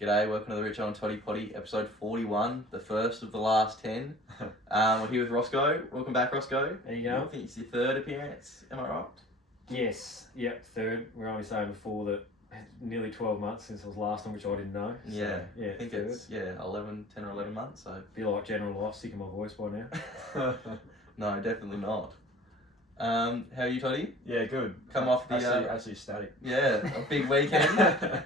G'day, welcome to the Richo Toddy Poddy, episode 41, the first of the last 10. We're here with Roscow. Welcome back, Roscow. There you go. I think it's your third appearance, am I right? Yes, yep, third. We're only saying before that nearly 12 months since I was last on, which I didn't know. So, Yeah, yeah, I think third. it's 10 or 11 months, so... Feel like General Life, sick of my voice by now. No, definitely not. How are you, Toddy? Yeah, good. Come off the... Actually ecstatic. Yeah, a big weekend.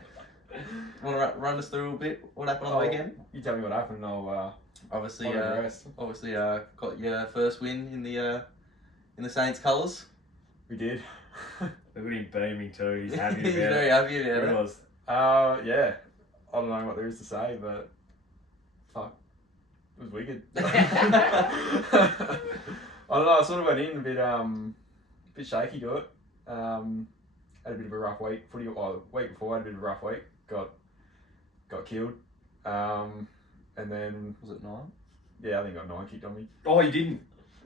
Want to run us through a bit what happened on the weekend? You tell me what happened, I'll Obviously, do the rest. Got your first win in the Saints colours. We did. Look at him beaming too, he's happy He's about very it. happy about He it. was. Yeah. I don't know what there is to say, but fuck. It was wicked. I don't know, I sort of went in a bit shaky to it. Had a bit of a rough week. Week before I had a bit of a rough week. Got killed. And then Was it 9? yeah, I think I got 9 kicked on me. Oh, you didn't?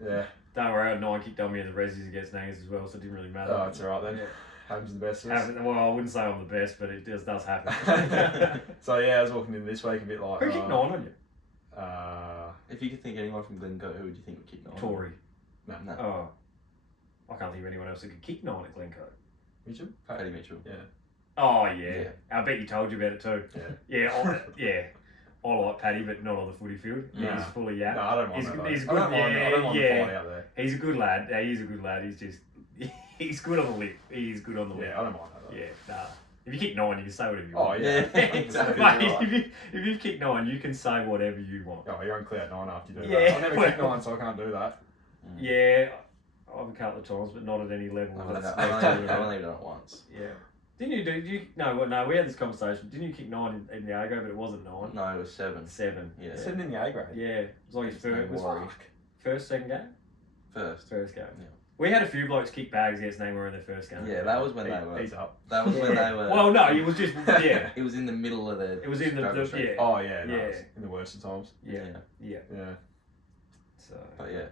Yeah. Don't worry, I had 9 kicked on me and the Resi's against Nangers as well, so it didn't really matter. Oh, it's alright then. Yeah. Happens to the best of us. Well, I wouldn't say I'm the best, but it does happen. So yeah, I was walking in this week a bit like... Who kicked 9 on you? If you could think of anyone from Glencoe, who would you think would kick 9? Tory. No. Oh. I can't think of anyone else that could kick 9 at Glencoe. Mitchell? Paddy Mitchell. Yeah. Oh, yeah. I bet you told you about it too. Yeah. Yeah, I like Paddy, but not on the footy field. No. He's full of yap. No, I don't mind that. He's I good. don't mind the Yeah, fight out there. he's a good lad. Yeah, he's a good lad. He's just, he's good on the lip. He's good on the lip. Yeah, I don't mind that. Yeah, nah. If you kick 9, you can say whatever you Oh, want. yeah. Exactly. Mate, Right. if you kick 9, you can say whatever you want. Oh, you're on cloud 9 after you do Yeah, that. I've never kicked well- 9, so I can't do that. Yeah, I've a couple of times, but not at any level. I've only done it once. Yeah. Didn't you do? No, we had this conversation. Didn't you kick 9 in the Argo, but it wasn't 9. No, it was 7. 7. Yeah. 7 in the A grade. Yeah, it was like his It's no first, was worry. first, second game? First. First game. Yeah. We had a few blokes kick bags against Namor in their first game. Yeah, that was when they were. He's up. That was when they were. Well, no, it was just, yeah. It was in the middle of the. It was in struggle the street. yeah. Oh, yeah, no, Yeah. it's in the worst of times. Yeah. Yeah. Yeah. So. But yeah,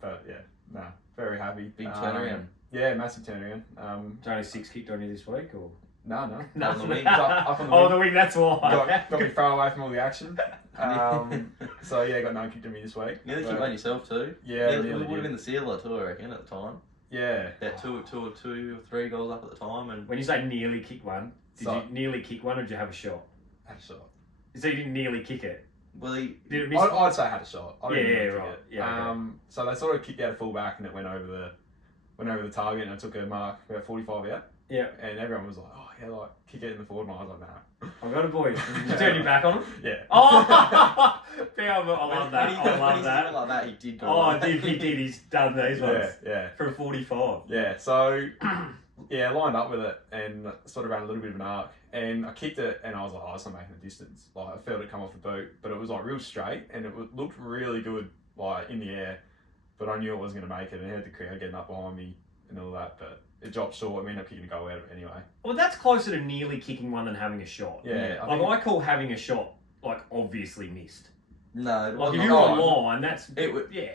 But yeah, nah, very happy. big turnaround. Yeah, massive turnaround. It's only 6 kicked on you this week, or? No. On the wing. Up on the Oh, wing. the wing, that's why. Got me far away from all the action. So yeah, got 9 kicked on me this week. You nearly But- kicked one yourself too. Yeah, it nearly would have did. been the sealer too, I reckon, at the time. Yeah. About two or 3 goals up at the time, and When you say nearly kick one, did So- you nearly kick one, or did you have a shot? Had a shot. So you didn't nearly kick it. well, Did it miss? I'd say I had a shot. I didn't Yeah, really right. kick it. Yeah, okay. So they sort of kicked out a full back and it went over the target and I took a mark about 45 out. Yeah. And everyone was like, oh yeah, like kick it in the forward line. I was like, nah. I've got a boy. Did you turn your back on him? Yeah. Oh, I love that. When he I when love he that. did it like that, he did go. Oh, like that. he did. He's done these ones Yeah. for a 45. Yeah. So yeah, lined up with it and sort of ran a little bit of an arc. And I kicked it and I was like, oh, it's not making the distance. Like I felt it come off the boot, but it was like real straight and it looked really good like in the air. But I knew it wasn't going to make it and I had the crowd getting up behind me and all that. But it dropped short. I ended up kicking a goal out of it anyway. Well, that's closer to nearly kicking one than having a shot. Yeah. I Like think- I call having a shot like obviously missed. No, it Like wasn't if you're on on line. line, that's It would- yeah.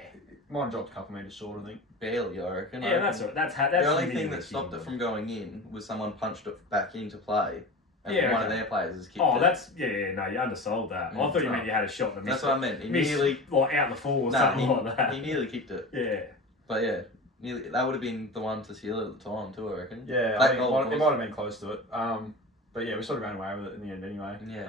Mine dropped a couple metres short, I think. Barely, I reckon. Yeah, that's right. That's The only nearly thing that stopped kicking it from going in was someone punched it back into play, and Yeah, one of okay. their players has kicked Oh, it. that's no, you undersold that. I thought you meant you had a shot and That's missed what I it. meant. He Missed, nearly, like out the full or something like that. he nearly kicked it. Yeah. But yeah, nearly. That would have been the one to seal it at the time too, I reckon. Yeah, That I think goal it was- might have been close to it. But yeah, we sort of ran away with it in the end anyway. Yeah.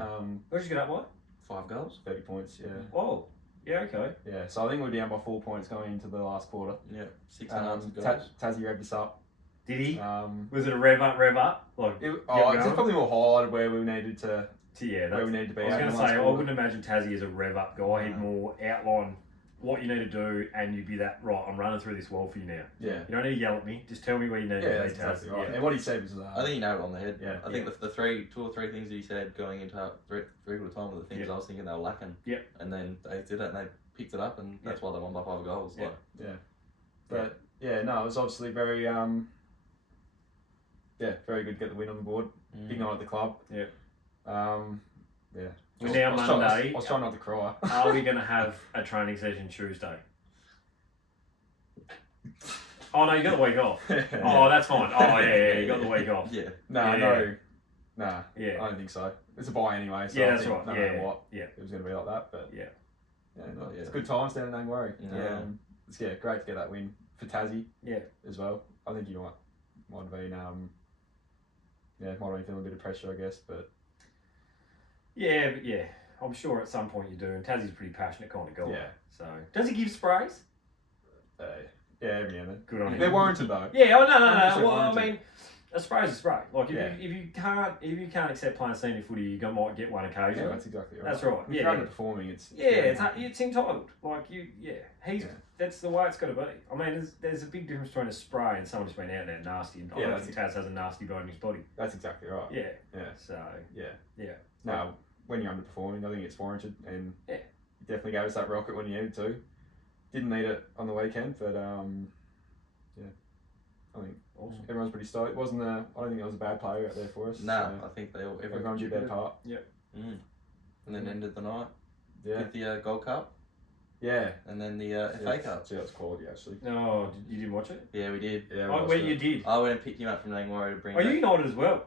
Where'd you get up, what? 5 goals. 30 points, yeah. Oh, yeah, okay. Yeah, so I think we're down by 4 points going into the last quarter. Yeah, 6 unanswered Ta- goals. Tassie revved us up. Did he? Um, Was it a rev up? Like, it, going? it's probably more hard where we needed to yeah, where we that's, needed to be. I was at going in to the last say, I quarter. wouldn't imagine Tassie as a rev up guy. He'd No. more outline what you need to do, and you'd be that, right, I'm running through this wall for you now. Yeah, You don't need to yell at me, just tell me where you need yeah, to that's be, exactly Tassie. right. Yeah. And what he said was, I think you nailed it on the head. Yeah. I think the 2 or 3 things that he said going into three quarter time were the things Yeah. I was thinking they were lacking. Yeah. And then they did it and they picked it up and that's why they won by 5 goals. Yeah. Like, but yeah, no, it was obviously very very good to get the win on the board. Big night at the club. Yeah. Yeah. We're now Monday. I was trying not to cry. Are we going to have a training session Tuesday? Oh, no, you got the week off. Oh, that's fine. Oh, yeah, you got the week off. Yeah. No, Yeah. no. Nah, Yeah. I don't think so. It's a buy anyway, so Yeah, I that's think right. no Yeah, matter what, yeah. it was going to be like that. But Yeah. no, Yeah. it's good times down in Angwarrie. Yeah. It's great to get that win for Tassie. Yeah. As well. I think you might have been might have been feeling a bit of pressure, I guess, but Yeah, but yeah, I'm sure at some point you do. And Tassie's a pretty passionate kind of guy. Yeah. So does he give sprays? yeah, every now and then. Good on him. They're warranted though. Yeah. Oh no. 100% Well, I warranted. mean, a spray's a spray. Like Yeah. if you can't accept playing senior footy, you might get one Yeah, occasionally. that's exactly right. That's right. If Yeah. you're underperforming, it's It's entitled. Like you, he's Yeah. that's the way it's got to be. I mean, there's a big difference between a spray and someone who's been out there nasty. And I Yeah, don't think Taz has a nasty bone in his body. That's exactly right. Yeah. Yeah. So Yeah. No, when you're underperforming, I think it's warranted, and Yeah. you definitely gave us that rocket when you needed to. Didn't need it on the weekend, but I think awesome. everyone's pretty stoked. I don't think there was a bad player out there for us. No, so I think everyone did their part. Mm. And then ended the night Yeah. with the Gold Cup Yeah. and then the FA Cup. So that's quality actually. No, you didn't watch it? Yeah, we did. Yeah. Oh, wait, you did. I went and picked him up from Nangwarrie to bring. Are you back- United as well?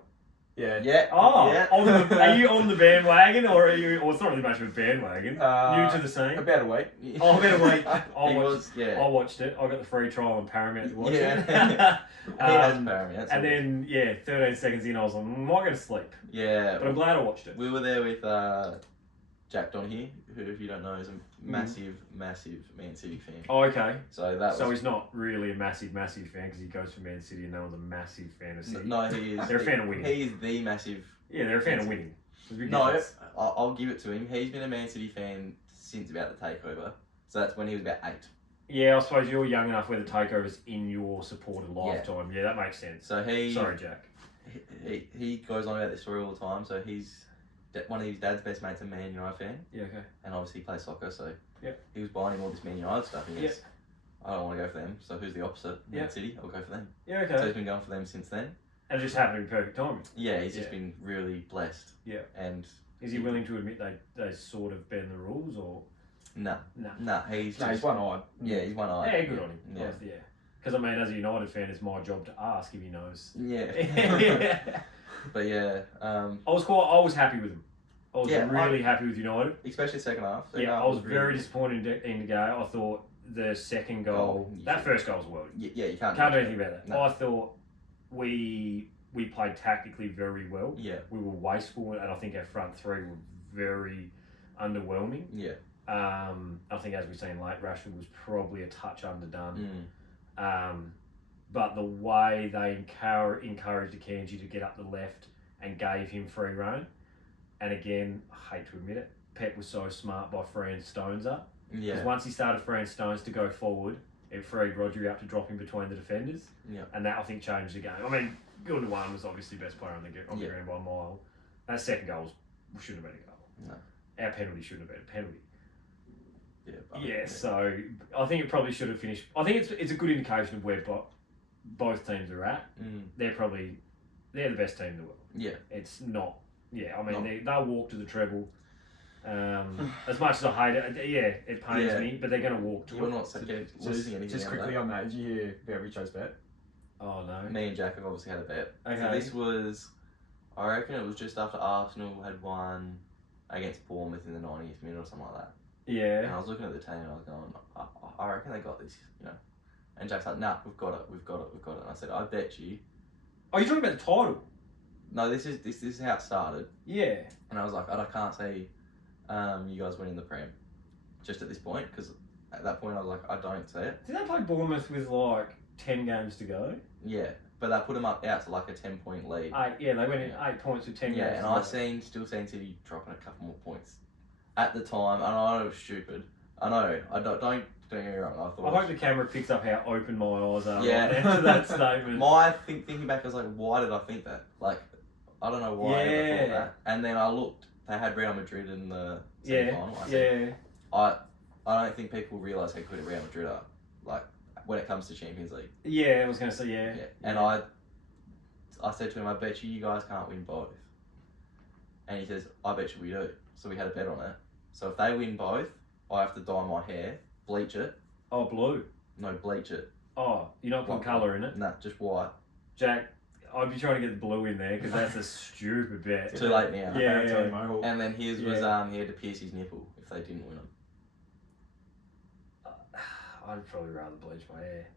Yeah. Yeah. Oh, Yeah. are you on the bandwagon or are you? Or it's not really much of a bandwagon. New to the scene. About a week. Oh, about a week. He was. Yeah. I watched it. I got the free trial on Paramount to watch it. Yeah. He has Um, Paramount. and then 13 seconds in, I was like, I'm not going to sleep. Yeah. But I'm glad I watched it. We were there with Jack Donahue, who, if you don't know, is a massive Man City fan. Oh, okay. So He's not really a massive fan because he goes for Man City and no one's a massive fan of City. No, he is. They're a fan of winning. He is the massive. Yeah, they're a fan of winning. There's a big No, difference. I'll give it to him. He's been a Man City fan since about the takeover. So that's when he was about 8. Yeah, I suppose you're young enough where the takeover's in your supported lifetime. Yeah, that makes sense. So he. Sorry, Jack. He goes on about this story all the time. So one of his dad's best mates a Man United fan, Yeah, okay. and obviously he plays soccer. So Yeah. he was buying him all this Man United stuff. And he goes, I don't want to go for them. So who's the opposite? Yeah. Man City. I'll go for them. Yeah, So okay. he's been going for them since then. And it just happened in perfect timing. Yeah, he's just Yeah. been really blessed. Yeah. And Is he willing to admit they sort of bend the rules or? nah, he's No, he's just, one-eyed. yeah, he's one eye. Yeah, good on him. Yeah. Because I mean, as a United fan, it's my job to ask if he knows. Yeah. But yeah, I was happy with him. I was Yeah, really happy with United. especially second half. Second Yeah, half I was really very good. disappointed in the game. I thought the second goal, you that should- first goal was well. Yeah, you can't Can't do anything about that. No. I thought we played tactically very well. Yeah, We were wasteful, and I think our front three were very underwhelming. yeah. I think, as we've seen late, Rashford was probably a touch underdone. Mm. But the way they encouraged Akanji to get up the left and gave him free rein, and again, I hate to admit it, Pep was so smart by freeing Stones up. Because Yeah, once he started freeing Stones to go forward, it freed Rodri up to drop in between the defenders. Yeah. And that, I think, changed the game. I mean, Gundogan was obviously the best player on the Yeah. ground by a mile. That second goal shouldn't have been a goal. No. Our penalty shouldn't have been a penalty. yeah. But, Yeah, so I think it probably should have finished. I think it's a good indication of where both teams are at. Mm. They're the best team in the world. Yeah. It's not. Yeah, I mean, No. they'll walk to the treble. As much as I hate it, it pains Yeah. me, but they're going to walk to We're it. not losing anything. Just out of quickly that. on that, did you hear about Richo's bet? Oh no. Me and Jack have obviously had a bet. Okay. So this was, I reckon it was just after Arsenal had won against Bournemouth in the 90th minute or something like that. And Yeah. I was looking at the team and I was going, I reckon they got this, you know. And Jack's like, nah, we've got it. And I said, I bet you. Oh, you're talking about the title? No, this is how it started. Yeah. And I was like, I can't say you guys winning the Prem just at this point, because at that point I was like, I don't see it. Did they play Bournemouth with like 10 games to go? Yeah, but that put them out to like a 10-point lead. 8. Yeah, they went in 8 points with 10 Yeah, games. and to I go. still seen City dropping a couple more points at the time. And I know it was stupid. I know. I don't get me wrong. I thought. I hope the camera picks up how open my eyes are Yeah. right after that statement. My thinking back, I was like, why did I think that? Like, I don't know why I ever thought Yeah. that. And then I looked. They had Real Madrid in the Yeah. semi-final. I said, Yeah. I don't think people realise how good Real Madrid are. Like when it comes to Champions League. Yeah, I was going to say, yeah. Yeah. And I said to him, I bet you guys can't win both. And he says, I bet you we do. So we had a bet on it. So if they win both, I have to dye my hair, bleach it. Oh, blue. No, bleach it. Oh, you're not putting White. colour in it. Nah, just white. Jack, I'd be trying to get the blue in there because that's a stupid bet. Too late now. Yeah. Tony Mohawk. And then his was Yeah. he had to pierce his nipple if they didn't win him. I'd probably rather bleach my hair.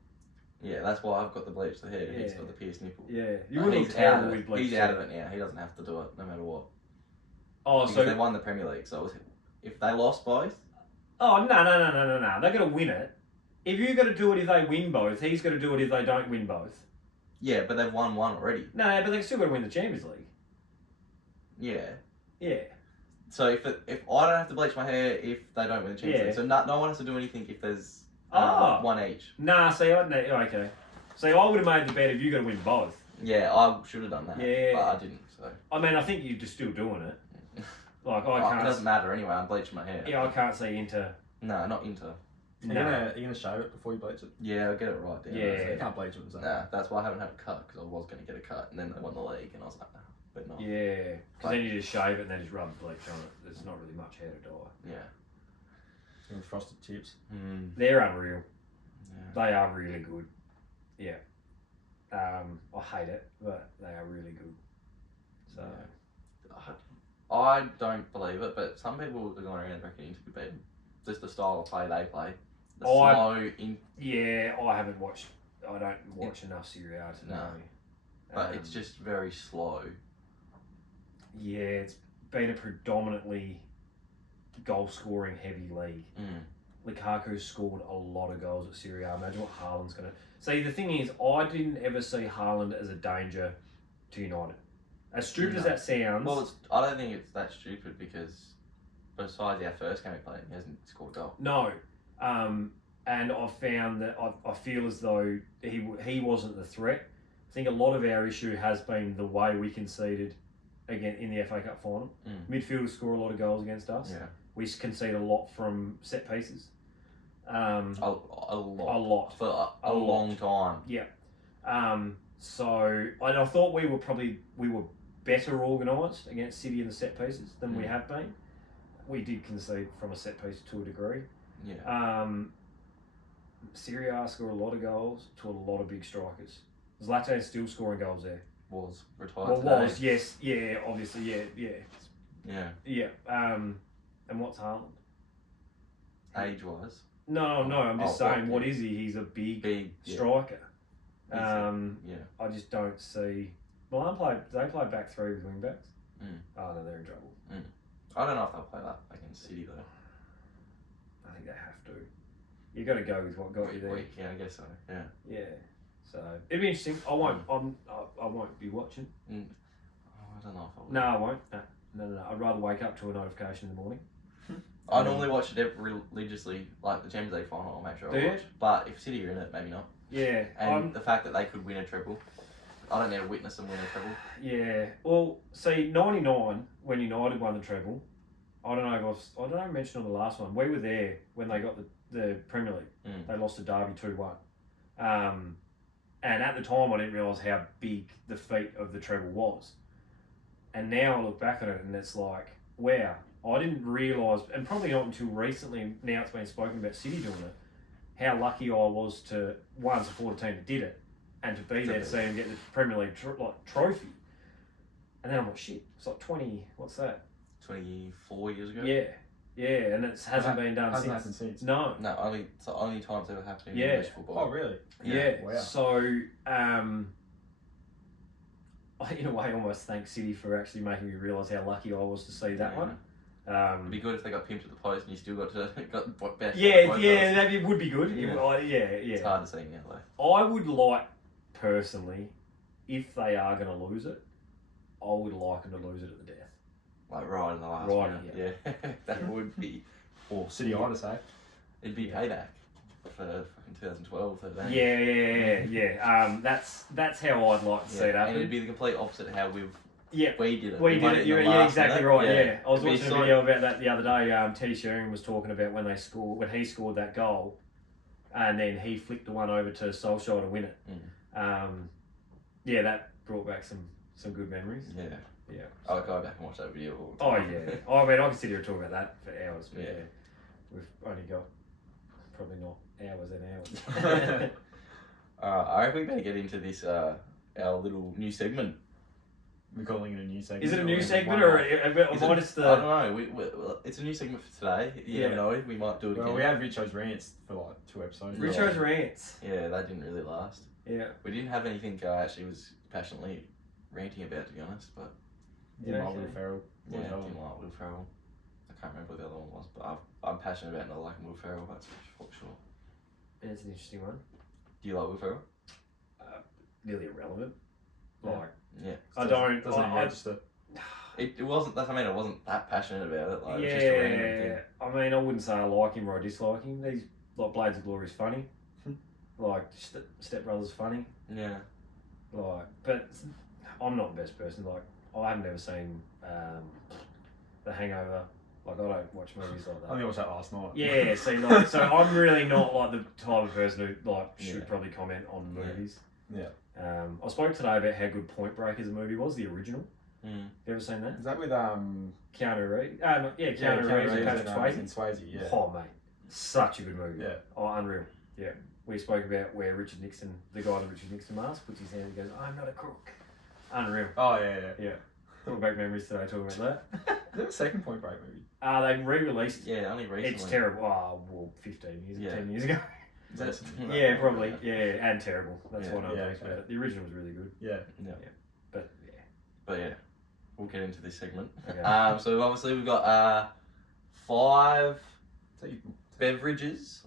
Yeah, that's why I've got the bleach the hair. He's Yeah. got the pierced nipple. Yeah, you No, would look he's out terrible of with it. bleach. He's out of it now. He doesn't have to do it no matter what. Oh, Because so they won the Premier League, so if they lost both, oh no! They're gonna win it. If you're gonna do it if they win both, he's gonna do it if they don't win both. yeah, but they've won one already. No, but they're still gonna win the Champions League. Yeah. Yeah. So if I don't have to bleach my hair if they don't win the Champions Yeah. League, so no one has to do anything if there's one each. Nah, see, okay. See, I would have made the bet if you're gonna win both. Yeah, I should have done that. Yeah. But I didn't. So I mean, I think you're just still doing it. Like I it can't. doesn't matter anyway. I'm bleaching my hair. Yeah, I can't see into. No, not Inter. Are you No. gonna shave it before you bleach it? Yeah, I'll get it right down. Yeah. You can't bleach it with that. Nah, that's why I haven't had a cut because I was going to get a cut and then they won the league and I was like, nah, but not. Yeah, because then you just shave it and then just rub bleach on it. There's not really much hair to dye. Yeah. With frosted tips. They're unreal. Yeah. They are really good. Yeah. I hate it, but they are really good. So. I don't believe it, but some people are going around and reckon Inter could beat them. Just the style of play they play. The slow in. Yeah, I haven't watched. I don't watch enough Serie A to know. No. But it's just very slow. Yeah, it's been a predominantly goal-scoring heavy league. Lukaku's scored a lot of goals at Serie A. Imagine what Haaland's going to... See, the thing is, I didn't ever see Haaland as a danger to United. As stupid as that sounds... Well, I don't think it's that stupid because besides our first game we played, he hasn't scored a goal. No. And I've found that I feel as though he wasn't the threat. I think a lot of our issue has been the way we conceded again in the FA Cup final. Midfielders score a lot of goals against us. Yeah. We concede a lot from set pieces. A lot. A lot. For a long time. Yeah. So I thought we were better organised against City in the set pieces than we have been. We did concede from a set piece to a degree. Yeah. Serie A score a lot of goals to a lot of big strikers. Zlatan's still scoring goals there. Was retired Well, today. was, yes, yeah, obviously, yeah. Yeah. Yeah. And what's Haaland? Age-wise. No, I'm just saying, well, what is he? He's a big yeah. striker. Yeah. I just don't see. Milan they play back three with wing backs. Oh no, they're in trouble. I don't know if they'll play that against City though. I think they have to. You got to go with what got you there. Yeah, I guess so. Yeah. Yeah. So it'd be interesting. I won't be watching. I don't know if I will. No, I won't. No. I'd rather wake up to a notification in the morning. I normally watch it religiously, like the Champions League final. I'll make sure Do I you? watch. But if City are in it, maybe not. Yeah. And the fact that they could win a treble, I don't need to witness them win a treble. Yeah. Well, see, 99 when United won the treble. I don't know if I mentioned on the last one. We were there when they got the Premier League. They lost to Derby 2-1. And at the time, I didn't realise how big the feat of the treble was. And now I look back at it and it's like, wow, I didn't realise, and probably not until recently, now it's been spoken about City doing it, how lucky I was to, one, support a team that did it, and to be there to see them get the Premier League trophy. And then I'm like, shit, it's like 20, what's that? 24 years ago? Yeah, and it hasn't been done Hasn't since. happened since. No. No, it's the only time it's ever happened in Yeah. English football. Oh, really? Yeah. Wow. So, I, in a way, almost thank City for actually making me realise how lucky I was to see that one. It'd be good if they got pimped at the post and you still got best. Yeah, that would be good. Yeah. Yeah. It's hard to see now though. I would like, personally, if they are going to lose it, I would like them to lose it at the death. Like right in the last Right, minute. Yeah. That would be awesome. City Eye to say. It'd be payback for fucking 2012, 13. Yeah. That's how I'd like to see it happen. And it'd be the complete opposite of how we did it. We did it. Yeah, exactly right. Yeah, I was It'd be watching a video about that the other day. Teddy Sheringham was talking about when he scored that goal, and then he flicked the one over to Solskjaer to win it. That brought back some good memories. Yeah. I'll go back and watch that video all the Oh time. yeah. I mean, I can sit here and talk about that for hours. But Yeah. we've only got probably not hours and hours. I reckon we better get into this our little new segment. We're calling it a new segment. Is it a new Or segment one-off? or Is it- minus I don't the? know. Well, it's a new segment for today. You never know. We might do it Well, again. we had Richo's rants for like 2 episodes. Yeah. Richo's rants. Yeah, that didn't really last. Yeah. We didn't have anything I actually was passionately ranting about, to be honest. But Didn't Yeah, like Will okay. Ferrell. yeah, What I the hell? didn't like Will Ferrell. I can't remember what the other one was, but I'm passionate about not liking Will Ferrell. That's for sure. It's an interesting one. Do you like Will Ferrell? Nearly irrelevant. Yeah. Like Yeah. I don't. Doesn't even I, register. It wasn't. That's. I mean, I wasn't that passionate about it. Like, it was just a random thing. yeah. I mean, I wouldn't say I like him or I dislike him. These like Blades of Glory is funny. Like Step Brothers funny. Yeah. Like, but I'm not the best person. Like, I haven't ever seen The Hangover. Like, I don't watch movies like I that. think I watched that last night. Yeah, see, like, so I'm really not like the type of person who like should Yeah. probably comment on movies. Yeah. I spoke today about how good Point Break as a movie was, the original. Mm. You ever seen that? Is that with Keanu Reeves. Keanu Reeves and Patrick Swayze. and Swayze, yeah. Oh mate, such a good movie. Yeah. Oh, unreal. Yeah. We spoke about where Richard Nixon, the guy in the Richard Nixon mask, puts his hand and goes, "I'm not a crook." Unreal. Oh yeah, yeah. Yeah. Talking back memories today, talking about that. Is that a second Point Break movie? They re-released. Yeah, only recently. It's terrible. Oh, well, 15 years, Yeah. 10 years ago. Is that, Yeah, probably. Yeah, and terrible. That's Yeah. what I'm Yeah, talking about. The original was really good, yeah. but yeah. But yeah, we'll get into this segment. Okay. So obviously we've got 5 So you, beverages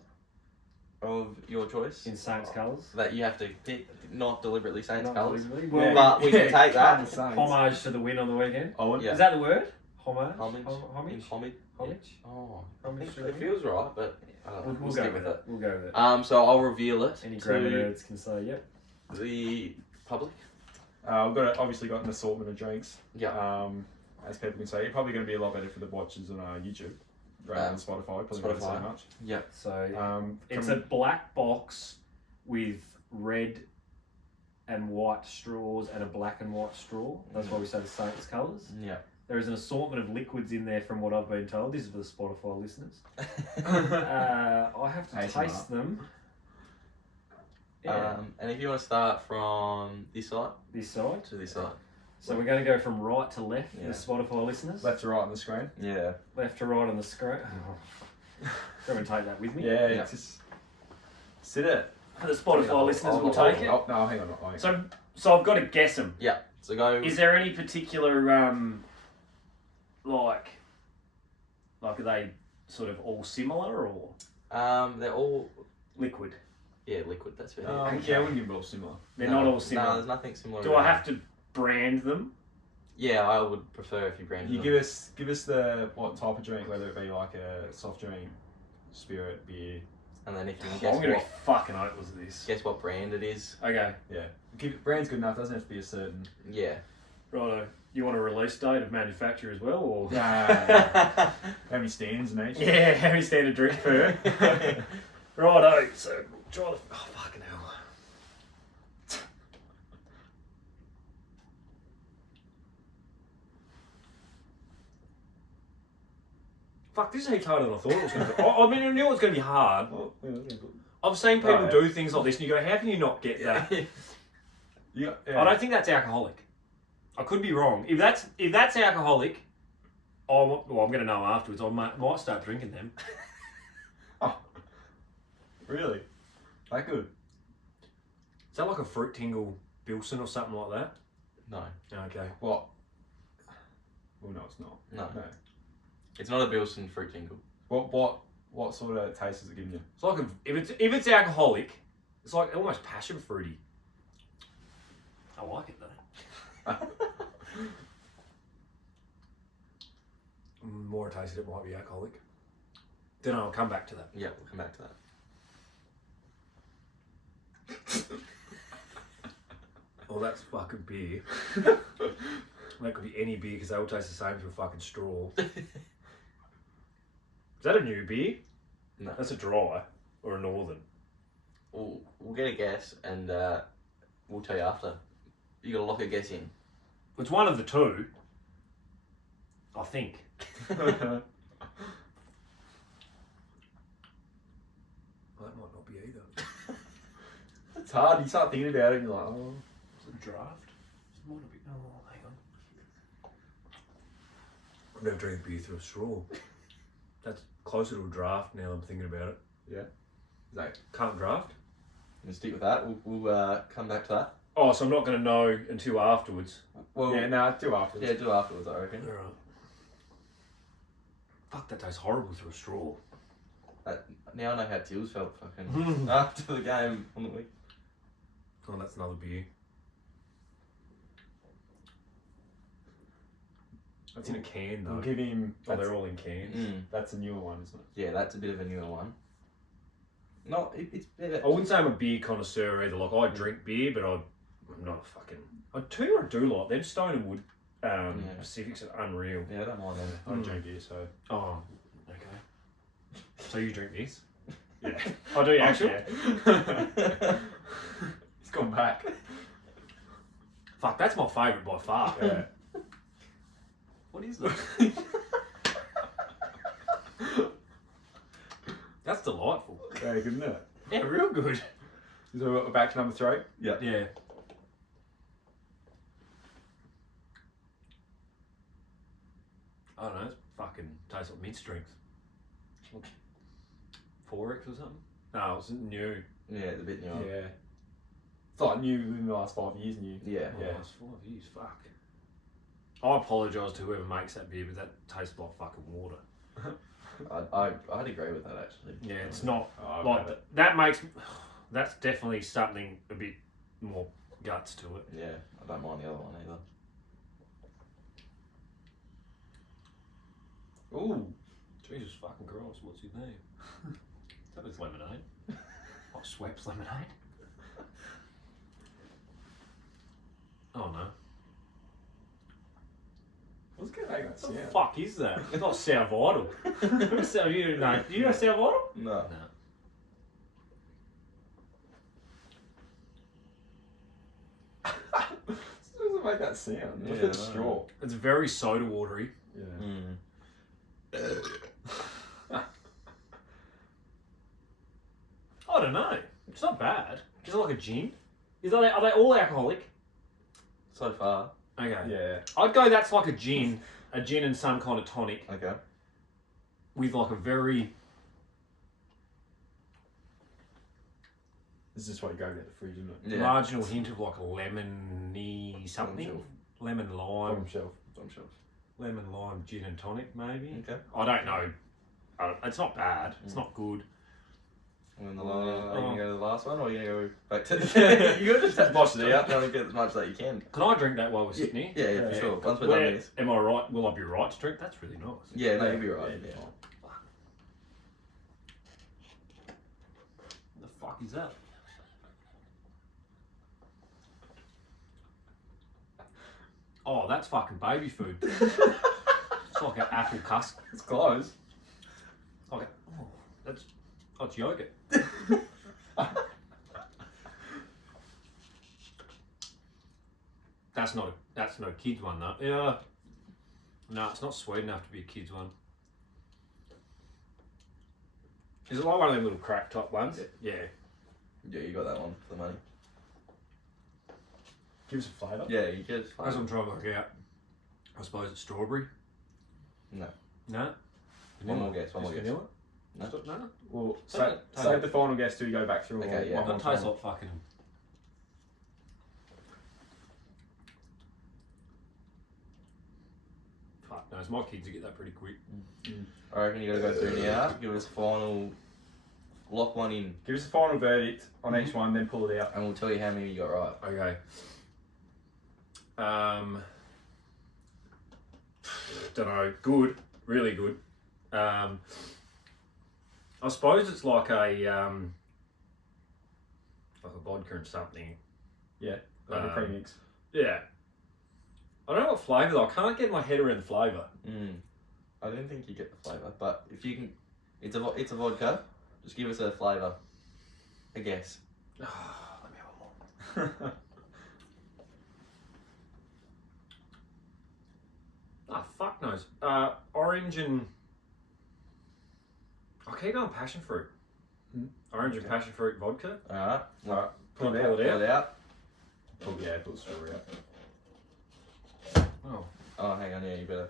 of your choice In Saints colours. that you have to pick, not deliberately Saints Not colours. deliberately. yeah, Well, but we can take that. can't say. homage to the win on the weekend. I would. Yeah. Is that the word? Homage? Homage. Homage? Homage. Homage? Oh, I Homage think to the it win? feels right, but We'll we'll go stick with it. We'll go with it. So I'll reveal it Any to grammar nerds can say, yep. the public. We've obviously got an assortment of drinks. Yeah. As people can say, it's probably going to be a lot better for the watchers on YouTube rather than Spotify. Probably not so Spotify. much. Yeah. So it's a black box with red and white straws and a black and white straw. That's why we say the Saints colours. Yeah. There is an assortment of liquids in there from what I've been told. This is for the Spotify listeners. I have to ASMR. taste them. Yeah, And if you want to start from this side this side. to this side. So we're going to go from right to left for Yeah. the Spotify listeners. Left to right on the screen. Yeah. Left to right on the screen. Come and take that with me. Yeah, Yeah. it's just sit it. For the Spotify listeners, we'll take it. Oh, no, hang on. Oh, So I've got to guess them. Yeah. So go. Is there any particular like are they sort of all similar or They're all liquid? liquid. That's about it. yeah, I wouldn't give them all similar. They're No, not all No, similar. there's nothing similar. Do I have to brand them? Yeah, I would prefer if you branded You them. give us the what type of drink, whether it be like a soft drink, spirit, beer. And then if you can I'm guess gonna be what, fucking hopeless at this. guess what brand it is. Okay, Brand's good enough. Doesn't have to be a certain. Yeah. righto. You want a release date of manufacture as well, or How many stands in each? yeah, how many standard drink per? Righto. So we'll try the. Oh fucking hell. Fuck, this is heaps harder than I thought it was going to be. I mean, I knew it was going to be hard. Oh, yeah. I've seen people Right. do things like this, and you go, "How can you not get that?" Yeah. I don't think that's alcoholic. I could be wrong. If that's alcoholic, I'm going to know afterwards. I might start drinking them. Really? That good? Is that like a fruit tingle Bilson or something like that? No. Okay. What? Well, no, it's not. No. It's not a Bilson fruit tingle. What sort of taste is it giving you? It's like if it's alcoholic, it's like almost passion fruity. I like it though. More I taste it might be alcoholic. Then I'll come back to that. Yeah, we'll come back to that. Oh, that's fucking beer. That could be any beer because they all taste the same through a fucking straw. Is that a new beer? No. That's a dry or a northern. We'll get a guess and we'll tell you after. You gotta lock a guess in. It's one of the two. I think. That might not be either. It's hard. You start thinking about it and you're like, oh, draft. It might not be. Oh, hang on. I've never drank beer through a straw. That's closer to a draft now I'm thinking about it. Yeah. Like, Can't draft? We'll stick with that. We'll come back to that. Oh, so I'm not going to know until afterwards. Well, yeah, no, do afterwards. yeah, do afterwards, I reckon. Alright. Fuck, that tastes horrible through a straw. Now I know how Tills felt fucking after the game on the week. Oh, that's another beer. That's in a can though. We'll give him. Oh, they're all in cans. That's a newer one, isn't it? Yeah, that's a bit of a newer one. No, it's better. I wouldn't say I'm a beer connoisseur either. Like, I drink beer, but I'm not a fucking... I tell you what I do like. Them Stone and Wood Pacifics are unreal. Yeah, I don't mind them. I don't drink beer, so. Oh, okay. So you drink this? Yeah. I do actually. Yeah. He's gone back. Fuck, that's my favourite by far. Yeah. What is that? That's delightful. Very good, isn't it? Yeah, real good. So we're back to number 3. Yeah. Yeah. I don't know, it's fucking tastes like mid strength. 4X or something? No, it's new. Yeah, it's a bit newer. Yeah. It's like new within the last 5 years, new. Yeah. Oh, it's 5 years, fuck. I apologise to whoever makes that beer, but that tastes like fucking water. I'd agree with that actually. Yeah, it's not Oh, I've like had it. that makes. That's definitely something a bit more guts to it. Yeah, I don't mind the other one either. Ooh, Jesus fucking Christ! What's his name? That was lemonade. Oh, Schweppes lemonade. Oh no! What's going to make that What the sound? fuck is that? It's not Sound Vital. Who's Sound? You know? Do you know Sound Vital? No. No. It doesn't make that sound. Yeah, Look at the I know. straw. It's very soda watery. Yeah. I don't know. It's not bad. Is it like a gin? Are they all alcoholic? So far. Okay. Yeah. I'd go that's like a gin and some kind of tonic Okay. with like a very This is why you go get the fridge, isn't it? Yeah. marginal hint of like a lemony something. Bottom Lemon lime. Bottom shelf. Bottom shelf. Lemon lime gin and tonic maybe. Okay. I don't know. It's not bad. It's not good. And then are you gonna go to the last one, or are you gonna go back to the... You gotta just boss it out, trying to get as much that you can. Can I drink that while we're sitting here? Yeah, for sure. Once we're Where- done this. Am I right? Will I be right to drink? That's really nice. Yeah, no, you'll be right. Yeah, Yeah. What the fuck is that? Oh, that's fucking baby food. It's like an apple cusk. It's close. Like, oh, that's yogurt. That's no kids one though. Yeah. No, it's not sweet enough to be a kids one. Is it like one of them little crack top ones? Yeah. Yeah, you got that one for the money. Give us a flavour. Yeah, you get... As I'm trying to work out, I suppose it's strawberry. No. No. One more guess, one more Just guess. vanilla? No. No. Well, Taste save the final guess till you go back through. Okay, yeah. one more That tastes time. like fucking. Fuck knows, my kids will get that pretty quick. I reckon you gotta go through now, give us a final... Lock one in, Give us a final verdict on each one, then pull it out. and we'll tell you how many you got right. Okay. Don't know. Good. Really good. I suppose it's like a vodka and something. Yeah, like a premix. Yeah. I don't know what flavour though. I can't get my head around the flavour. I don't think you get the flavour, but if you can... It's a vodka. Just give us a flavour. A guess. Let me have a more. Fuck knows. Orange and... I keep going passion fruit. Orange and passion fruit vodka. Alright. Alright, pull it Pull out. it out. Yeah, put the strawberry out. Oh. Oh, hang on, yeah, you better.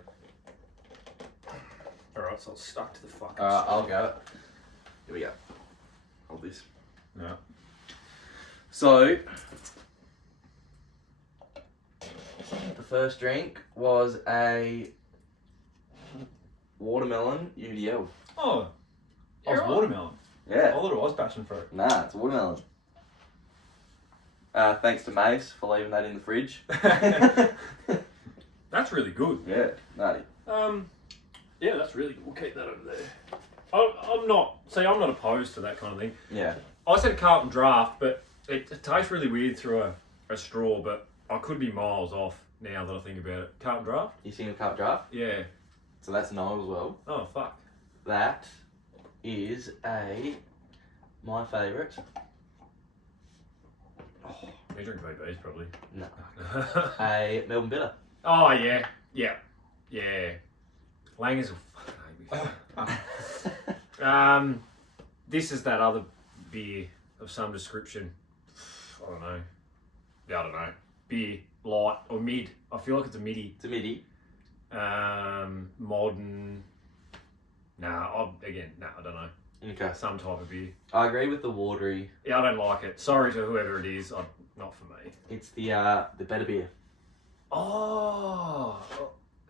Alright, so it's stuck to the fucking Alright, I'll go. Here we go. Hold this. Yeah. So, the first drink was a watermelon UDL. Oh, I was right. watermelon. I Yeah. thought it was passion fruit. Nah, it's watermelon. Thanks to Mace for leaving that in the fridge. That's really good. Yeah, nutty. Yeah, that's really good. We'll keep that over there. I'm not opposed to that kind of thing. Yeah. I said Carlton Draft, but it tastes really weird through a straw, but I could be miles off now that I think about it. Carlton Draft? You seen the cup draft? Yeah. So that's no as well. Oh, fuck. That is my favourite. Oh, You drink VBs probably. no. A Melbourne Bitter. Oh, yeah. Yeah. Yeah. Langers will fucking hate me. This is that other beer of some description. I don't know. Yeah, I don't know. Beer, light, or mid. I feel like it's a midi. It's a midi. Modern. I don't know. Okay. Some type of beer. I agree with the watery. Yeah, I don't like it. Sorry to whoever it is. Not for me. It's the better beer. Oh,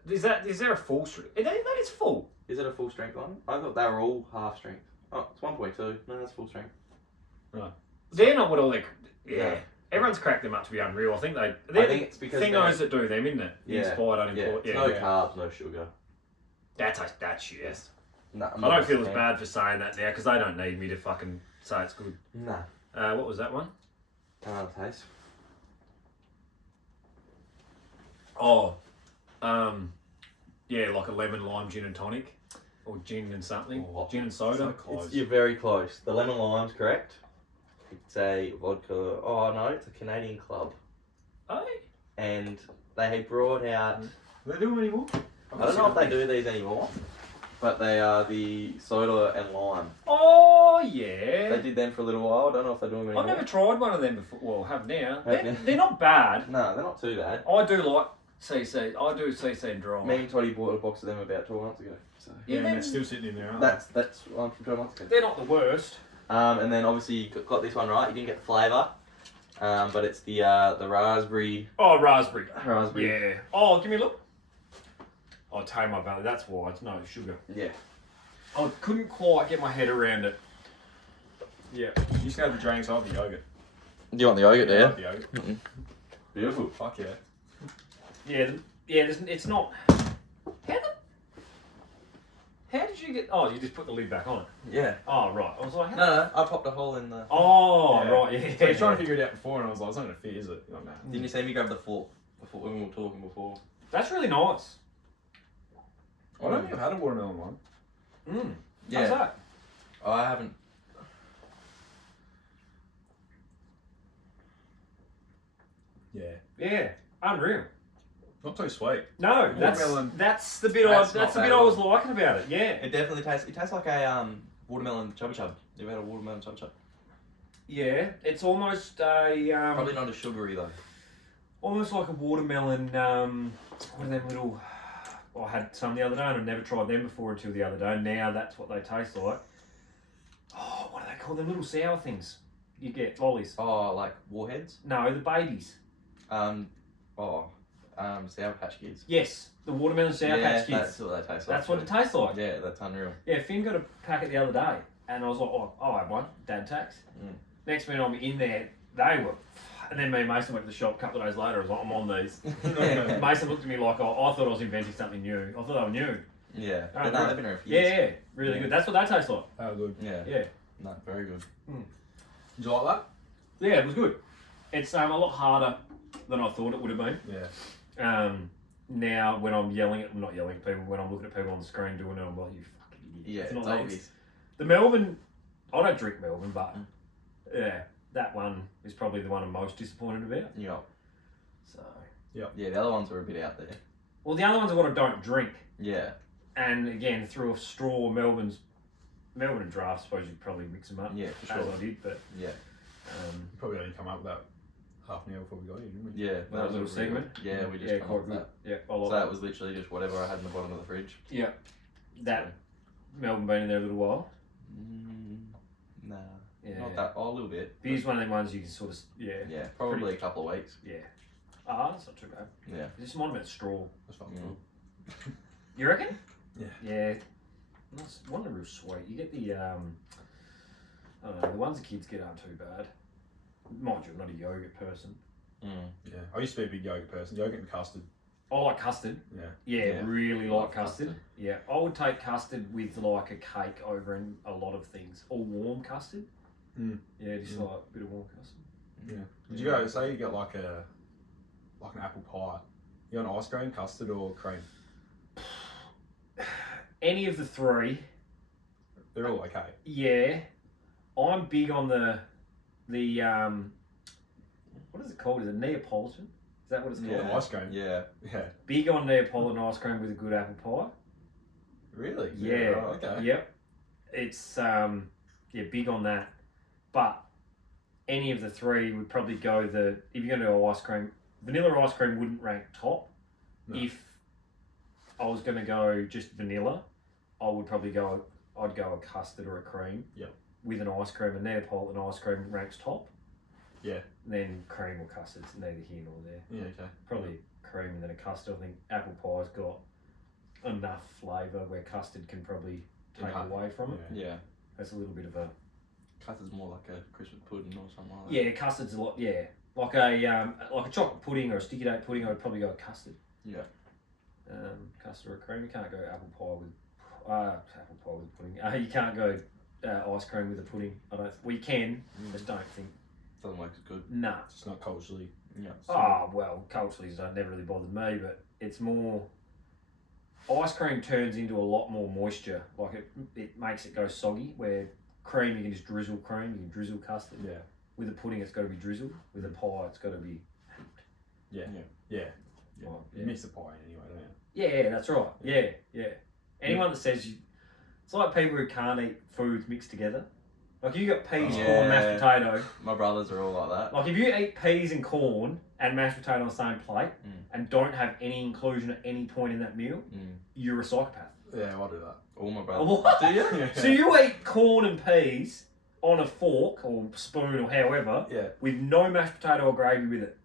is there a full strength? That is full. Is it a full strength one? I thought they were all half strength. Oh, it's 1.2. No, that's full strength. They're not what all they. Yeah. Yeah. Everyone's cracked them up to be unreal. I think I they're think it's because thingos that do them, isn't it? Yeah. Inspired, Yeah. unimportant. It's Yeah. no carbs, no sugar. That's shit. Yes. No, I don't feel as bad for saying that now because they don't need me to fucking say it's good. Nah. What was that one? Can't taste. Oh, yeah, like a lemon lime gin and tonic, or gin and something, Oh, gin and soda. so close. You're very close. The lemon lime's correct. It's a vodka. Oh no, it's a Canadian club, Oh, and they had brought out. Do they do them anymore? I don't know if they do these anymore, but they are the soda and lime. oh They yeah. did them for a little while. I don't know if they're doing them anymore. I've never tried one of them before. Well, have now. Have now. They're not bad. No, they're not too bad. I do like CC. I do CC and dry. Me and Toddy bought a box of them about 12 months ago. So Yeah, and they're, they're still sitting in there, aren't that's one from 12 months ago. they're not the worst. And then obviously you got this one right. You didn't get the flavour, but it's the raspberry. Oh, raspberry. Raspberry. Yeah. Oh, give me a look. I'll tell you my belly. That's why it's no sugar. Yeah. I couldn't quite get my head around it. Yeah. they? You just have the drinks. I have the yogurt. Do you want the yogurt I there? have the yogurt. Beautiful. Fuck yeah. Yeah. It's not. How did you get? Oh, you just put the lid back on it. Yeah. Oh, right. I was like, how? No, I popped a hole in the. Oh, Yeah. right. Yeah. So you're trying to figure it out before, and I was like, it's not going to fit, is it? You're like, nah. Didn't you see me grab the fork before when we were talking before? That's really nice. I don't think I've had a watermelon one. How's that? I haven't. Yeah. Yeah. Unreal. Not too sweet. No, Watermelon. that's the bit That's that's the not bit bad I at was all. liking about it. Yeah. It definitely tastes. It tastes like a watermelon chubby chub. You ever had a watermelon chubby chub? Yeah. It's almost a Probably not as sugary though. almost like a watermelon. What are them little? I had some the other day, and I've never tried them before until the other day. Now that's what they taste like. Oh, what do they call them? Little sour things you get lollies. Oh, like warheads. No, the babies. Sour Patch Kids. Yes, the watermelon sour patch kids. That's what they taste like. That's what it tastes like. Yeah, that's unreal. Yeah, Finn got a packet the other day, and I was like, oh, I'll have one. Dad takes. Mm. Next minute I'm in there, they were. And then me and Mason went to the shop a couple of days later. I was like, I'm on these. Mason looked at me like I thought I was inventing something new. I thought they were new. Yeah, Oh, but no, right. they've been around for years. Yeah, really good. That's what they taste like. Oh, good. Yeah. Yeah. No, very good. Did you like Yeah, it was good. It's a lot harder than I thought it would have been. that? Yeah. Now when I'm not yelling at people, when I'm looking at people on the screen doing it, I'm like, you fucking idiot. Yeah, It's it's not obvious. The Melbourne, I don't drink Melbourne, but yeah, that one is probably the one I'm most disappointed about. Yeah. So, Yeah, the other ones were a bit out there. well, the other ones are what I don't drink, Yeah. and again through a straw, Melbourne and draft. I suppose you'd probably mix them up. Yeah, for As sure. I did, but Yeah. You probably only come up with that half an hour before we got here, didn't we? Yeah, That little really segment? good. Yeah, we just Yeah, come quite off good. that. Yeah, I So like that was literally just whatever I had in the bottom of the fridge. Yeah. That Melbourne been in there a little while. Nah, Yeah. not that. Oh, a little bit. Beer's one of them ones you can sort of Yeah, probably a couple of weeks. yeah. Ah, that's not too bad. Yeah. Just one about straw. That's fucking Mm. cool. You reckon? Yeah. Yeah. That's one of them real sweet. You get the I don't know, the ones the kids get aren't too bad. Mind you, I'm not a yogurt person. Yeah, I used to be a big yogurt person. Yogurt and custard. I like custard. Yeah. Yeah, Yeah. really Love like custard. Yeah, I would take custard with like a cake over in a lot of things. Or warm custard. Mm. Yeah, just like a bit of warm custard. Yeah. Did you go? Say you got like an apple pie. You want ice cream, custard, or cream? Any of the three. They're all okay. Yeah, I'm big on the what is it called? Is it Neapolitan? Is that what it's called? Yeah. Ice cream. Yeah. Yeah. Big on Neapolitan ice cream with a good apple pie. Really? Yeah. Oh, okay. Yep. It's big on that. But any of the three would probably go if you're gonna go ice cream, vanilla ice cream wouldn't rank top. No. If I was gonna go just vanilla, I'd go a custard or a cream. Yep. With an ice cream, and Neapolitan ice cream ranks top. Yeah. Then cream or custard's neither here nor there. Yeah. Okay. Probably cream and then a custard. I think apple pie's got enough flavour where custard can probably take Enhance- away from it. Yeah. That's a little bit of a Custard's more like a Christmas pudding or something like that. yeah. Custard's a lot. Yeah, like a chocolate pudding or a sticky date pudding. I'd probably go with custard. Yeah. Custard or cream. You can't go apple pie with pudding. You can't go ice cream with a pudding. I don't. We can. Just don't think. Doesn't work as good. Nah. It's not culturally. Yeah. Oh, well, culturally it never really bothered me, but it's more. Ice cream turns into a lot more moisture. Like it makes it go soggy. Where cream, you can just drizzle cream, you can drizzle custard. Yeah. With a pudding, it's got to be drizzled. With a pie, it's got to be heaped. Yeah. Yeah. Yeah. Yeah. Like, You mix the pie in anyway, don't you? Yeah, that's right. Yeah. Anyone that says it's like people who can't eat foods mixed together. Like you got peas, Yeah. corn, mashed potato. My brothers are all like that. Like if you eat peas and corn and mashed potato on the same plate Mm. and don't have any inclusion at any point in that meal, you're a psychopath. Yeah, I'll do that. All my brothers. What? Do you? Yeah. So you eat corn and peas on a fork or spoon or however Yeah. with no mashed potato or gravy with it.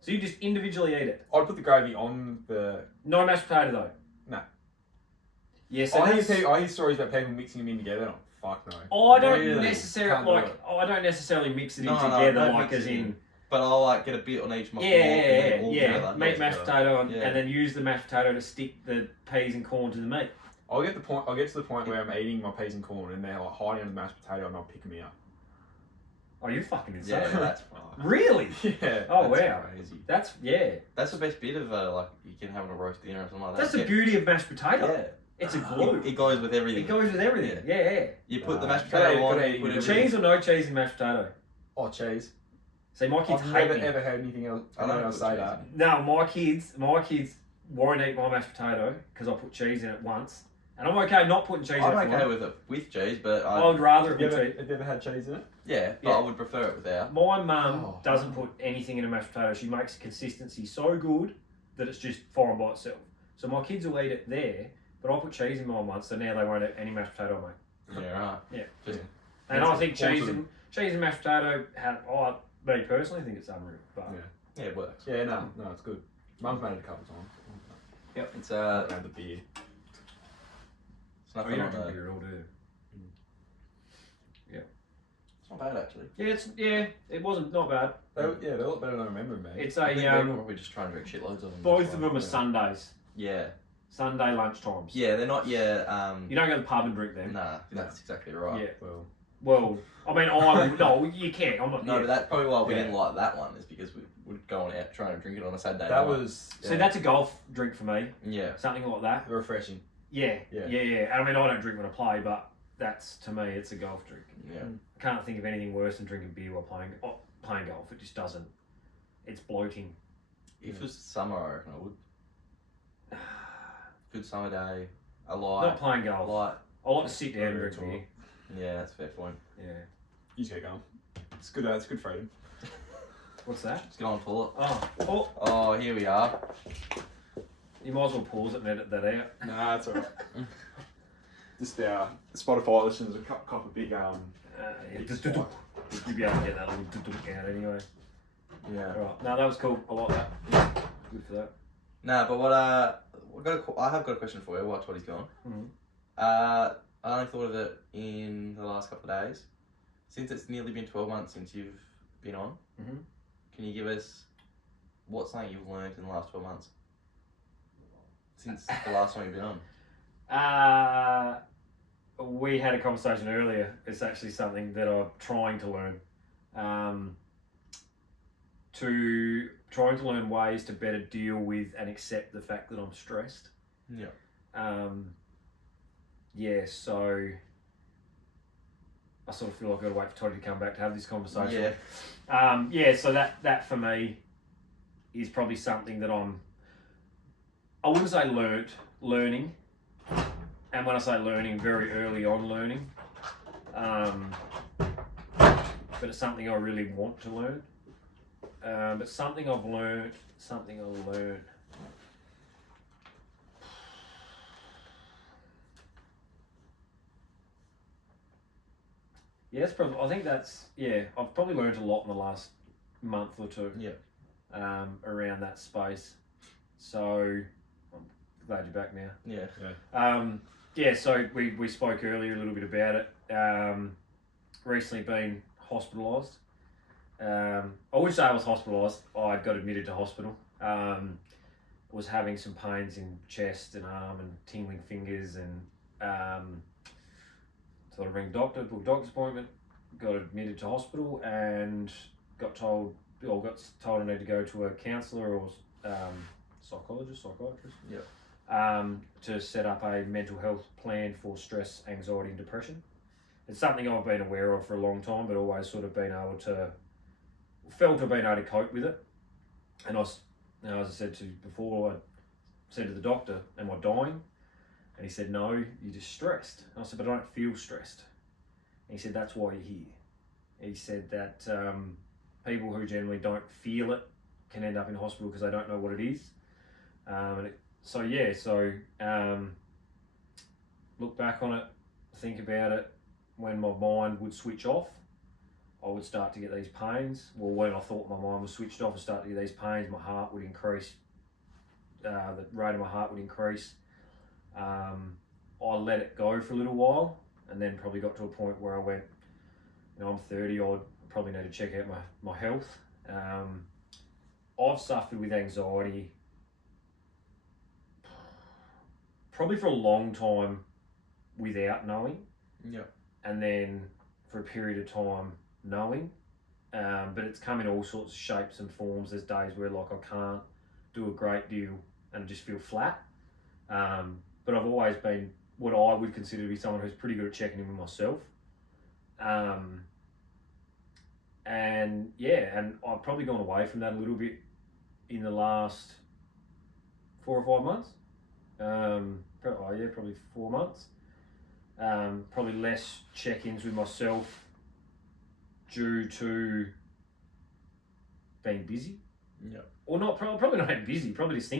So you just individually eat it. I'd put the gravy on the. No mashed potato though. No. Yeah, so I that's- hear stories about people mixing them in together. And fuck no. I don't Really? necessarily Can't do like. it. I don't necessarily mix it in No, no, together, don't like mix as it in. But I'll like get a bit on each. My fork and Yeah. all together. Make mashed potato and, Yeah. and then use the mashed potato to stick the peas and corn to the meat. I'll get to the point where I'm eating my peas and corn and they're like hiding under the mashed potato and I'll pick them out. Oh, you're fucking insane. Yeah, that's fucked. Really? Yeah. Oh That's wow. crazy. That's yeah. That's the best bit of like you can have on a roast dinner or something like that. That's the beauty of mashed potato. Yeah. It's a glue. It goes with everything. It goes with everything. Yeah. You put the mashed Gotta potato eat- on. gotta You eat put it. everything. Cheese or no cheese in mashed potato? Oh, cheese. See, my kids I've hate never me. ever heard anything else. I I don't don't put say cheese that. in. No, my kids won't eat my mashed potato because I put cheese in it once, and I'm okay not putting cheese in I'm it. okay for with it with cheese, but I would rather Have it you with ever, cheese. have you ever had cheese in it? yeah, but Yeah. I would prefer it without. My mum Oh. doesn't put anything in a mashed potato. She makes the consistency so good that it's just foreign by itself. So my kids will eat it there, but I put cheese in mine once, so now they won't eat any mashed potato on me. Yeah, right. Yeah. Just And It's I think cheese important. and mashed potato me personally think it's unreal. But Yeah. yeah, it works. Yeah, no, it's good. Mum's made it a couple times. Yep. It's Around the beer. it's oh, nothing you on don't the. drink beer at all, do you? It's not bad actually. Yeah, it wasn't not bad. They're a lot better than I remember them being. It's I think a we're probably just trying to drink shitloads of them. both That's of why. them are Sundays. Yeah, Sunday lunchtimes. yeah, they're not. Yeah, You don't go to the pub and drink them. nah, that's exactly right. Yeah. Well, I mean, I would, no, you can. I'm not. No, yeah. but that's probably why we Yeah. didn't like that one is because we would go on out trying to drink it on a Saturday. that night. was So that's a golf drink for me. Yeah. Something like that. refreshing. Yeah. Yeah. I mean, I don't drink when I play, but that's to me, it's a golf drink. Yeah. I can't think of anything worse than drinking beer while playing golf. It just doesn't. It's bloating. If it was summer, I reckon I would. Good summer day. A light. Not playing golf. Light. I like to sit down and Very drink beer. Yeah, that's a fair point. Yeah. You just get going. It's good. It's good freedom. What's that? Just get on the toilet. Oh, Oh, here we are. you might as well pause it and edit that out. Nah, it's alright. Just our Spotify listeners will cop a big Yeah, big just spike. you'll be able to get that little out anyway. Yeah. Alright, no, that was cool. I like that. Good for that. Nah, but what I have got a question for you. While Toddy's gone. Mhm. I only thought of it in the last couple of days. Since it's nearly been 12 months since you've been on, Mhm. can you give us what's something you've learned in the last 12 months? Since the last time you've been on? We had a conversation earlier. It's actually something that I'm trying to learn. Trying to learn ways to better deal with and accept the fact that I'm stressed. Yeah. So I sort of feel like I've got to wait for Toddy to come back to have this conversation. Yeah. So that for me is probably something that I wouldn't say learning. And when I say learning, very early on learning. But it's something I really want to learn. But something I've learned. Yeah, I've probably learned a lot in the last month or two. Yeah. Around that space. So I'm glad you're back now. Yeah. So we spoke earlier a little bit about it. Recently been hospitalised. I would say I was hospitalised. I got admitted to hospital. Was having some pains in chest and arm and tingling fingers and so I rang the doctor, booked a doctor's appointment, got admitted to hospital and got told I need to go to a counsellor or psychiatrist. Yeah. To set up a mental health plan for stress, anxiety and depression. It's something I've been aware of for a long time, but always sort of been able to cope with it. And as I said to you before, I said to the doctor, am I dying? And he said, no, you're just stressed. And I said, but I don't feel stressed. And he said, that's why you're here. He said that people who generally don't feel it can end up in hospital because they don't know what it is. Look back on it, think about it. When my mind would switch off, I would start to get these pains. Well, when I thought my mind was switched off, I started to get these pains. My heart would increase. The rate of my heart would increase. I let it go for a little while, and then probably got to a point where I went, I'm 30. I probably need to check out my health. I've suffered with anxiety probably for a long time without knowing. Yeah. And then for a period of time knowing. But it's come in all sorts of shapes and forms. There's days where I can't do a great deal and I just feel flat. But I've always been what I would consider to be someone who's pretty good at checking in with myself. And I've probably gone away from that a little bit in the last 4 or 5 months. Probably 4 months. Probably less check-ins with myself due to being busy. Yeah. Or not, probably not being busy, probably just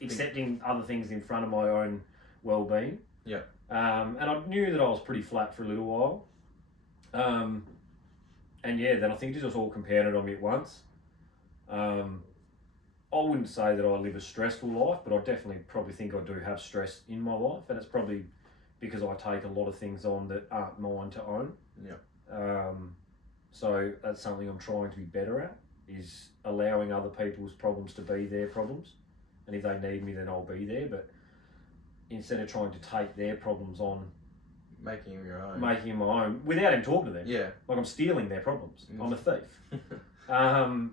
accepting other things in front of my own well-being. Yeah. And I knew that I was pretty flat for a little while. Then I think it just all compounded on me at once. I wouldn't say that I live a stressful life, but I definitely probably think I do have stress in my life, and it's probably because I take a lot of things on that aren't mine to own. Yeah. So that's something I'm trying to be better at, is allowing other people's problems to be their problems. And if they need me, then I'll be there. But instead of trying to take their problems on, Making them your own. making them my own, without even talking to them. Yeah. Like I'm stealing their problems. I'm a thief.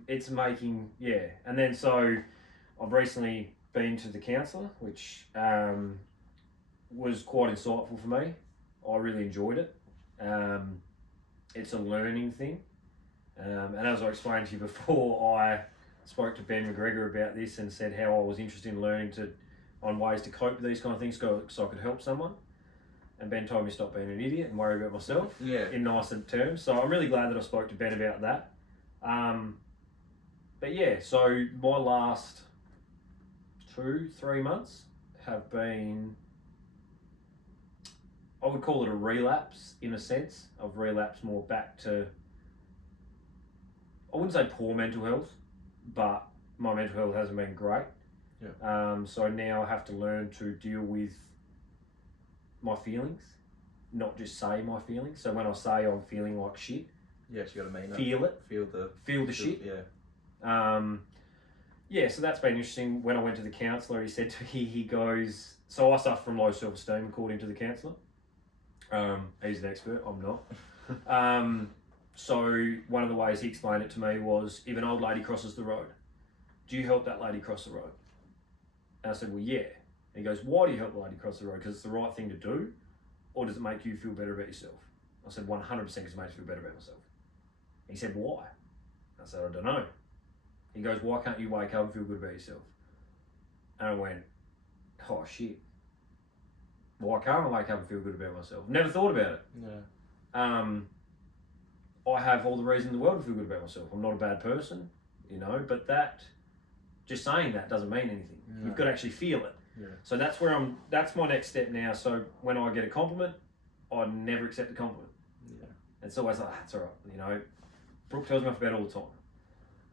It's making, And then so I've recently been to the counsellor, which was quite insightful for me. I really enjoyed it. It's a learning thing. And as I explained to you before, I spoke to Ben McGregor about this and said how I was interested in learning on ways to cope with these kind of things so I could help someone. And Ben told me to stop being an idiot and worry about myself Yeah. in nicer terms. So I'm really glad that I spoke to Ben about that. But yeah, so my last 2-3 months have been, I would call it a relapse in a sense. I've relapsed more back to, I wouldn't say poor mental health, but my mental health hasn't been great. Yeah. So now I have to learn to deal with my feelings, not just say my feelings. So when I say I'm feeling like shit, Yes, you got to mean feel it, feel the shit. Yeah. Yeah, so that's been interesting. When I went to the counsellor, he said to me, he goes, so I suffer from low self-esteem according to the counsellor. He's an expert, I'm not. So one of the ways he explained it to me was, if an old lady crosses the road, do you help that lady cross the road? And I said, well, yeah. And he goes, why do you help the lady cross the road? Because it's the right thing to do, or does it make you feel better about yourself? I said, 100% because it makes me feel better about myself. He said, why? I said, I don't know. He goes, why can't you wake up and feel good about yourself? And I went, oh shit. Why can't I wake up and feel good about myself? Never thought about it. Yeah. I have all the reason in the world to feel good about myself. I'm not a bad person, but that, just saying that doesn't mean anything. No. You've got to actually feel it. Yeah. So that's my next step now. So when I get a compliment, I never accept a compliment. Yeah. It's always like, it's all right, Brooke tells me off about all the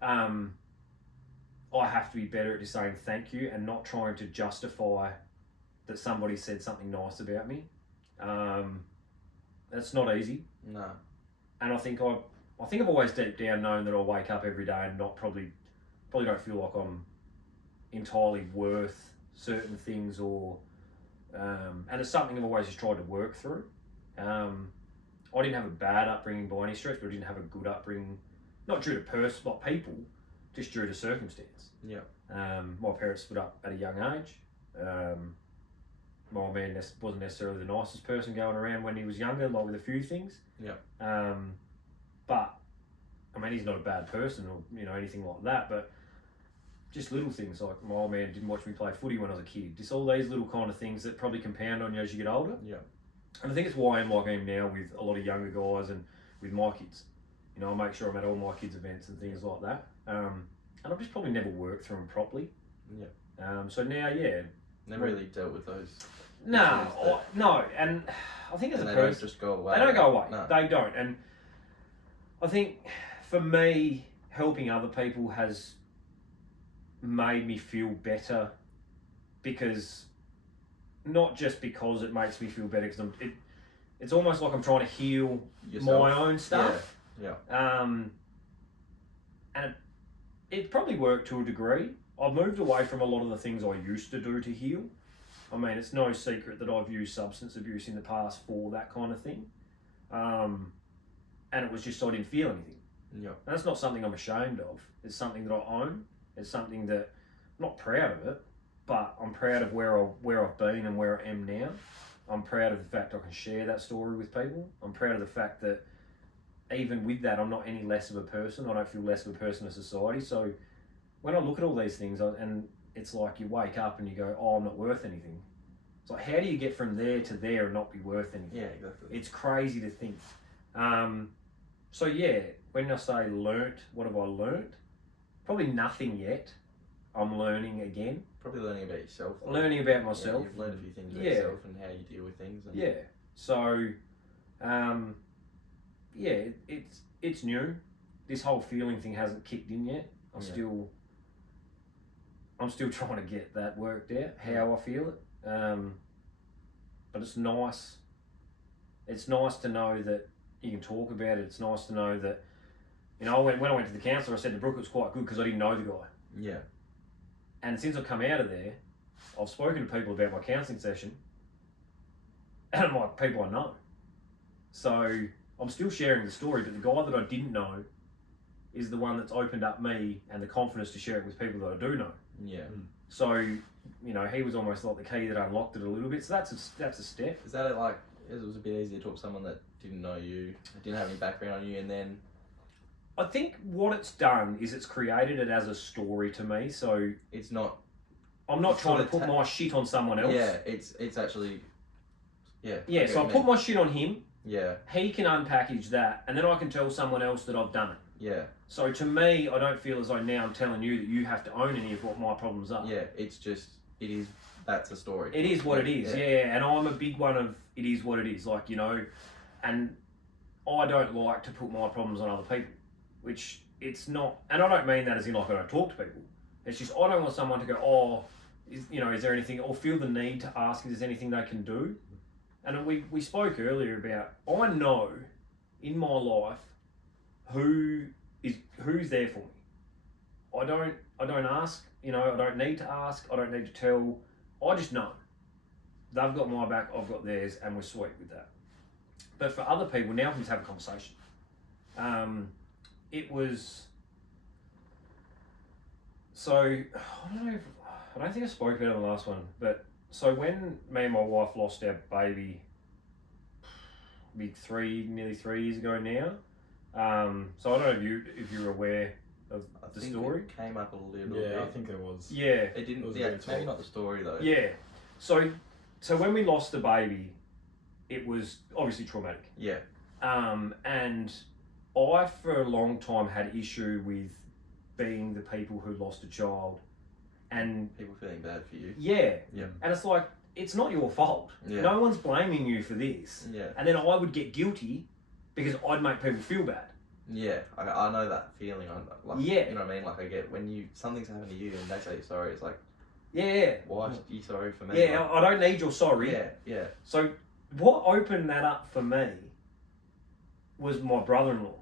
time. I have to be better at just saying thank you and not trying to justify that somebody said something nice about me. That's not easy. No. And I think I've always deep down known that I wake up every day and not probably don't feel like I'm entirely worth certain things, or and it's something I've always just tried to work through. I didn't have a bad upbringing by any stretch, but I didn't have a good upbringing, not due to people, just due to circumstance. Yeah. My parents split up at a young age. My old man wasn't necessarily the nicest person going around when he was younger, like with a few things. Yeah. But I mean, he's not a bad person or anything like that. But just little things like my old man didn't watch me play footy when I was a kid. Just all these little kind of things that probably compound on you as you get older. Yeah. And I think it's why I'm like I am now with a lot of younger guys and with my kids. I make sure I'm at all my kids' events and things like that. And I've just probably never worked through them properly. Yeah. So now, yeah. Never really dealt with those. No, and I think as and a they person, don't just go away. they don't go away. No. They don't. And I think for me, helping other people has made me feel better, because not just because it makes me feel better, because it's almost like I'm trying to heal Yourself. my own stuff. Yeah. And it probably worked to a degree. I've moved away from a lot of the things I used to do to heal. I mean, it's no secret that I've used substance abuse in the past for that kind of thing. And it was just I didn't feel anything. Yeah. And that's not something I'm ashamed of. It's something that I own. It's something that I'm not proud of it, but I'm proud of where I've been and where I am now. I'm proud of the fact I can share that story with people. I'm proud of the fact that even with that, I'm not any less of a person. I don't feel less of a person in society. So when I look at all these things, and it's like you wake up and you go, oh, I'm not worth anything. It's like, how do you get from there to there and not be worth anything? Yeah, exactly. It's crazy to think. So yeah, when I say learnt, what have I learnt? Probably nothing yet. I'm learning again. Probably learning about yourself. Learning about myself. Yeah, you've learned a few things about Yeah. yourself and how you deal with things. And Yeah. So, yeah, it's new. This whole feeling thing hasn't kicked in yet. I'm still trying to get that worked out, how I feel it. But it's nice. It's nice to know that you can talk about it. It's nice to know that, when I went to the counsellor, I said to Brooke it was quite good because I didn't know the guy. Yeah. And since I've come out of there, I've spoken to people about my counselling session, and I'm like, people I know. So I'm still sharing the story, but the guy that I didn't know is the one that's opened up me and the confidence to share it with people that I do know. Yeah. So, he was almost like the key that unlocked it a little bit. So that's a step. Is that like, it was a bit easier to talk to someone that didn't know you, didn't have any background on you, and then... I think what it's done is it's created it as a story to me. So It's not... I'm not It's trying to sort of put my shit on someone else. Yeah, it's actually... Yeah. Yeah, so I put my shit on him. Yeah. He can unpackage that, and then I can tell someone else that I've done it. Yeah. So to me, I don't feel as though now I'm telling you that you have to own any of what my problems are. Yeah, it's just, it is, that's a story. It is what it is, yeah. And I'm a big one of, it is what it is. Like, you know, and I don't like to put my problems on other people, which it's not, and I don't mean that as in like I don't talk to people. It's just, I don't want someone to go, oh, is there anything, or feel the need to ask if there's anything they can do. And we spoke earlier about, I know in my life who's there for me. I don't ask, you know, I don't need to ask, I don't need to tell. I just know. They've got my back, I've got theirs, and we're sweet with that. But for other people, now we can just have a conversation. It was, so, I don't think I spoke about it in the last one, but so when me and my wife lost our baby, nearly 3 years ago now. So I don't know if you're aware of the story. It came up a little Yeah, bit. I think there was. Yeah. It didn't. It was Yeah, very maybe tall. not the story though. Yeah. So when we lost the baby, it was obviously traumatic. Yeah. And I for a long time had issue with being the people who lost a child, and People feeling bad for you. yeah. Yeah. And it's like, it's not your fault. Yeah. No one's blaming you for this. Yeah. And then I would get guilty because I'd make people feel bad. Yeah. I know that feeling. Like, Yeah. You know what I mean? Like I get when something's happened to you and they say sorry. It's like, Yeah. why are you sorry for me? Yeah, I don't need your sorry. Yeah. Yeah. So what opened that up for me was my brother-in-law.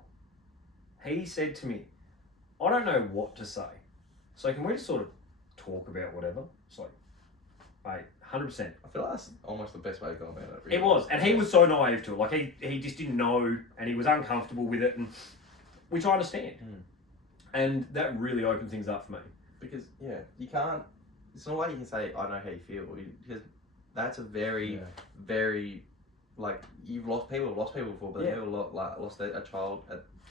He said to me, I don't know what to say. So can we just sort of talk about whatever? It's like, mate, 100%. I feel like that's almost the best way to go about it. Really. It was, and he was so naive to it. Like he just didn't know, and he was uncomfortable with it, and which I understand. And that really opened things up for me. Because you can't. It's not like you can say I know how you feel because that's a very, very, like you've lost people before, but they've never lost a child.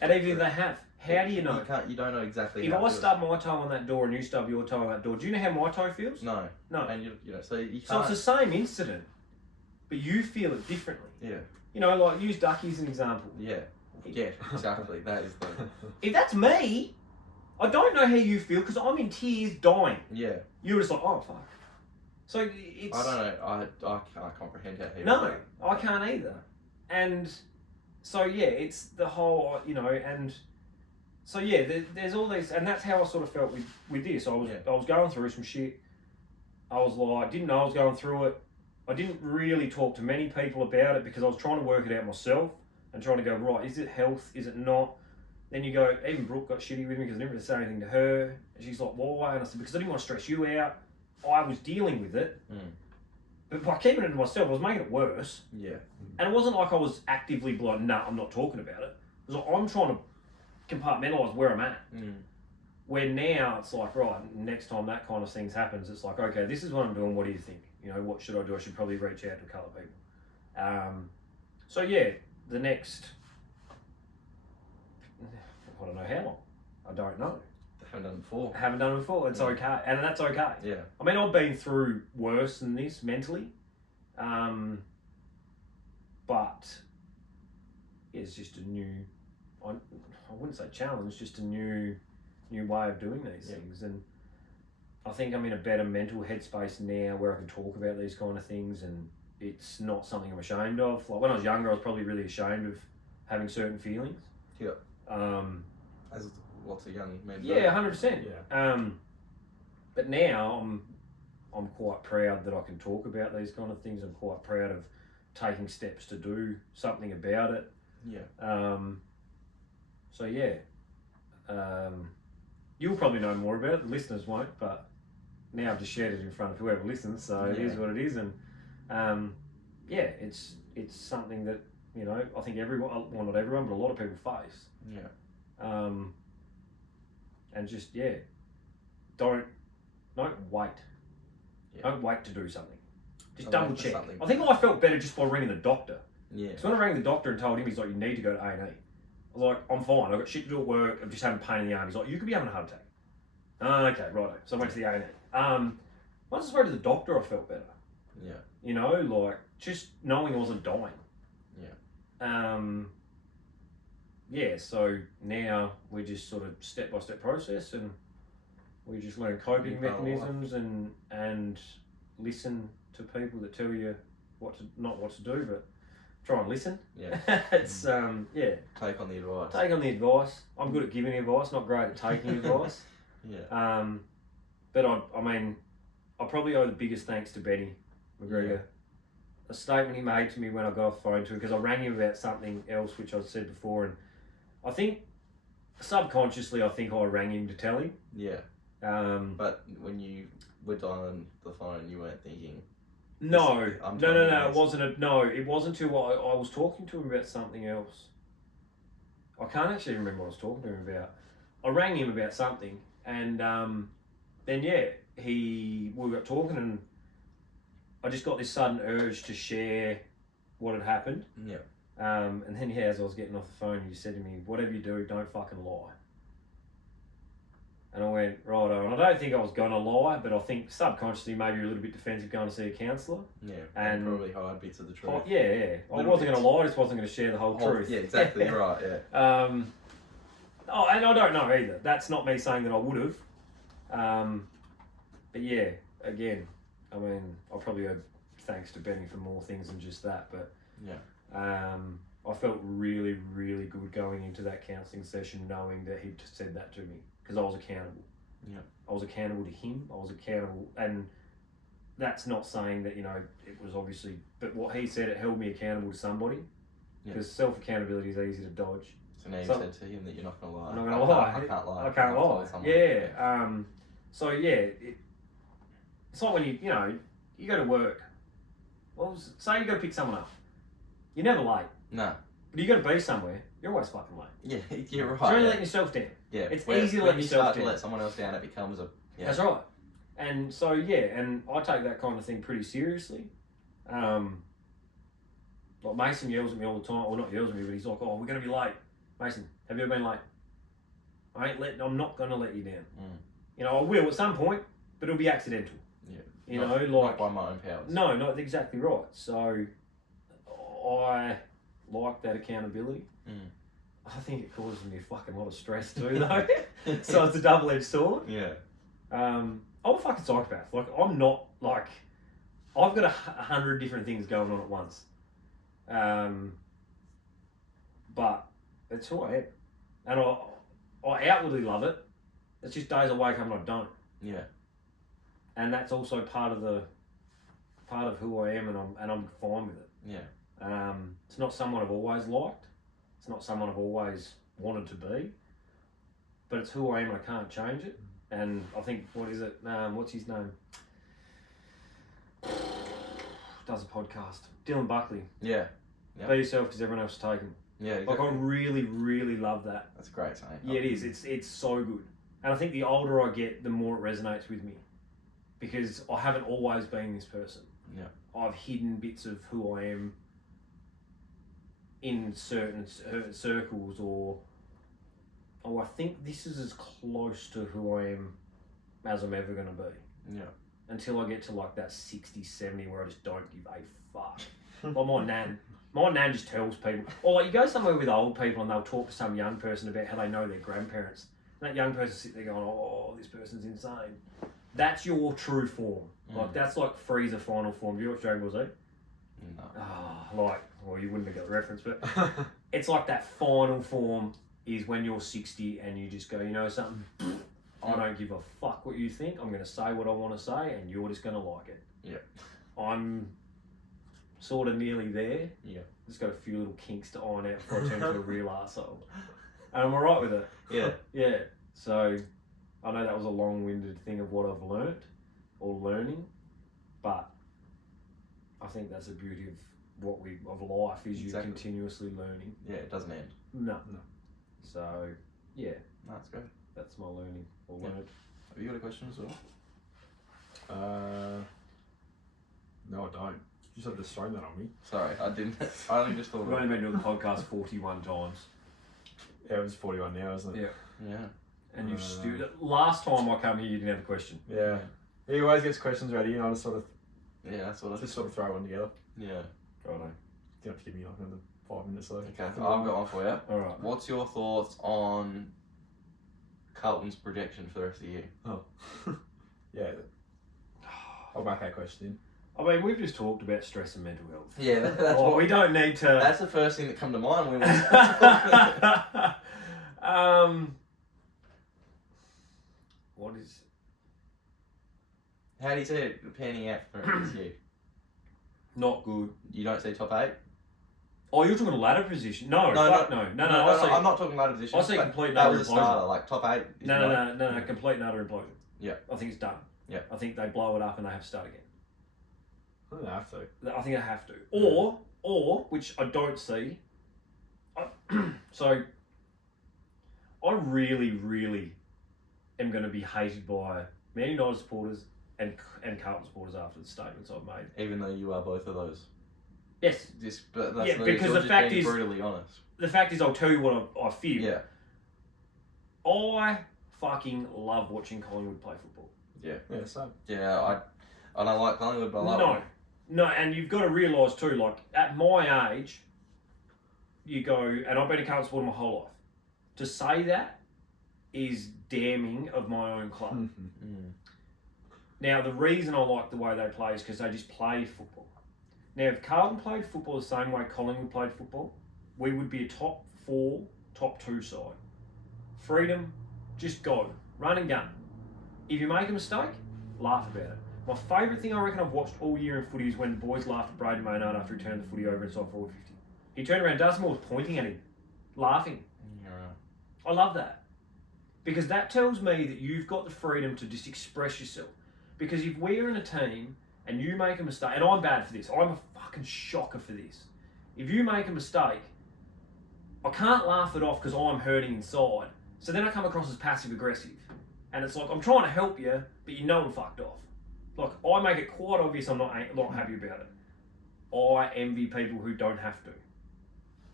And even if they have, how do you know? You don't know exactly. If how I it feels. stub my toe on that door and you stub your toe on that door, do you know how my toe feels? No. No. And you know, so you can't. So it's the same incident, but you feel it differently. Yeah. You know, like use Ducky as an example. Yeah. Yeah. Exactly. That is the. If that's me, I don't know how you feel because I'm in tears, dying. Yeah. You're just like, oh fuck. So it's. I don't know. I can't comprehend how he. No, I can't either. And so yeah, it's the whole, you know, and so yeah, there's all these, and that's how I sort of felt with this. I was going through some shit. I was like, didn't know I was going through it. I didn't really talk to many people about it because I was trying to work it out myself and trying to go, right, is it health? Is it not? Then you go, even Brooke got shitty with me because I didn't really say anything to her. And she's like, why? And I said, because I didn't want to stress you out. I was dealing with it. But by keeping it to myself, I was making it worse. Yeah. And it wasn't like I was actively like, nah, I'm not talking about it. It was like, I'm trying to compartmentalize where I'm at. Where now it's like, right, next time that kind of things happens, it's like, okay, this is what I'm doing. What do you think? You know, what should I do? I should probably reach out to a couple of people. So yeah, the next, I don't know how long. I don't know. Haven't done it before. Haven't done it before. It's okay, and that's okay. Yeah. I mean, I've been through worse than this mentally, but it's just a new. I wouldn't say challenge, just a new way of doing these things, and I think I'm in a better mental headspace now where I can talk about these kind of things, and it's not something I'm ashamed of. Like when I was younger, I was probably really ashamed of having certain feelings. Yeah. As lots of young men. do. Yeah, 100%. Yeah. But now I'm quite proud that I can talk about these kind of things. I'm quite proud of taking steps to do something about it. Yeah. So yeah, you'll probably know more about it. The listeners won't, but now I've just shared it in front of whoever listens. So it is what it is, and yeah, it's something that, you know, I think everyone, well not everyone, but a lot of people face. Yeah. And just don't wait. Yeah. Don't wait to do something. Just Don't wait double for check. something. I think I felt better just by ringing the doctor. Yeah. So when I rang the doctor and told him, he's like, you need to go to A&E. I was like, I'm fine. I've got shit to do at work. I'm just having pain in the arm. He's like, you could be having a heart attack. Okay, righto. So I went to the A&E. Once I spoke to the doctor, I felt better. Yeah. You know, like just knowing I wasn't dying. Yeah. yeah, so now we just sort of step-by-step process, and we just learn coping mechanisms and listen to people that tell you not what to do, but try and listen. Yeah. It's yeah. Take on the advice. Take on the advice. I'm good at giving advice, not great at taking advice. Yeah. But I mean, I probably owe the biggest thanks to Benny McGregor. Yeah. A statement he made to me when I got off the phone to him, because I rang him about something else which I'd said before, and I think subconsciously I rang him to tell him. Yeah. But when you were on the phone, you weren't thinking. No. It wasn't until I was talking to him about something else. I can't actually remember what I was talking to him about. I rang him about something, and then we got talking, and I just got this sudden urge to share what had happened. Yeah. And then as I was getting off the phone, he said to me, "Whatever you do, don't fucking lie." And I went, righto. And I don't think I was gonna lie, but I think subconsciously maybe a little bit defensive going to see a counsellor. Yeah. And probably hide bits of the truth. I wasn't gonna lie, I just wasn't gonna share the whole truth. Yeah, exactly right. Yeah. And I don't know either. That's not me saying that I would have. But yeah, again, I mean, I probably owe thanks to Benny for more things than just that. But yeah. I felt really, really good going into that counselling session, knowing that he'd said that to me, because I was accountable. Yeah. I was accountable to him. I was accountable, and that's not saying that, it was obviously, but what he said, it held me accountable to somebody, because self accountability is easy to dodge. So now you said to him that you're not gonna lie. I'm not gonna lie. I can't lie. I can't lie. Yeah. So yeah, it's like when you go to work. Well, say you got to pick someone up. You're never late. No. But you got to be somewhere. You're always fucking late. Yeah, you're right. So you're only letting yourself down. Yeah. It's easy to let yourself down. To let someone else down, it becomes a. Yeah. That's right. And so and I take that kind of thing pretty seriously. Like Mason yells at me all the time. Well, not yells at me, but he's like, "Oh, we're gonna be late." Mason, have you ever been late? I'm not gonna let you down. I will at some point, but it'll be accidental. Yeah. Not by my own powers. No, not exactly right. So I like that accountability. I think it causes me a fucking lot of stress too, though. So it's a double-edged sword. Yeah. I'm a fucking psychopath. Like, I'm not, like, I've got 100 different things going on at once. But it's who I am. And I outwardly love it. It's just days I wake up and I don't. Yeah. And that's also part of who I am, and I'm fine with it. Yeah. It's not someone I've always liked. It's not someone I've always wanted to be. But it's who I am, and I can't change it. And I think, what's his name? Does a podcast. Dylan Buckley. Yeah. Be yourself because everyone else is taken. Yeah. Exactly. Like, I really, really love that. That's great saying. Yeah, it is. It's so good. And I think the older I get, the more it resonates with me. Because I haven't always been this person. Yeah. I've hidden bits of who I am in certain circles, or I think this is as close to who I am as I'm ever going to be. Yeah. Until I get to like that 60, 70 where I just don't give a fuck. Like my nan just tells people, or like you go somewhere with old people and they'll talk to some young person about how they know their grandparents. And that young person sits there going, "Oh, this person's insane." That's your true form. Like, that's like Freezer final form. Do you watch Dragon Ball Z? No. Well, you wouldn't have got the reference, but it's like that final form is when you're 60 and you just go, you know something? I don't give a fuck what you think. I'm going to say what I want to say and you're just going to like it. Yeah. I'm sort of nearly there. Yeah. Just got a few little kinks to iron out before I turn into a real arsehole. And I'm alright with it. Yeah. Yeah. So I know that was a long-winded thing of what I've learnt or learning, but I think that's the beauty of of life is you continuously learning. Yeah, it doesn't end. No. So yeah, That's good. that's my learning or learnt. Have you got a question as well? No, I don't. You sort of just thrown that on me. Sorry, I didn't. I only just thought. We've only been doing the podcast 41 times. Yeah, it was 41 now, isn't it? Yeah. Yeah. And you've last time I come here, you didn't have a question. Yeah. He always gets questions ready, and I just sort of Yeah, that's what I just sort of throw one together. Yeah. Righto. You have to give me like another 5 minutes left. Okay, I've got one for you. All right. What's your thoughts on Carlton's projection for the rest of the year? Yeah. I'll back that question. I mean, we've just talked about stress and mental health. Yeah, that's Oh, what we don't need to. That's the first thing that come to mind when we. What is? How do you see it panning out for this year? Not good. You don't see top 8? Oh, you're talking ladder position? No, No, fuck no. No, I see. I'm not talking ladder position. I see complete That nutter was a starter, implosion. like top 8. is No, right. complete and utter implosion. Yeah. I think it's done. Yeah. I think they blow it up and they have to start again. I don't have to. I think they have to. Or which I don't see. So, I really am going to be hated by Man United supporters and Carlton supporters after the statements I've made. Even though you are both of those. Yes. But that's Yeah, the, because you're the just fact being is- brutally honest. The fact is, I'll tell you what I feel. Yeah. I fucking love watching Collingwood play football. Yeah, same. Yeah, I don't like Collingwood, but I love No. them. No, and you've got to realise too, like, at my age, you go, and I've been a Carlton supporter my whole life. To say that is damning of my own club. Mm. Now, the reason I like the way they play is because they just play football. Now, if Carlton played football the same way Collingwood played football, we would be a top 4, top 2 side. Freedom, just go. Run and gun. If you make a mistake, laugh about it. My favourite thing I reckon I've watched all year in footy is when the boys laughed at Braden Maynard after he turned the footy over inside forward 50. He turned around, Dustin was pointing at him, laughing. You're right. I love that. Because that tells me that you've got the freedom to just express yourself. Because if we're in a team and you make a mistake, and I'm bad for this, I'm a fucking shocker for this. If you make a mistake, I can't laugh it off because I'm hurting inside. So then I come across as passive aggressive. And it's like, I'm trying to help you, but you know I'm fucked off. Like, I make it quite obvious I'm not happy about it. I envy people who don't have to.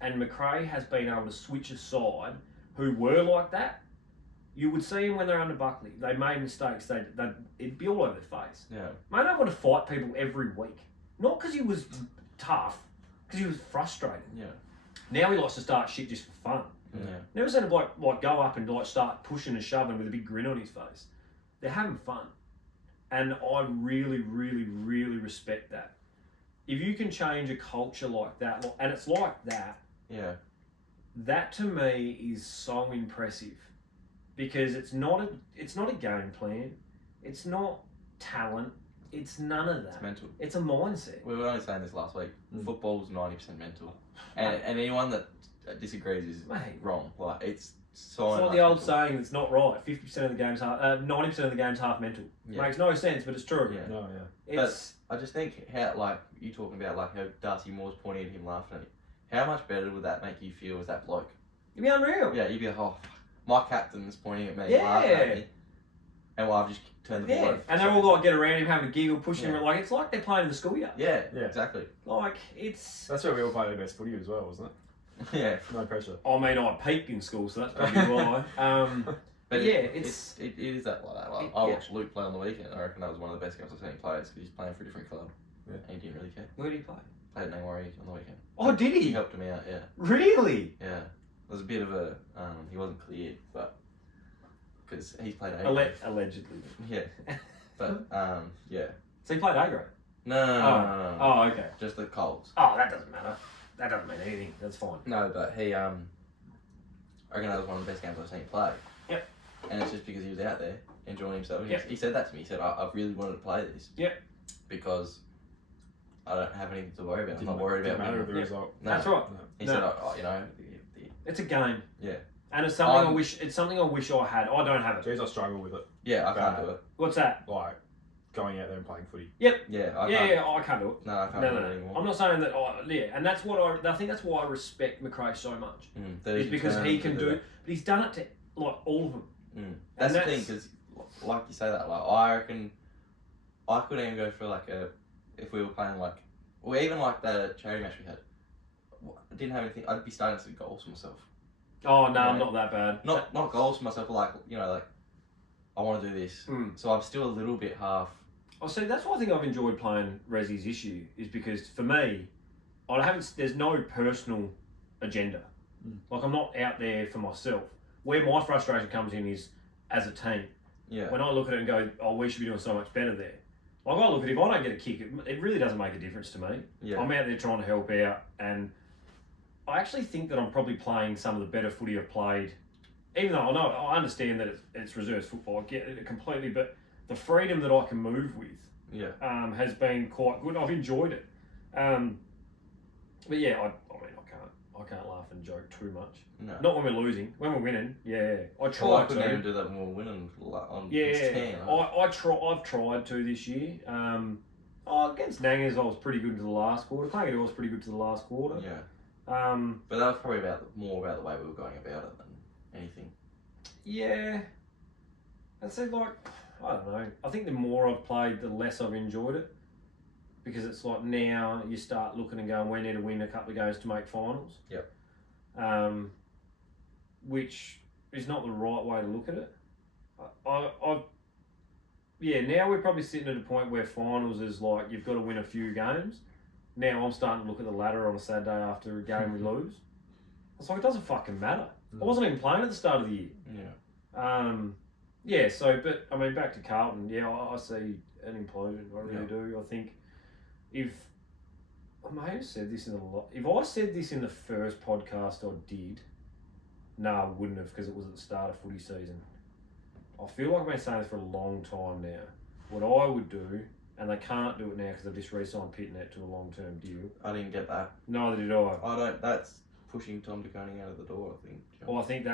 And McRae has been able to switch aside who were like that. You would see him when they're under Buckley. They made mistakes. It'd be all over their face. Yeah. Mate, I want to fight people every week. Not because he was tough, because he was frustrated. Yeah. Now he likes to start shit just for fun. Yeah. Never seen a bloke like go up and like start pushing and shoving with a big grin on his face. They're having fun. And I really respect that. If you can change a culture like that, and it's like that, Yeah. that to me is so impressive. Because it's not a game plan. It's not talent. It's none of that. It's mental. It's a mindset. We were only saying this last week. Football's 90% mental. And anyone that disagrees is Mate. wrong. Like, it's so It's like much the old mental. saying that's not right. 50% of the game's 90% of the game's half mental. Yeah. Makes no sense, but it's true. Yeah. No, yeah. It's I just think how, like, you talking about, like, how Darcy Moore's pointing at him, laughing at him. How much better would that make you feel as that bloke? it'd be unreal. Yeah, you'd be like, oh, fuck, my captain's pointing at me, Yeah. laughing at me. And well, I've just turned the ball Yeah, over. and they're all like get around him, having a giggle, pushing Yeah. him. Like it's like they're playing in the schoolyard. Yeah, Yeah. exactly. Like it's. That's where we all played our best footy as well, wasn't it? Yeah. No pressure. I mean, I peaked in school, so that's probably why. But yeah, it is that like that. Like, I watched Luke play on the weekend. I reckon that was one of the best games I've seen him play because he's playing for a different club. Yeah. And he didn't really care. Where did he play? Played at Nangwarry on the weekend. Oh, did He he? helped him out, yeah. Really? Yeah. There was a bit of a, he wasn't cleared, but, because he's played A. Allegedly. Yeah. But, yeah. So he played A grade. No. Oh, okay. Just the Colts. Oh, that doesn't matter. That doesn't mean anything. That's fine. No, but he, I reckon that was one of the best games I've seen him play. Yep. And it's just because he was out there enjoying himself. And Yep. he said that to me. He said, I really wanted to play this. Yep. Because I don't have anything to worry about. I'm not worried about matter winning. the result. No. That's right. He No. said, you know, It's a game. Yeah. And it's something I I'm- wish. It's something I wish I had. I don't have it. Jeez, I struggle with it. yeah, I can't do it. What's that? Like going out there and playing footy. Yeah, I Yeah, can't. yeah. I can't do it. No, I can't No, do no, it no. anymore. I'm not saying that. Yeah, and that's what I think. That's why I respect McRae so much. That Is he because can he turn can to do. But he's done it to like all of them. That's the And thing, because like you say that, like I reckon I could even go for like if we were playing like, or even like the charity match we had. I didn't have anything. I'd be starting to see goals for myself. Oh no, I'm Right. not that bad. Not goals for myself, but like like I want to do this. So I'm still a little bit half. Oh, see, that's why I think I've enjoyed playing Resi's Issue is because for me, There's no personal agenda. Like, I'm not out there for myself. Where my frustration comes in is as a team. Yeah. When I look at it and go, oh, we should be doing so much better there. Like, I look at it, if I don't get a kick, it really doesn't make a difference to me. Yeah. I'm out there trying to help out, and I actually think that I'm probably playing some of the better footy I've played. Even though I understand that it's reserves football, I get it completely, but the freedom that I can move with has been quite good. I've enjoyed it. But yeah, I can't laugh and joke too much. No. Not when we're losing. When we're winning, I try I to. couldn't even do that when we were winning on 10. I've tried to this year. Against Nangers, I was pretty good to the last quarter. Clangadoo was pretty good to the last quarter. Yeah. But that was probably more about the way we were going about it than anything. Yeah. I'd say, like, I don't know. I think the more I've played, the less I've enjoyed it. Because it's like now you start looking and going, we need to win a couple of games to make finals. Yep. Which is not the right way to look at it. Now we're probably sitting at a point where finals is like you've got to win a few games. Now I'm starting to look at the ladder on a Saturday after a game we lose. It's like, it doesn't fucking matter. I wasn't even playing at the start of the year. Yeah. But I mean, back to Carlton, I see an implosion. I really do. I think if I may have said this if I said this in the first podcast I did, no, I wouldn't have, because it was at the start of footy season. I feel like I've been saying this for a long time now. What I would do, and they can't do it now because they've just re-signed Pitnet to a long-term deal. I didn't get that. Neither did I. That's pushing Tom DeConing out of the door, I think. Well, I think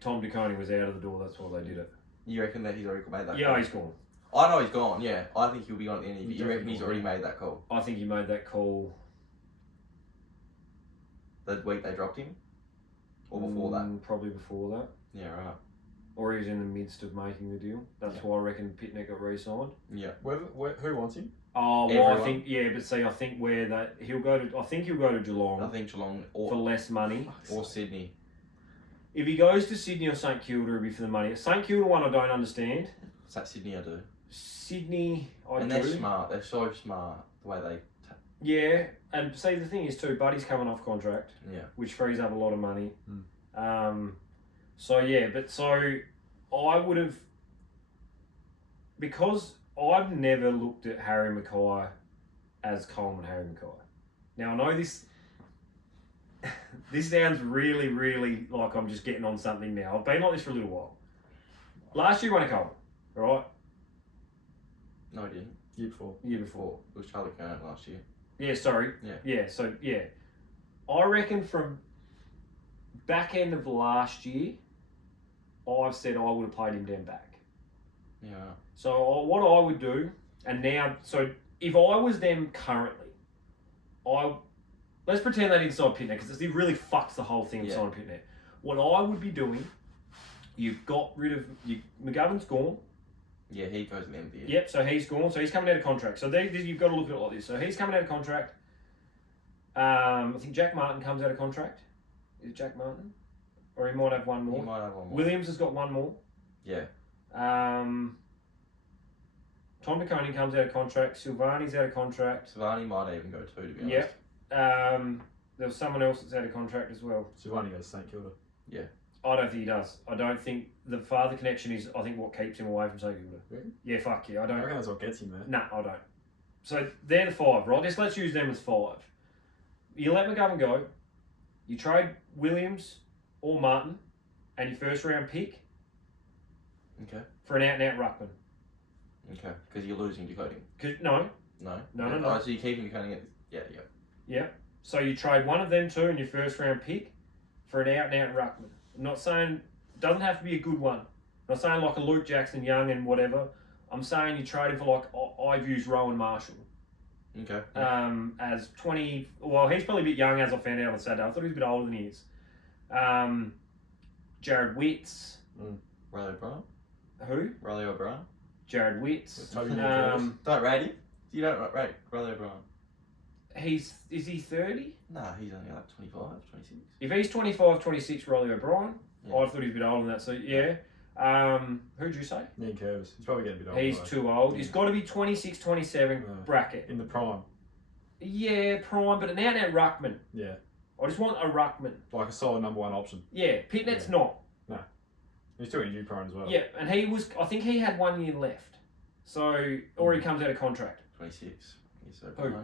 Tom DeConing was out of the door, that's why they did it. You reckon that he's already made that Yeah, call? he's gone. I know he's gone, yeah. I think he'll be gone at the end of the year. You reckon Definitely he's already made that call? I think he made that call The week they dropped him? Or before that? Probably before that. Yeah, right. Or he was in the midst of making the deal. That's why I reckon Pitnet got re-signed. Yeah. Who wants him? Oh, well, Everyone. I think where that he'll go to Geelong. I think Geelong for less money. or Sydney. If he goes to Sydney or St Kilda, it'll be for the money. St Kilda one I don't understand. Is that Sydney I do? Sydney I and do. they're smart. They're so smart the way they... Yeah, and see the thing is too, Buddy's coming off contract. Yeah. Which frees up a lot of money. So I would have, because I've never looked at Harry Mackay as Coleman Harry Mackay. Now I know this sounds really, really like I'm just getting on something now. I've been like this for a little while. Last year won a Coleman, right? No, he didn't. Year before. It was Charlie Curran last year. Yeah, sorry. Yeah. I reckon from back end of last year, I've said I would have played him down back. Yeah. So what I would do, and now, so if I was them currently, let's pretend they didn't sign Pitnet, because it really fucks the whole thing of signing Pitnet. What I would be doing, you've got rid of, McGovern's gone. Yeah, he goes at the end of the year. Yep, so he's gone, so he's coming out of contract. So you've got to look at it like this. So he's coming out of contract. I think Jack Martin comes out of contract. Is it Jack Martin? Or he might have one more. He might have one more. Williams has got one more. Yeah. Tom DeConing comes out of contract. Silvani's out of contract. Silvani might even go too, to be honest. Yep. There was someone else that's out of contract as well. Silvani goes to St Kilda. Yeah. I don't think he does. I don't think the father connection is, I think, what keeps him away from St Kilda. Really? Yeah, fuck yeah. I I don't. reckon that's what gets him there. Nah, I don't. So they're the five, right? Let's use them as five. You let McGovern go. You trade Williams or Martin and your first round pick Okay. for an out-and-out ruckman. Okay. Because you're losing decoding. No. No. No. Oh, so you're keeping decoding it. Yeah. Yeah. So you trade one of them two and your first round pick for an out-and-out ruckman. I'm not saying, doesn't have to be a good one. I'm not saying like a Luke Jackson Young and whatever. I'm saying you trade him for like, I've used Rowan Marshall. Okay. As 20, well, he's probably a bit young as I found out on Saturday. I thought he was a bit older than he is. Jared Witts. Riley O'Brien? Who? Riley O'Brien? Jared Witts. Toby Moore Don't rate him. You don't rate Riley O'Brien. Is he 30? Nah, he's only like 25, 26. If he's 25, 26, Riley O'Brien. Yeah. I thought he was a bit older than that. So, yeah. Who'd you say? Ian Curvis. He's probably getting a bit older. He's though. too old. He's got to be 26, 27 Yeah. bracket. In the prime. Yeah, prime, but an out-and-out ruckman. Yeah. I just want a ruckman. Like a solid number one option. Yeah, Pitnet's Yeah. not. He's still injury prone as well. Yeah, and I think he had 1 year left. So, or he comes out of contract. 26. He's so Who?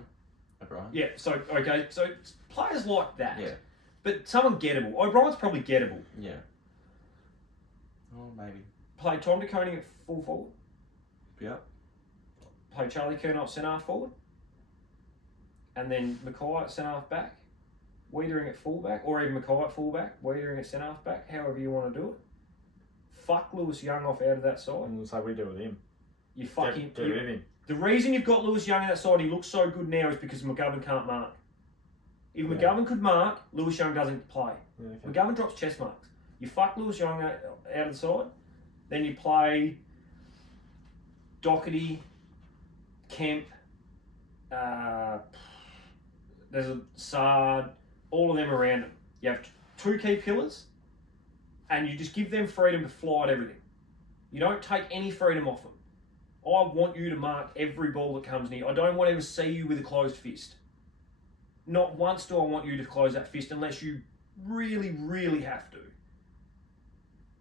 O'Brien. Yeah, so, okay, so players like that. Yeah. But someone gettable. O'Brien's probably gettable. Yeah. Oh, maybe. Play Tom DeConing at full forward. Yeah. Play Charlie Curnow at centre half forward. And then Mackay at centre half back. Wiedering at fullback, or even Mackay at fullback, Wiedering at centre half back, however you want to do it. Fuck Lewis Young off out of that side. And so we do with him. You fucking. Get rid of him. The reason you've got Lewis Young on that side, he looks so good now, is because McGovern can't mark. If Yeah. McGovern could mark, Lewis Young doesn't play. Yeah, okay. McGovern drops chest marks. You fuck Lewis Young out of the side, then you play Doherty, Kemp, there's a Sard, all of them around him. You have two key pillars, and you just give them freedom to fly at everything. You don't take any freedom off them. I want you to mark every ball that comes near. I don't want to ever see you with a closed fist. Not once do I want you to close that fist unless you really, really have to.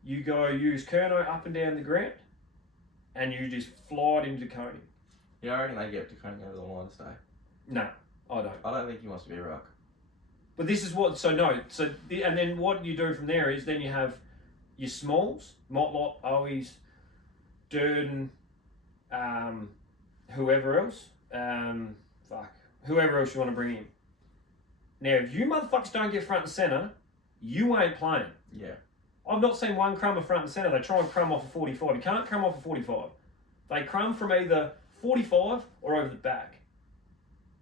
You go use Curnow up and down the ground, and you just fly it into Coney. Yeah, I reckon they get DeConing over the line to stay. No, I don't. I don't think he wants to be a ruck. But this is what, and then what you do from there is then you have your smalls, Motlop, Owies, Durden, whoever else, whoever else you want to bring in. Now, if you motherfuckers don't get front and centre, you ain't playing. Yeah. I've not seen one crumb of front and centre. They try and crumb off a 45. You can't crumb off a 45. They crumb from either 45 or over the back.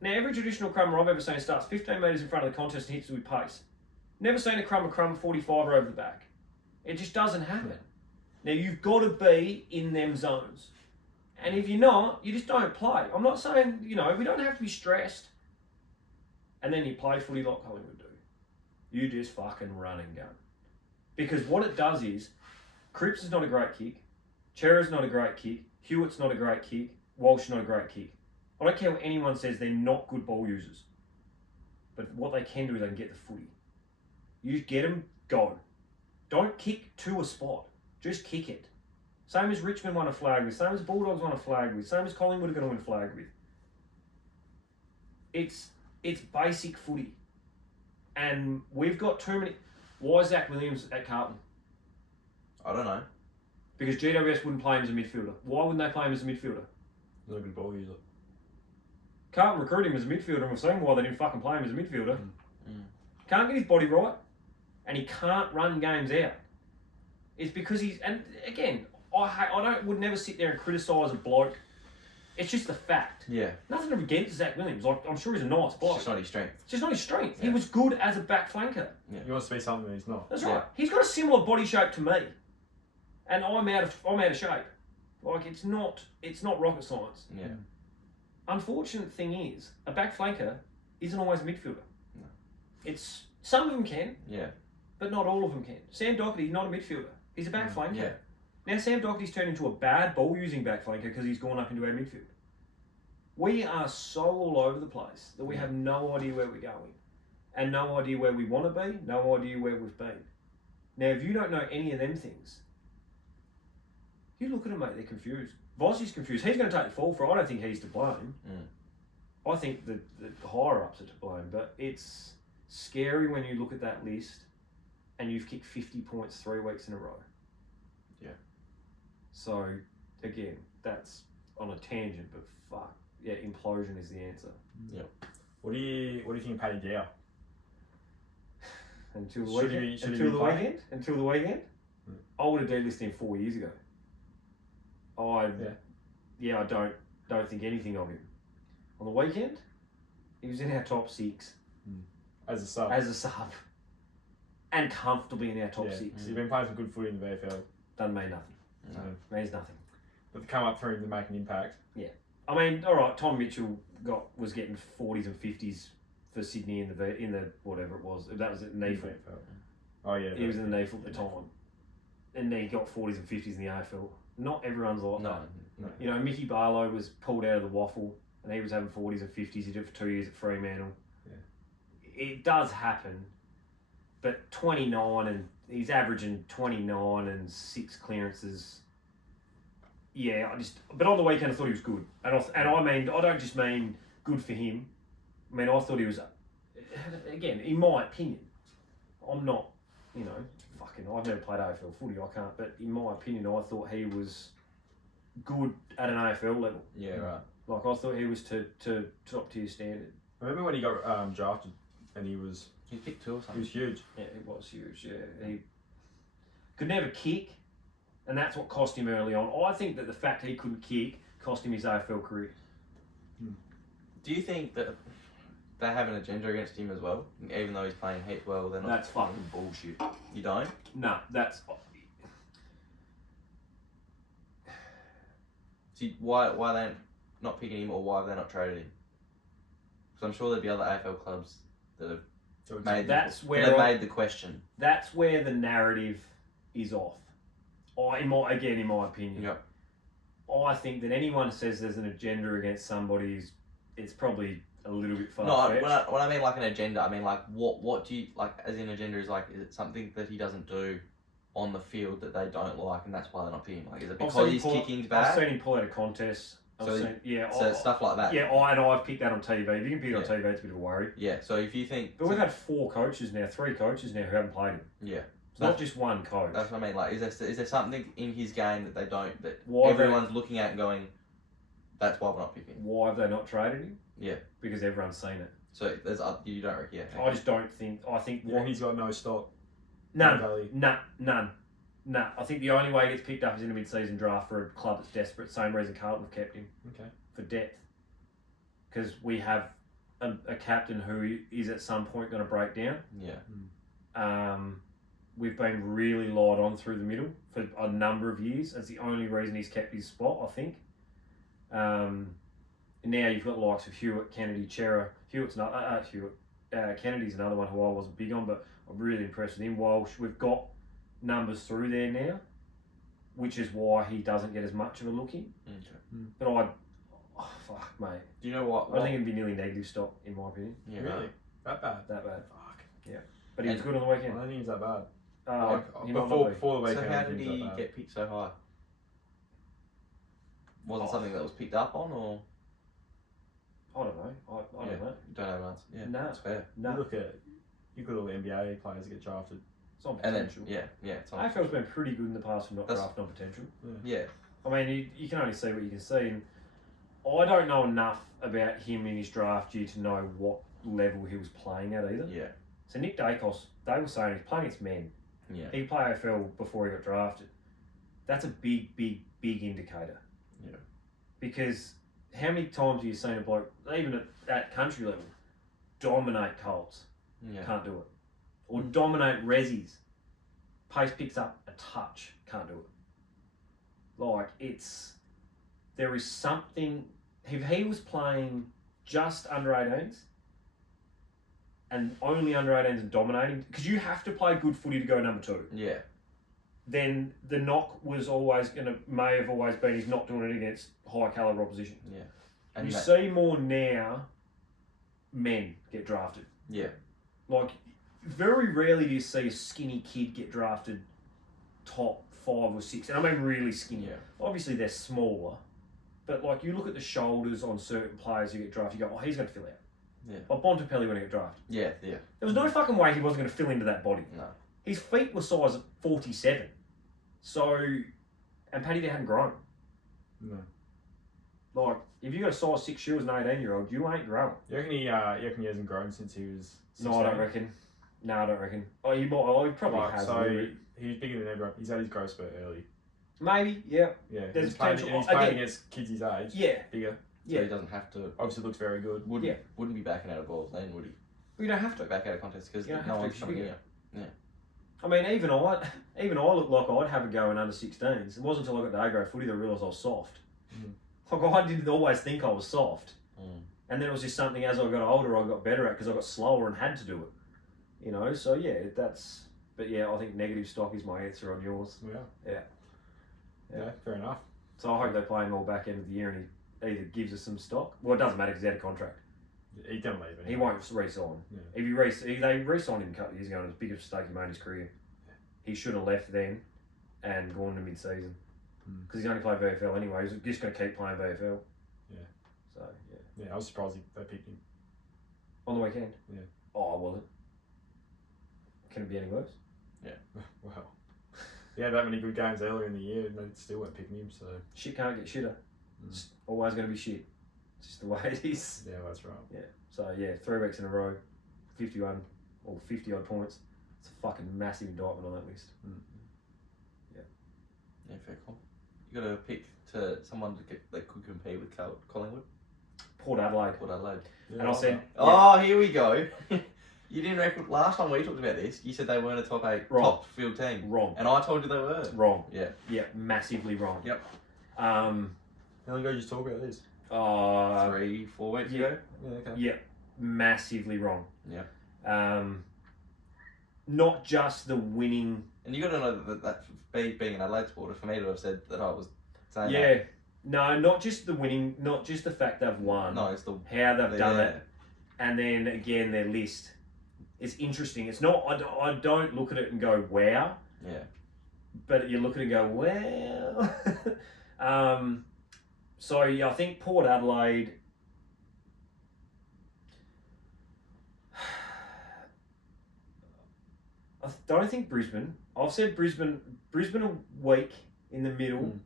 Now, every traditional crummer I've ever seen starts 15 metres in front of the contest and hits it with pace. Never seen a crumb 45 or over the back. It just doesn't happen. Now, you've got to be in them zones. And if you're not, you just don't play. I'm not saying, we don't have to be stressed. And then you play footy like Collingwood do. You just fucking run and gun. Because what it does is, Cripps is not a great kick, Chera's not a great kick, Hewitt's not a great kick, Walsh not a great kick. I don't care what anyone says, they're not good ball users. But what they can do is they can get the footy. You just get them, go. Don't kick to a spot. Just kick it. Same as Richmond won a flag with, same as Bulldogs won a flag with, same as Collingwood are going to win a flag with. It's basic footy. And we've got too many... Why is Zach Williams at Carlton? I don't know. Because GWS wouldn't play him as a midfielder. Why wouldn't they play him as a midfielder? Not a good ball user. Carlton recruited him as a midfielder, and we're saying why they didn't fucking play him as a midfielder. Can't get his body right, and he can't run games out. It's because he's... And again, would never sit there and criticise a bloke. It's just a fact. Yeah. Nothing against Zach Williams. Like, I'm sure he's a nice bloke. It's just not his strength. It's just not his strength. Yeah. He was good as a back flanker. Yeah. He wants to be something that he's not. That's Yeah. right. He's got a similar body shape to me, and I'm out of shape. Like, it's not rocket science. Yeah. Unfortunate thing is, a back flanker isn't always a midfielder. No. It's some of them can, Yeah. but not all of them can. Sam Doherty's not a midfielder. He's a back flanker. Yeah. Now Sam Doherty's turned into a bad ball using back flanker because he's gone up into our midfield. We are so all over the place that we have no idea where we're going, and no idea where we want to be, no idea where we've been. Now, if you don't know any of them things, you look at them, mate, they're confused. Vossi's confused. He's going to take the fall for it. I don't think he's to blame. I think the higher-ups are to blame, but it's scary when you look at that list and you've kicked 50 points 3 weeks in a row. Yeah. So, again, that's on a tangent, but fuck. Yeah, implosion is the answer. Yep. What do you think of Paddy Dow? Until the Should he weekend. be- should he Until be the playing? weekend. Until the weekend. I would have delisted him 4 years ago. I don't think anything of him. On the weekend, he was in our top 6 As a sub. as a sub, and comfortably in our top 6. He's been playing some good footy in the VFL. Doesn't mean nothing. No. Means nothing. But to come up for him to make an impact. I mean, all right. Tom Mitchell was getting 40s and 50s for Sydney in the whatever it was. That was at NEAFL. VFL. Oh yeah. He was in the NEAFL at the time, and then he got 40s and 50s in the AFL. Not everyone's like that. No. You know, Mickey Barlow was pulled out of the waffle and he was having 40s and 50s. He did it for 2 years at Fremantle. Yeah. It does happen, but 29 and he's averaging 29 and 6 clearances. Yeah, but on the weekend I thought he was good, and I mean I don't just mean good for him. I mean I thought he was, again in my opinion, I'm not, I've never played AFL footy, I can't, but in my opinion I thought he was good at an AFL level. Yeah, right. Like I thought he was to top tier standard. Remember when he got drafted and he was picked 2 or he something. was huge. Yeah, he was huge. Yeah, he could never kick, and that's what cost him early on. I think that the fact he couldn't kick cost him his AFL career. Do you think that they have an agenda against him as well, even though he's playing heaps well? They're not. That's fucking bullshit. You don't? No, that's. See, why they not picking him, or why have they not traded him? Because I'm sure there'd be other AFL clubs that have made the question. That's where the narrative is off. In my opinion. Yep. I think that anyone who says there's an agenda against somebody it's probably a little bit far No, fetched. when I mean like an agenda, I mean like what do you like as in agenda is like, is it something that he doesn't do on the field that they don't like and that's why they're not picking him? Like, is it because his kicking's bad? I've seen him pull out of contests. So stuff like that. Yeah, and I've picked that on TV. If you can pick it on TV, it's a bit of a worry. Yeah, so if you think... But we've had 3 coaches now who haven't played him. Yeah. It's not just one coach. That's what I mean. Like, is there something in his game that they don't, that Why everyone's looking at and going, that's why we're not picking him? Why have they not traded him? Yeah. Because everyone's seen it. So you don't reckon? Yeah. Okay. I just don't think... I think... Yeah, he's got no stock. None. I think the only way he gets picked up is in a mid-season draft for a club that's desperate. Same reason Carlton have kept him. Okay. For depth. Because we have a captain who is at some point going to break down. Yeah. We've been really lied on through the middle for a number of years. That's the only reason he's kept his spot, I think. Now you've got the likes of Hewitt, Kennedy, Chera. Kennedy's another one who I wasn't big on, but I'm really impressed with him. Walsh, we've got numbers through there now, which is why he doesn't get as much of a look in. Okay. But fuck, mate. Do you know what? I think it'd be nearly negative stock, in my opinion. Yeah, Really? right. That bad? That bad. Fuck. Yeah. But he was good on the weekend. I don't think he's that bad. He might not be. Before the weekend, So I how don't did think he's he that bad. get picked so high? Wasn't something that was picked up on, or I don't know. I don't know. you don't have an answer? Yeah, No. that's fair. No. You look at all the NBA players that get drafted. It's on And then potential. it's on. AFL's been pretty good in the past for not That's- drafting on potential. Yeah, I mean, you can only see what you can see. And I don't know enough about him in his draft year to know what level he was playing at either. yeah, So Nick Dacos, they were saying he's playing against men. yeah, He played AFL before he got drafted. That's a big indicator. yeah. Because how many times have you seen a bloke, even at country level, dominate Colts? Yeah. Can't do it. Or dominate Rezzies. Pace picks up a touch. Can't do it. Like, there is something, if he was playing just under 18s and only under 18s and dominating, because you have to play good footy to go number 2. Yeah, Then the knock may have always been he's not doing it against high caliber opposition. yeah. You see more now men get drafted. Yeah, Like, very rarely do you see a skinny kid get drafted top 5 or 6. And I mean really skinny. yeah, Obviously they're smaller. But like, you look at the shoulders on certain players who get drafted, you go, oh, he's going to fill out. Yeah. Like Bontempelli when he got drafted. yeah. There was no fucking way he wasn't going to fill into that body. No. His feet were size 47. So, and Paddy hadn't grown. No. Like, if you got a size 6 shoe as an 18-year-old, you ain't growing. You reckon he hasn't grown since he was 16? No, I don't reckon. No, I don't reckon. Oh, he probably Like, has. so a little bit. he was bigger than everyone. He's had his growth spurt early. Maybe, yeah. Yeah. There's he's playing, potential. and he's playing Again, against kids his age. Yeah, Bigger. So yeah. he doesn't have to. Obviously looks very good. Wouldn't be backing out of balls then, would he? We don't have to. Back out of contest because You don't no have to, one's it's coming bigger. in. I mean, even I look like I'd have a go in under 16s. It wasn't until I got to A-grade footy that I realised I was soft. Like, I didn't always think I was soft. And then it was just something as I got older I got better at because I got slower and had to do it. You know, so yeah, but yeah, I think negative stock is my answer on yours. Yeah. Yeah. Yeah, fair enough. So I hope they play him all back end of the year and either gives us some stock. Well, it doesn't matter because he's out of contract. He don't leave. He won't re-sign. Yeah. If they re-signed him a couple of years ago, and it was the biggest mistake he made in his career. He should have left then and gone to mid-season because he's only played VFL anyway. He's just going to keep playing VFL. Yeah. So Yeah, I was surprised they picked him. on the weekend. Yeah. Oh, I wasn't. Can it be any worse? Well, he had that many good games earlier in the year, and they still weren't picking him. So Shit can't get shitter. It's always going to be shit. It's just the way it is. yeah, that's right. Yeah. So 3 weeks in a row, 51 or 50 odd points. It's a fucking massive indictment on that list. Yeah, fair call. You got to pick to someone that could compete with Collingwood. Port Adelaide. Port Adelaide. Yeah, And I said, Oh, here we go. You didn't reckon last time we talked about this. You said they weren't a top 8 Wrong. top field team, wrong. and I told you they were. Wrong. Yeah. Yeah, massively wrong. Yep. How long ago did you talk about this? 3-4 weeks yeah. ago. Yeah, okay. Yeah, massively wrong. Yeah. Not just the winning. And you got to know that being an Adelaide supporter, for me to have said that I was saying Yeah. that. No, not just the winning, not just the fact they've won. No, it's the How they've done yeah. it. And then again, their list. It's interesting. It's not, I don't look at it and go, wow. Yeah. But you look at it and go, well. So, yeah, I think Port Adelaide. I don't think Brisbane. I've said Brisbane are weak in the middle.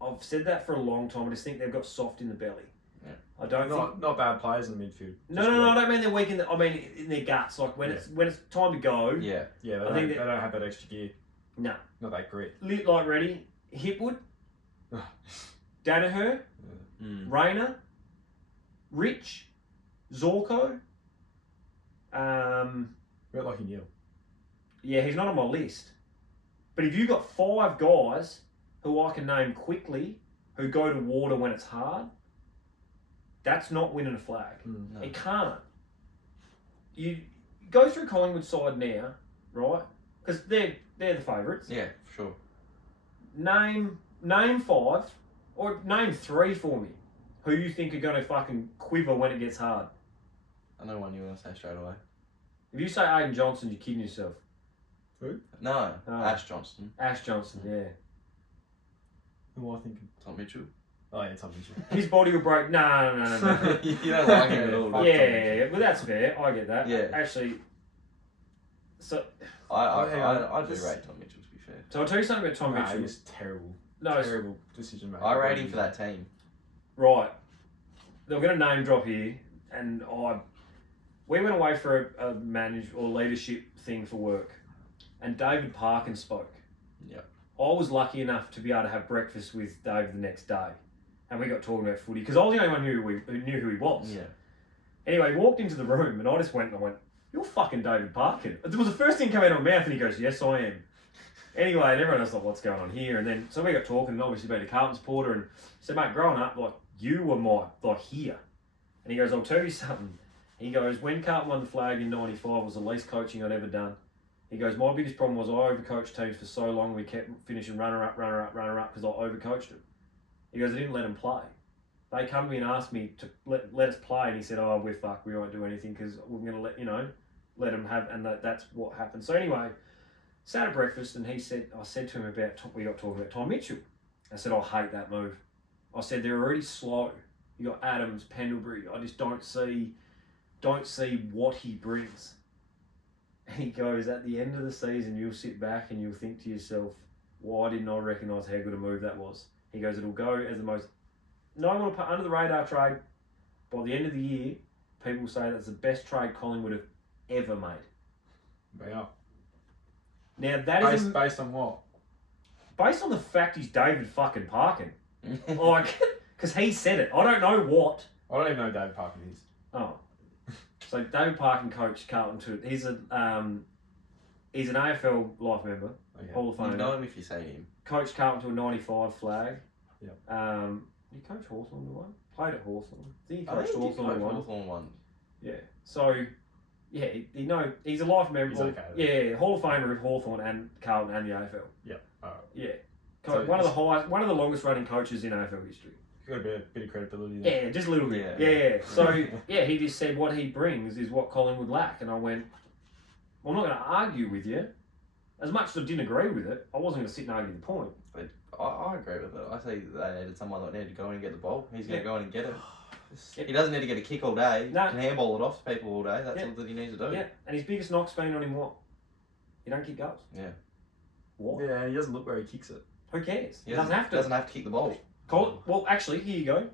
I've said that for a long time. I just think they've got soft in the belly. Yeah. I don't think. Not bad players in the midfield. No. I don't mean they're weak in. I mean in their guts. Like when it's time to go. Yeah. Yeah, I think they don't have that extra gear. No. Not that grit. Lit like ready. Hipwood. Danaher. Rayner. Rich. Zorko. Bit like Neil. Yeah, he's not on my list. But if you've got 5 guys who I can name quickly who go to water when it's hard, that's not winning a flag. No. It can't. You go through Collingwood's side now, right? Because they're the favourites. Yeah, sure. Name 5 or name 3 for me who you think are going to fucking quiver when it gets hard. I know one you want to say straight away. If you say Aiden Johnson, you're kidding yourself. Who? No, Oh. Ash Johnston. Ash Johnson, yeah. Who am I thinking? Tom Mitchell. Oh yeah, Tom Mitchell. His body will break. No. You don't like him at all. Fuck do you? Yeah, but that's fair. I get that. Yeah. Actually, so I hang on. do This- rate Tom Mitchell, to be fair. I'll tell you something about Tom Nah, Mitchell. he was terrible. No, Terrible decision making. I rate him for that team. right. They're going to name drop here, and we went away for a manage or leadership thing for work, and David Parkin spoke. Yep. I was lucky enough to be able to have breakfast with Dave the next day, and we got talking about footy because I was the only one who knew who he was. Yeah. Anyway, he walked into the room, and I just went, "You're fucking David Parkin." It was the first thing coming out of my mouth, and he goes, "Yes, I am." Anyway, and everyone else thought, "What's going on here?" And then so we got talking, and obviously being a Carlton supporter, and said, "Mate, growing up, like you were my here." And he goes, "I'll tell you something." He goes, "When Carlton won the flag in '95 was the least coaching I'd ever done." He goes, "My biggest problem was I overcoached teams for so long. We kept finishing runner up because I overcoached them." He goes, "I didn't let them play. They come to me and asked me to let us play," and he said, "Oh, we're fucked. We won't do anything because we're going to let them have," and that's what happened. So anyway, sat at breakfast and I said to him we got talking about Tom Mitchell. I said, "I hate that move." I said, "They're already slow. You got Adams, Pendlebury. I just don't see what he brings." And he goes, "At the end of the season, you'll sit back and you'll think to yourself, why didn't I recognise how good a move that was?" He goes, "It'll go as the most, no one will put under the radar trade. By the end of the year, people will say that's the best trade Collingwood have ever made." Yeah. Now that is Based on what? based on the fact he's David fucking Parkin. Like, because he said it. I don't know what. I don't even know who David Parkin is. Oh. So David Parkin coached Carlton too. He's an AFL life member, Okay. Hall of You Famer. know him if you say him. Coached Carlton to a '95 flag. Yep. Did he coach Hawthorn to one? Played at Hawthorn. I think he I coached think he Hawthorn to one. Hawthorn one. Yeah. So, yeah, he's a life member. He's okay then. Yeah, Hall of Famer of Hawthorn and Carlton and the AFL. Yeah. Alright. Yeah. So One of the longest running coaches in AFL history. got a bit of credibility there. Yeah, just a little bit. Yeah. Yeah. So, yeah, he just said what he brings is what Collingwood lack. And I went, well, I'm not going to argue with you. As much as I didn't agree with it, I wasn't going to sit and argue the point. But I agree with it. I say they needed someone that needed to go in and get the ball. He's going to go in and get it. He doesn't need to get a kick all day. No. He can handball it off to people all day. That's Yeah. all that he needs to do. Yeah, and his biggest knock's been on him what? You don't kick goals. Yeah. What? Yeah, he doesn't look where he kicks it. Who cares? He He doesn't have to. Doesn't have to kick the ball. Well, actually, here you go.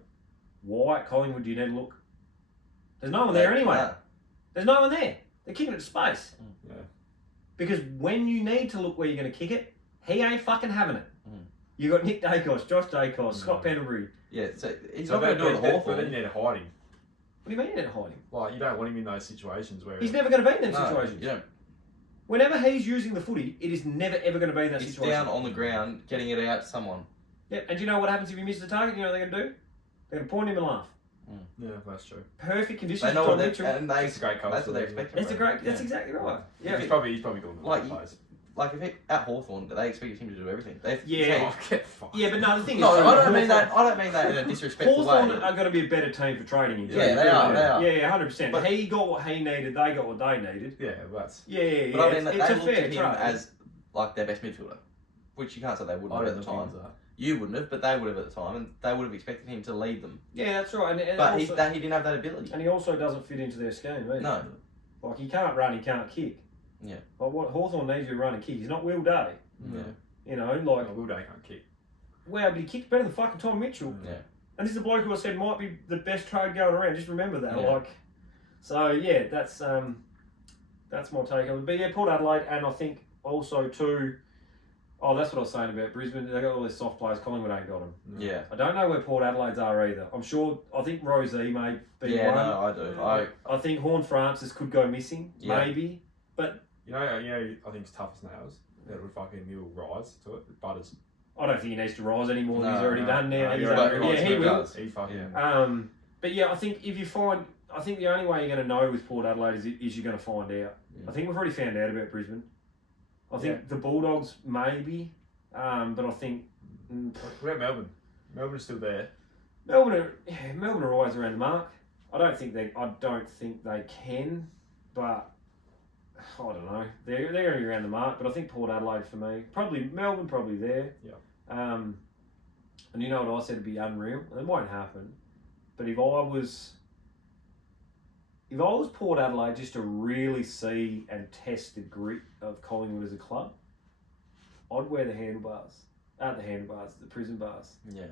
Why at Collingwood do you need to look? There's no one there anyway. No. There's no one there. They're kicking it to space. Yeah. Because when you need to look where you're going to kick it, he ain't fucking having it. Mm. You got Nick Dacos, Josh Dacos, Scott Pendlebury. Yeah, so he's So not going to do it but then Hawthorn. you need to hide him. What do you mean you need to hide him? Like, you don't want him in those situations where... He's never going to be in them No, situations. you don't. Whenever he's using the footy, it is never ever going to be in that He's situation. down on the ground getting it out to someone. Yeah, and do you know what happens if he misses the target? You know what they're going to do? They're going to point him and laugh. Yeah, that's true. Perfect conditions They for know Tom what they Mitchell. and they. It's a great coach. That's what they expect. It's a great. That's Yeah. exactly right. Yeah. He's probably going to Like, the place. Like if he, at Hawthorn, they expected him to do everything. Yeah. Oh, get fucked. Yeah, but no, the thing No, is, I don't mean that. I don't mean that in a disrespectful Hawthorn way. are going to be a better team for trading him. Yeah, they are. They are. Yeah, 100%. But- He got what he needed. They got what they needed. Yeah, that's... Yeah. But I mean, it's they a looked fair at him trade. as like their best midfielder, which you can't say they wouldn't I have don't at the think time. he's that. You wouldn't have, but they would have at the time, and they would have expected him to lead them. Yeah, that's right. And But also, he didn't have that ability. and he also doesn't fit into their scheme either. No. Like, he can't run, he can't kick. Yeah. Like, what Hawthorn needs you to run and kick. He's not Will Day. Yeah. You know, like, Will Day can't kick. wow, but he kicked better than fucking Tom Mitchell. Yeah. And this is a bloke who I said might be the best trade going around. Just remember that. Yeah. Like, so yeah, that's my take on it. But yeah, Port Adelaide, and I think also too. Oh, that's what I was saying about Brisbane. They got all these soft players. Collingwood ain't got them. Yeah. I don't know where Port Adelaide's are either. I'm sure. I think Rosie may be Yeah, one. no, I do. I think Horn Francis could go missing, Yeah. maybe. But You know, I think it's tough as nails. That would fucking he'll rise to it. Butters. I don't think he needs to rise anymore than No, he's already no. done now. No, He's you're under- right, yeah, he he will. does. He fucking... Yeah. But yeah, I think if you find, I think the only way you're going to know with Port Adelaide is you're going to find out. Yeah. I think we've already found out about Brisbane. I think the Bulldogs maybe, but I think What about Melbourne? Melbourne's still there. Melbourne are always around the mark. I don't think they can, but I don't know. They're going to be around the mark, but I think Port Adelaide for me, probably Melbourne, probably there. Yeah. And you know what I said would be unreal. It won't happen, but if I was Port Adelaide just to really see and test the grit of Collingwood as a club, I'd wear the prison bars Yeah.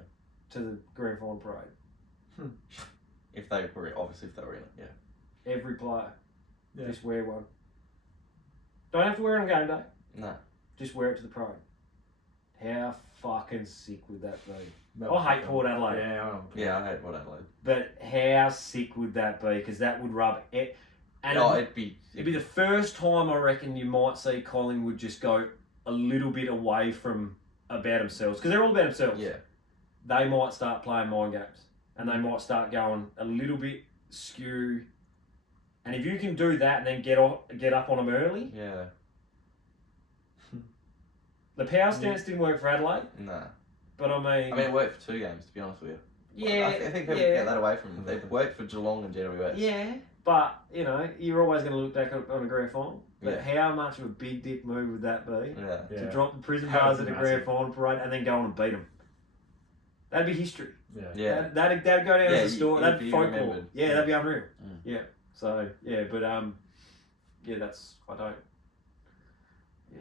to the grand final parade. If they were in it, yeah. Every player, Yeah. just wear one. Don't have to wear it on game day. No. Just wear it to the parade. How fucking sick would that be? Melbourne. I hate Port Adelaide. Yeah, I know. Yeah, I hate Port Adelaide. But how sick would that be? Because that would rub it. And Oh, it'd be the first time I reckon you might see Collingwood just go a little bit away from about themselves. Because they're all about themselves. Yeah. They might start playing mind games. And they might start going a little bit skew. And if you can do that and then get up on them early, Yeah. the power stance didn't work for Adelaide. Nah. But I mean, it worked for 2 games, to be honest with you. yeah, I think people get that away from them. It worked for Geelong and GWS. yeah. But you know, you're always going to look back on a grand final. But Yeah. how much of a big dick move would that be? Yeah. Yeah. To drop the prison That bars would at a be grand massive. final parade and then go on and beat them. That'd be history. Yeah. Yeah. That'd go down Yeah, as a story. you'd That'd be be folklore. remembered. Yeah, that'd be unreal. Mm. Yeah. So yeah, but yeah, that's I don't. Yeah,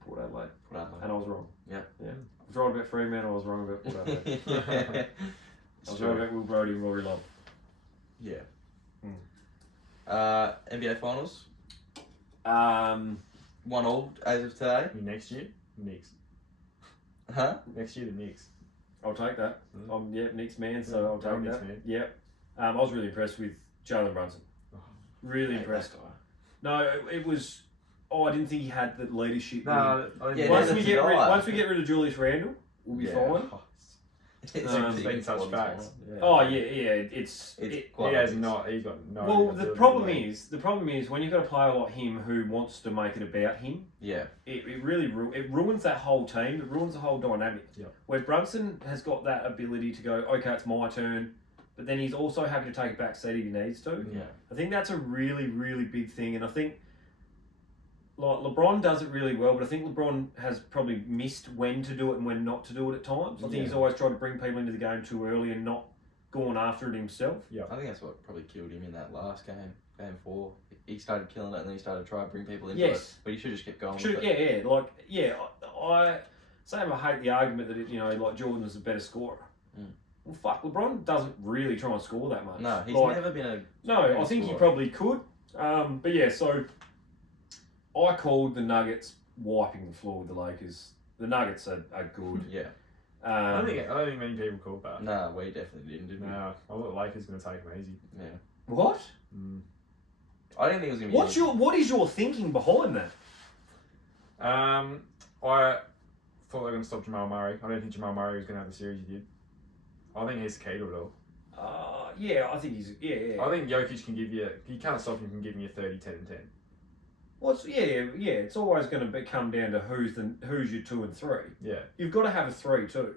Port Adelaide, Port Adelaide. and I was wrong. Yeah. Yeah. I was right about Fremantle. I was wrong about Port Adelaide. Yeah. I was right about Will Brodie and Rory Love. Yeah. Mm. NBA finals. 1-1 as of today. Next year, Knicks. Huh? Next year, the Knicks. I'll take that. Mm. I'm Nick's man, so I'll take Knicks that. man. Yep. I was really impressed with Jalen Brunson. Really impressed. No, it was. Oh, I didn't think he had the leadership. No, I Yeah, once neither we did I. get rid of Julius Randle, we'll be Yeah. fine. It's been such facts. Yeah. Oh yeah, it's quite He has obvious. not. He's got no. well, the ability problem to is when you've got a player like him who wants to make it about him, Yeah. it really it ruins that whole team. It ruins the whole dynamic. Yeah. Where Brunson has got that ability to go, okay, it's my turn, but then he's also happy to take a back seat if he needs to. Yeah. I think that's a really, really big thing, and I think like LeBron does it really well, but I think LeBron has probably missed when to do it and when not to do it at times. I think he's always tried to bring people into the game too early and not gone after it himself. Yeah. I think that's what probably killed him in that last game, game 4. He started killing it and then he started trying to bring people into it. But he should just kept going. With it. I same. I hate the argument that like Jordan is a better scorer. Well, fuck, LeBron doesn't really try and score that much. No, he's like, never been a. No, I think he probably could. But yeah, so I called the Nuggets wiping the floor with the Lakers. The Nuggets are good. Yeah. I don't think many people called that. No, we definitely didn't, did we? No, I thought the Lakers going to take them easy. Yeah. What? I didn't think it was going to be. What is your thinking behind that? I thought they were going to stop Jamal Murray. I don't think Jamal Murray was going to have the series he did. I think he's the key to it all. Yeah, I think he's I think Jokic can give you. You can't stop him from giving you 30, 10, and 10. Well, it's always going to come down to who's your 2 and 3. Yeah. You've got to have a 3 too,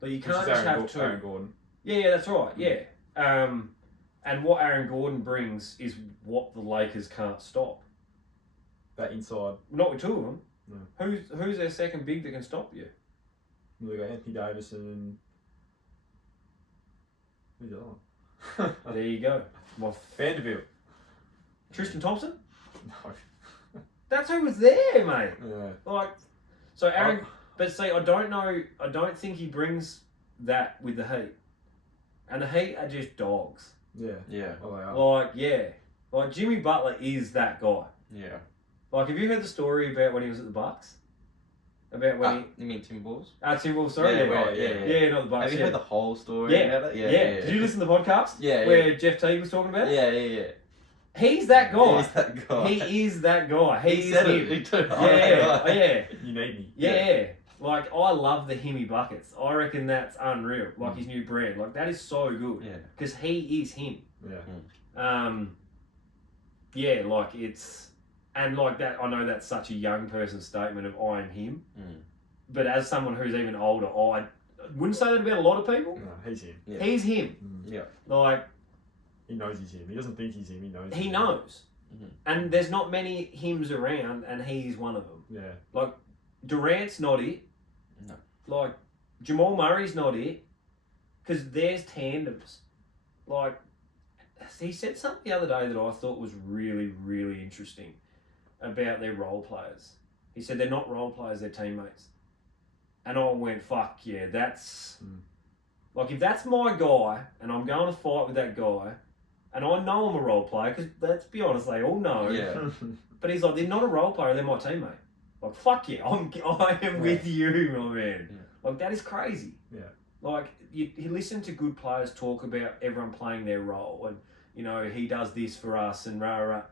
but you can't just have 2. Aaron Gordon. Yeah, that's right. Yeah, and what Aaron Gordon brings is what the Lakers can't stop. That inside. Not with 2 of them. No. Who's their second big that can stop you? We've got Anthony Davis and who's the other one? There you go. Vanderbilt. Tristan Thompson. No. That's who was there, mate. Yeah. So Aaron, but see, I don't know. I don't think he brings that with the Heat, and the Heat are just dogs. Yeah. Yeah. Oh, they are. Like Jimmy Butler is that guy. Yeah. Like, have you heard the story about when he was at the Bucks? About when You mean Timberwolves? Timberwolves, sorry. Yeah, not the Bucks. Have you heard the whole story Yeah. about it? Yeah. Did you listen to the podcast? Yeah. Where Jeff Teague was talking about it? Yeah. He's that guy. He's that guy. He is that guy. He said him. it. He Yeah. You need me. Yeah. Like, I love the Himmy buckets. I reckon that's unreal. Like, his new brand. Like, that is so good. Yeah. Because he is him. Yeah. Yeah, like, it's... And like that, I know that's such a young person's statement of I am him. But as someone who's even older, I wouldn't say that about a lot of people. No, he's him. Yeah. He's him. Yeah. Like, he knows he's him. He doesn't think he's him. He knows. He knows. And there's not many hims around, and he's one of them. Yeah. Like, Durant's not it. No. Like, Jamal Murray's not it. Because there's tandems. Like, he said something the other day that I thought was really, really interesting about their role players. He said they're not role players, they're teammates. And I went, fuck yeah, that's... Like, if that's my guy, and I'm going to fight with that guy, and I know I'm a role player, because let's be honest, they all know. Yeah. But he's like, they're not a role player, they're my teammate. Like, fuck yeah, I am with you, my man. Yeah. Like, that is crazy. Yeah. Like, you listen to good players talk about everyone playing their role, and, he does this for us, and rah.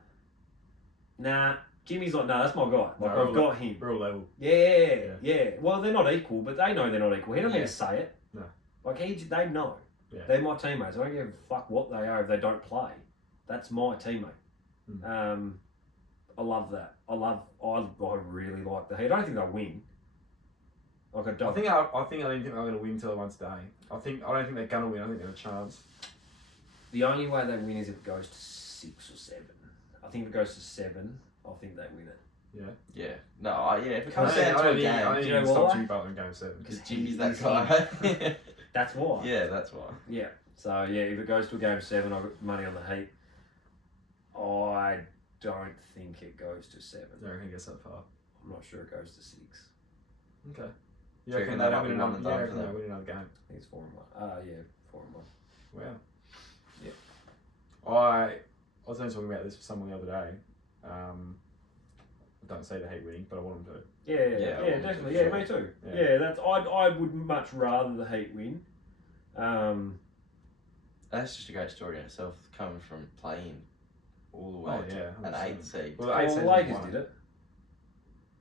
Nah, Jimmy's like, that's my guy. Like, I've got him. Real level. Yeah. Well, they're not equal, but they know they're not equal. He don't need to say it. No. Like, they know. Yeah. They're my teammates. I don't give a fuck what they are if they don't play. That's my teammate. I love that. I really like the Heat. I don't think they'll win. Like, I don't. I don't think they're going to win until they won today. I don't think they're going to win. I think they have a chance. The only way they win is if it goes to 6 or 7. I think if it goes to 7, I think they win it. Yeah. Yeah. No, if it comes I down to a don't game, think you you know can stop why? Jimmy Butler in Game 7. because Jimmy's He's that guy. That's why. Yeah, that's why. Yeah. So, if it goes to a game 7, I've got money on the Heat. I don't think it goes to 7. I don't think it gets that far. I'm not sure it goes to 6. Okay. Do you reckon they might win one and done for they them? win another game? I think it's 4-1. 4-1. Wow. Yeah. I was only talking about this with someone the other day. I don't say the Heat winning, but I want them to. Yeah, definitely. Yeah, me too. Yeah. Yeah, that's. I would much rather the Heat win. That's just a great story in itself, coming from playing all the way Oh, yeah, to an 100%. 8 seed. Well, Well, the 8 the seeds Lakers won did it.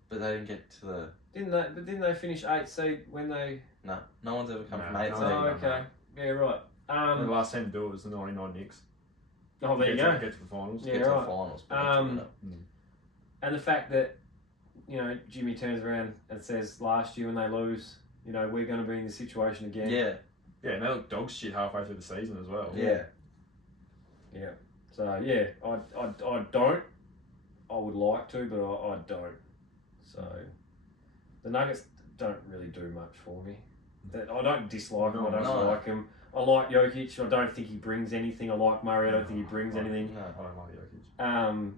But they didn't get to the... Didn't they finish 8th seed when they... No one's ever come No, from 8th no seed. one's Oh, ever done okay. Yeah, right. The last team to do it was the 99 Knicks. Oh, there you go. Get to the finals. Yeah, Get to the right. finals. But not to win it. And the fact that, you know, Jimmy turns around and says last year when they lose, you know, we're going to be in this situation again. Yeah. Yeah, and they look dog shit halfway through the season as well. Yeah. Yeah. So, yeah, I don't. I would like to, but I don't. So, the Nuggets don't really do much for me. I don't dislike him. I don't No. like him. I like Jokic. I don't think he brings anything. I like Murray. I don't think he brings anything. No. I don't like Jokic.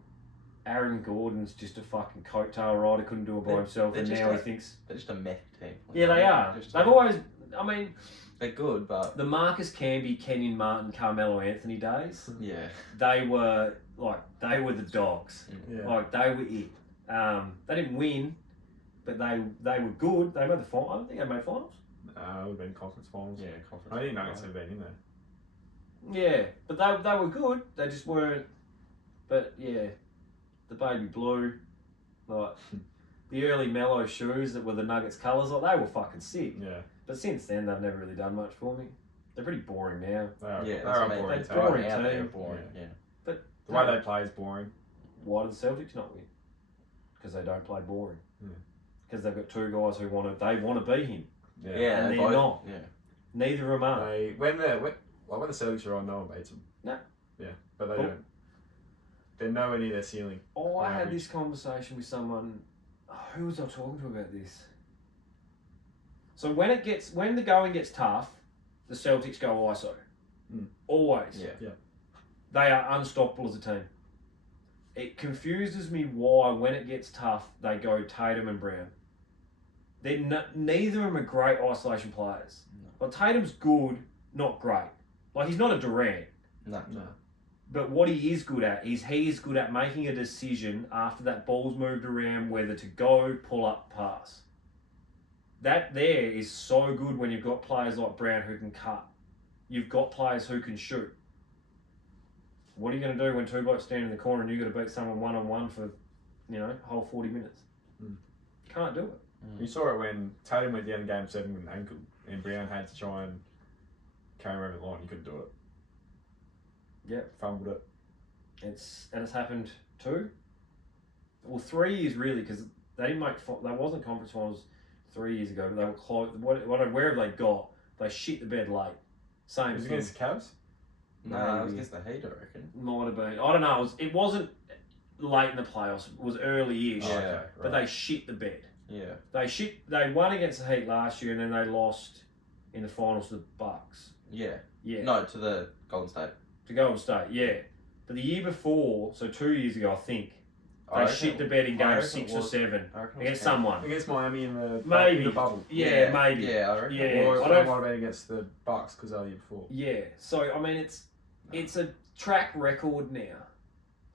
Aaron Gordon's just a fucking coattail rider. Couldn't do it by himself, they're and just now he like- thinks. They're just a mech team. Yeah, they are. Just They've always. I mean, they're good, but... the Marcus Camby, Kenyon Martin, Carmelo Anthony days. Yeah. They were the dogs. Yeah. Like they were it. They didn't win, but they were good. They made the final. I don't think they made finals. It would have been conference finals. Yeah, conference. I think Nuggets have been in there. Yeah, but they were good. They just weren't. But yeah, the baby blue, like the early mellow shoes that were the Nuggets colours, like they were fucking sick. Yeah. But since then, they've never really done much for me. They're pretty boring now. They are, Yeah, they that's are what I mean. boring. They're boring Out there, team. boring. Yeah. Yeah. But The way they play is boring. why do the Celtics not win? Because they don't play boring. Yeah. Because they've got two guys who want to be him. Yeah. Yeah, And they they're both, not. Yeah. Neither of them are. When the Celtics are on, no one beats them. No. Yeah, but they Oh. don't. They're nowhere near their ceiling. Oh, I had average. this conversation with someone. Who was I talking to about this? So when the going gets tough, the Celtics go ISO. Mm. Always. Yeah. They are unstoppable as a team. It confuses me why when it gets tough they go Tatum and Brown. Neither of them are great isolation players. No. Like Tatum's good, not great. Like he's not a Durant. No. But what he is good at is he is good at making a decision after that ball's moved around whether to go, pull up, pass. That there is so good when you've got players like Brown who can cut. You've got players who can shoot. What are you going to do when two blokes stand in the corner and you've got to beat someone one-on-one for, a whole 40 minutes? Mm. Can't do it. You saw it when Tatum went down in Game 7 with an ankle, and Brown had to try and carry him over the line. He couldn't do it. Yep. Fumbled it. It's happened 3 years really, because they didn't they wasn't conference finals 3 years ago, but they were close. Wherever they got, they shit the bed late. Same It was thing. against the Cavs? No, it was against the Heat, I reckon. Might have been. I don't know. It wasn't late in the playoffs. It was early-ish. Oh, Yeah. okay, right. But they shit the bed. Yeah. They won against the Heat last year, and then they lost in the finals to the Bucks. Yeah. Yeah. No, to the Golden State. To Golden State. Yeah. But the year before, so 2 years ago, I think I they reckon shit it- the bed in I game reckon 6 it or was- 7 I reckon it was against 10. someone. Against Miami in the Maybe. in the bubble. Yeah, maybe. Yeah, I reckon. Yeah. it was. Or I it don't- might have been against the Bucks because they were the year before. Yeah. So I mean, it's a track record now.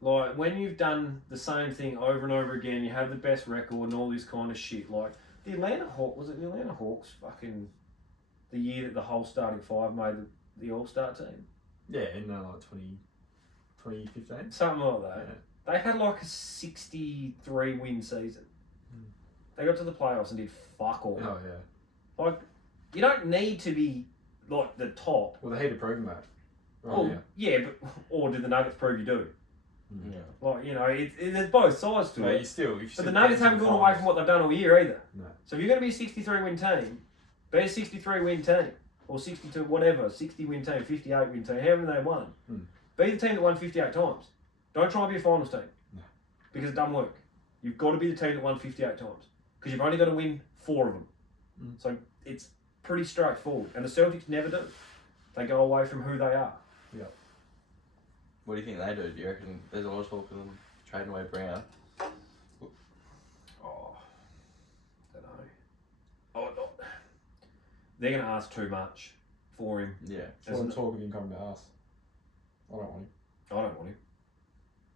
Like when you've done the same thing over and over again, you have the best record and all this kind of shit. Like the Atlanta Hawks fucking the year that the whole starting five made the All-Star team. Yeah, in 2015. Something like that. Yeah. They had like a 63 win season. They got to the playoffs and did fuck all. Oh yeah. Like you don't need to be like the top. Well, the Heat have proven that. Right, Oh yeah, but or did the Nuggets prove you do? Yeah. Like there's both sides to But it. you still, if you But still the get Nuggets to haven't the gone away finals- from what they've done all year either. No. So if you're going to be a 63 win team, be a 63 win team. Or 62, whatever, 60 win team, 58 win team, however they won. Be the team that won 58 times. Don't try and be a finals team. No. Because it doesn't work. You've got to be the team that won 58 times. Because you've only got to win 4 of them. So it's pretty straightforward. And the Celtics never do. They go away from who they are. What do you think they do? Do you reckon there's a lot of talk of them trading away Brown? Oh, don't know. Oh, no. They're going to ask too much for him. Yeah. There's some talk of him coming to us. I don't want him. I don't want him.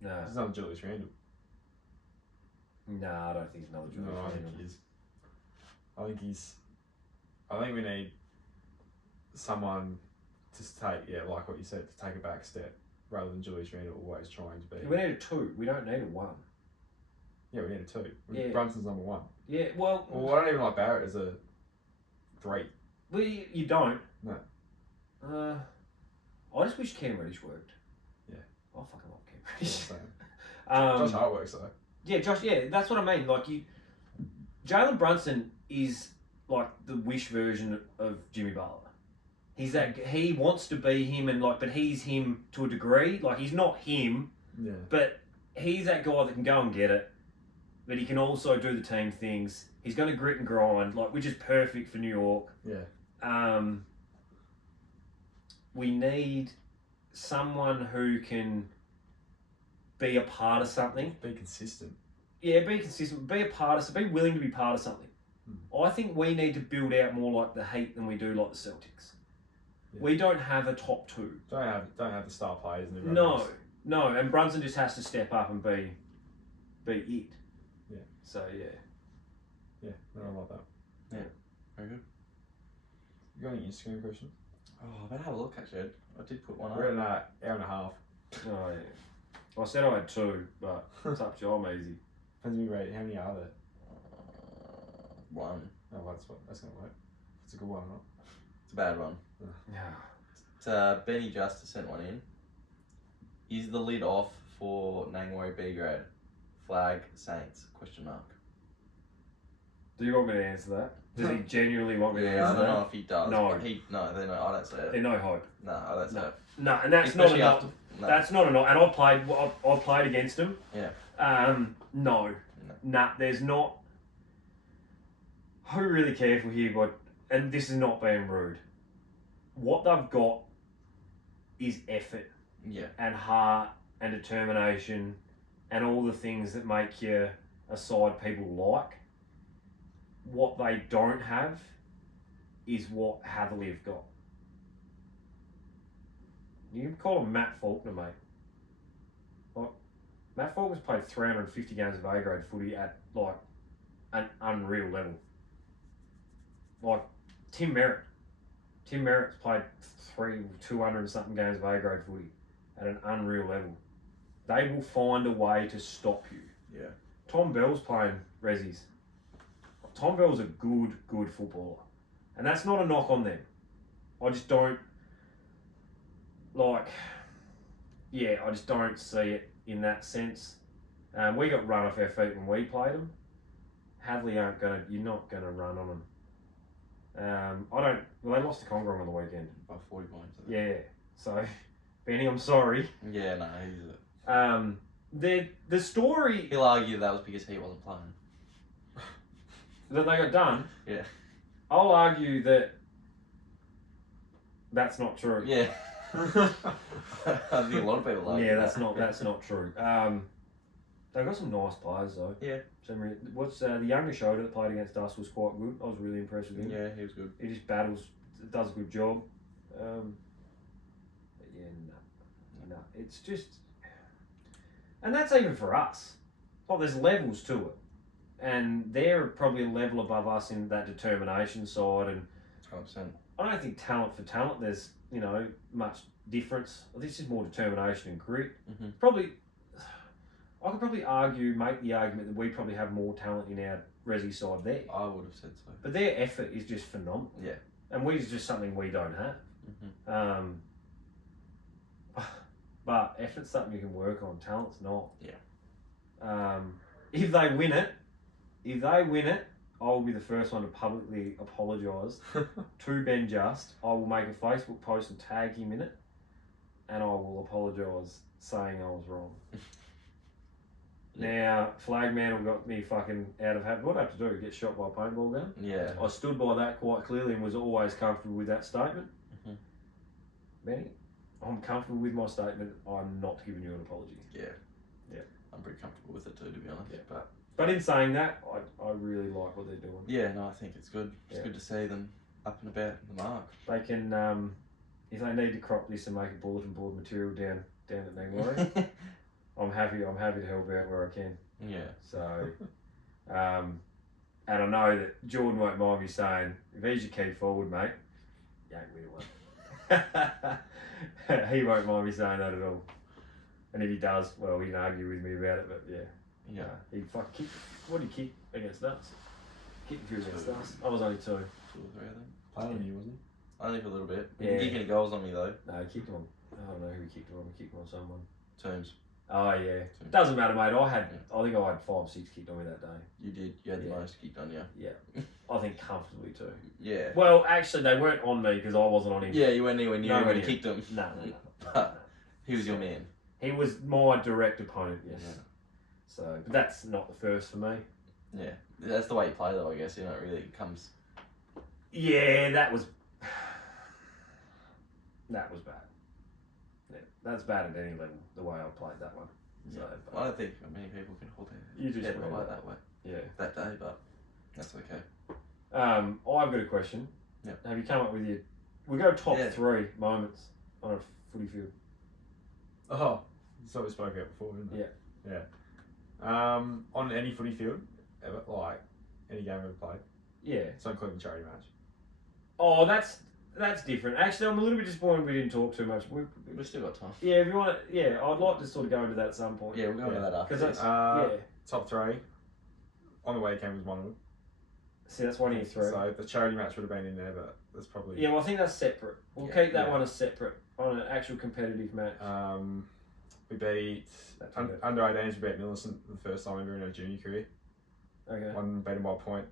No. There's another Julius Randle. Nah, I don't think it's another Julius No, I Randle. think he is. I think we need someone to take, like what you said, to take a back step rather than Julius Randle always trying to be. We need a 2. We don't need a 1. Yeah, we needed 2. Yeah. Brunson's number 1. Yeah, well, Well, I don't even like Barrett as a 3. you don't. No. I just wish Cam Reddish worked. Yeah. I fucking love Cam Yeah, Reddish. same. Um, Josh Hart works though. Yeah, Josh. Yeah, that's what I mean. Like Jalen Brunson is like the wish version of Jimmy Butler. He's that he wants to be him, and but he's him to a degree. Like he's not him, Yeah. but he's that guy that can go and get it. But he can also do the team things. He's going to grit and grind, which is perfect for New York. Yeah. We need someone who can be a part of something. Be consistent. Yeah, be consistent. Be a part of. Be willing to be part of something. I think we need to build out more like the Heat than we do like the Celtics. Yeah. We don't have a top 2. Don't have the star players in the No, and Brunson just has to step up and be it. Yeah. So yeah. Yeah, I like that. Yeah, very good. You got any Instagram questions? Oh, I better have a look actually. I did put one up. We're at an hour and a half. Oh yeah. I said I had 2, but it's up to you. I'm easy. Depends on me rate. How many are there? 1. Oh, that's gonna work. It's a good one or not. It's a bad one. Yeah. It's Benny Justice sent one in. Is the lid off for Nangwari B grade? Flag Saints? Question mark. Do you want me to answer that? Does he genuinely want me to I answer don't that? know if he does. No. But I don't see it. There's no hope. No, I don't see it. No, and that's Especially not after. No. That's not a knock. And I've played against him. Yeah. No. Nah, there's not. I'll be really careful here, but and this is not being rude. What they've got is effort. Yeah. And heart and determination and all the things that make you a side people like. What they don't have is what Hatherley have got. You can call him Matt Faulkner, mate. Like, Matt Faulkner's played 350 games of A-grade footy at an unreal level. Like Tim Merritt's played 200 and something games of A-grade footy at an unreal level. They will find a way to stop you. Yeah. Tom Bell's playing Rezzies. Tom Bell's a good footballer. And that's not a knock on them. I just don't I just don't see it in that sense. We got run off our feet when we played them. Hadley you're not gonna run on them. They lost to Congrong on the weekend. By 40 points. Yeah. So, Benny, I'm sorry. Yeah, no, he's The story He'll argue that was because he wasn't playing. that they got done. Yeah. I'll argue that that's not true. Yeah. I think a lot of people argue. Yeah, that's not true. They've got some nice players though. Yeah. What's the younger shoulder that played against us was quite good. I was really impressed with him. Yeah, he was good. He just battles, does a good job. But yeah, no, it's just, and that's even for us. Oh, there's levels to it, and they're probably a level above us in that determination side. And 100%. I don't think talent for talent there's much difference. This is more determination and grit. Mm-hmm. Probably, I could probably make the argument that we probably have more talent in our Resi side there. I would have said so. But their effort is just phenomenal. Yeah. And it's just something we don't have. Mm-hmm. But effort's something you can work on. Talent's not. Yeah. If they win it, I will be the first one to publicly apologise to Ben Just. I will make a Facebook post and tag him in it, and I will apologise, saying I was wrong. Now, Flagman got me fucking out of habit. What did I have to do? Get shot by a paintball gun? Yeah. I stood by that quite clearly and was always comfortable with that statement. Mm-hmm. Benny, I'm comfortable with my statement. I'm not giving you an apology. Yeah. Yeah. I'm pretty comfortable with it too, to be honest. Yeah. But in saying that, I really like what they're doing. yeah, no, I think it's good. It's Yeah. good to see them up and about in the mark. They can, if they need to crop this and make a bulletin board material down at Nangwari, I'm happy to help out where I can. Yeah. So, and I know that Jordan won't mind me saying, if he's your key forward, mate, you ain't winning one. He won't mind me saying that at all. And if he does, well, he can argue with me about it, but yeah. Yeah. He fuck kicked. What did he kick against us? Kicked a few against Two. us. I was only 2. 2 or 3, I think. Playing on you, wasn't Only for a little bit. He Yeah. didn't kick any goals on me though. No, he kicked him on. I don't know who he kicked him on. He kicked him on someone. Terms. Oh yeah. Two. Doesn't matter, mate. I think I had 5, 6 kicked on me that day. You did. You had the Yeah. most kicked on you. Yeah. I think comfortably too. Yeah. Well, actually, they weren't on me because I wasn't on him. Yeah, you weren't anywhere near Nowhere when you near. kicked him. No. But he was your man. He was my direct opponent. Yes. Yeah. So, but that's not the first for me. Yeah. That's the way you play though, I guess. You know, it really comes. Yeah, that was bad. Yeah, that's bad at any level. The way I played that one. Yeah. So, but I don't think many people can hold You their just head went like that. that way yeah. that day, but that's okay. I've got a question. Yeah. Have you come up with your? We go top Yeah. 3 moments on a footy field. Oh, that's what we spoke about before, didn't it? Yeah. On any footy field, ever, like any game I've ever played, Yeah. so including the charity match. Oh, that's different. Actually, I'm a little bit disappointed we didn't talk too much. We've still got time. Yeah, if you want, I'd like to sort of go into that at some point. Yeah, we'll go into that after. Because this. that's Top 3 on the weekend was one of them. See, that's one of your 3. So the charity match would have been in there, but that's probably. Yeah, well, I think that's separate. We'll Yeah. keep that Yeah. one as separate on an actual competitive match. We beat That's under 18s. We beat Millicent the first time ever in our junior career. Okay. One beat him by a point.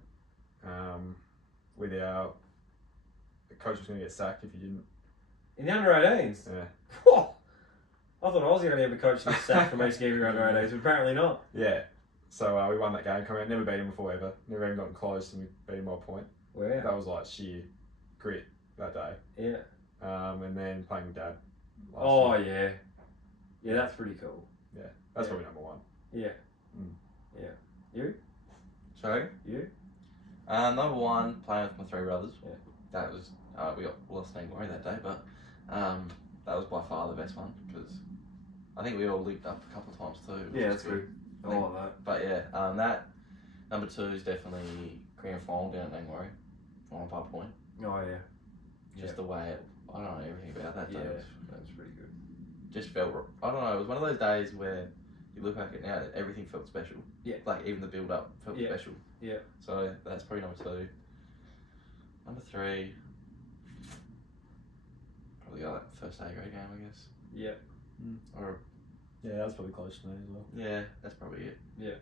With our the coach was going to get sacked if he didn't. In the under 18s? Yeah. Whoa! I thought I was the only ever coach to get sacked from East Geary under 18s, but apparently not. Yeah. So we won that game. Come out, never beat him before ever. Never even gotten close, and we beat him by a point. Wow. That was like sheer grit that day. Yeah. And then playing with Dad. Oh, year. yeah. Yeah, that's pretty cool. Yeah. That's Yeah. probably number 1. Yeah. Mm. Yeah. You? Sorry? You? Number 1, playing with my 3 brothers. Yeah. That was we got lost in glory that day, but that was by far the best one because I think we all linked up a couple of times too. which Yeah, is that's good. I like that. But yeah, that number 2 is definitely grand final down at Nangwarry, final by a point. Oh, yeah. Just the way I don't know everything about that day. Yeah, Was, that's pretty good. just felt I don't know. It was one of those days where you look back at it now, everything felt special. Yeah. Like even the build up felt Yeah. special. Yeah. So that's probably number 2. Number 3. Probably got that first A grade game, I guess. Yeah. Or Yeah, that was probably close to me as well. yeah, that's probably it. Yeah.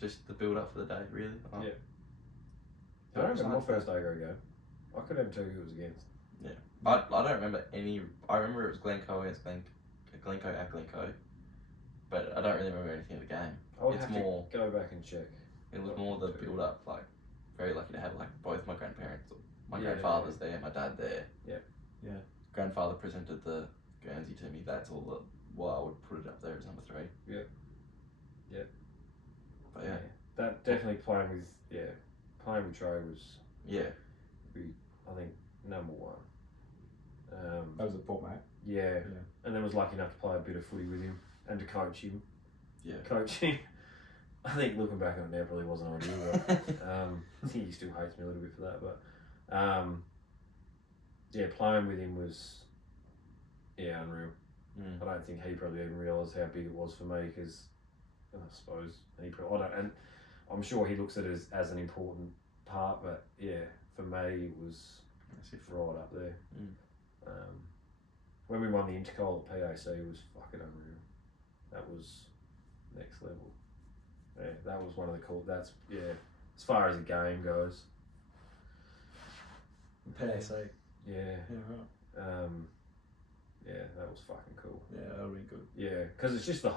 Just the build up for the day, really. Yeah. I don't remember my first A-grade game. I couldn't even tell you who it was against. I don't remember any. I remember it was Glencoe against Glencoe at Glencoe, but I don't really remember anything of the game. I would It's have more- to go back and check. It was more the build up. Like very lucky to have like both my grandparents. My Yeah, grandfather's there, my dad there. Yeah. Yeah. Grandfather presented the Guernsey to me. That's all. I would put it up there as number 3. Yeah. Yeah. But yeah. That definitely playing with Trey was, Yeah. I think, number 1. That was at Port Mac. Yeah. Yeah. And then was lucky enough to play a bit of footy with him and to coach him. Yeah. I think looking back on it now probably wasn't ideal. But, I think he still hates me a little bit for that. But playing with him was unreal. Mm. I don't think he probably even realised how big it was for me because I suppose and I'm sure he looks at it as an important part. But yeah, for me it was right up there. Mm. When we won the Intercol at PAC, it was fucking unreal. That was next level. Yeah, that was one of the cool. That's as far as the game goes. PAC. Yeah. Yeah, right. That was fucking cool. Yeah, that would be good. Yeah, because it's just the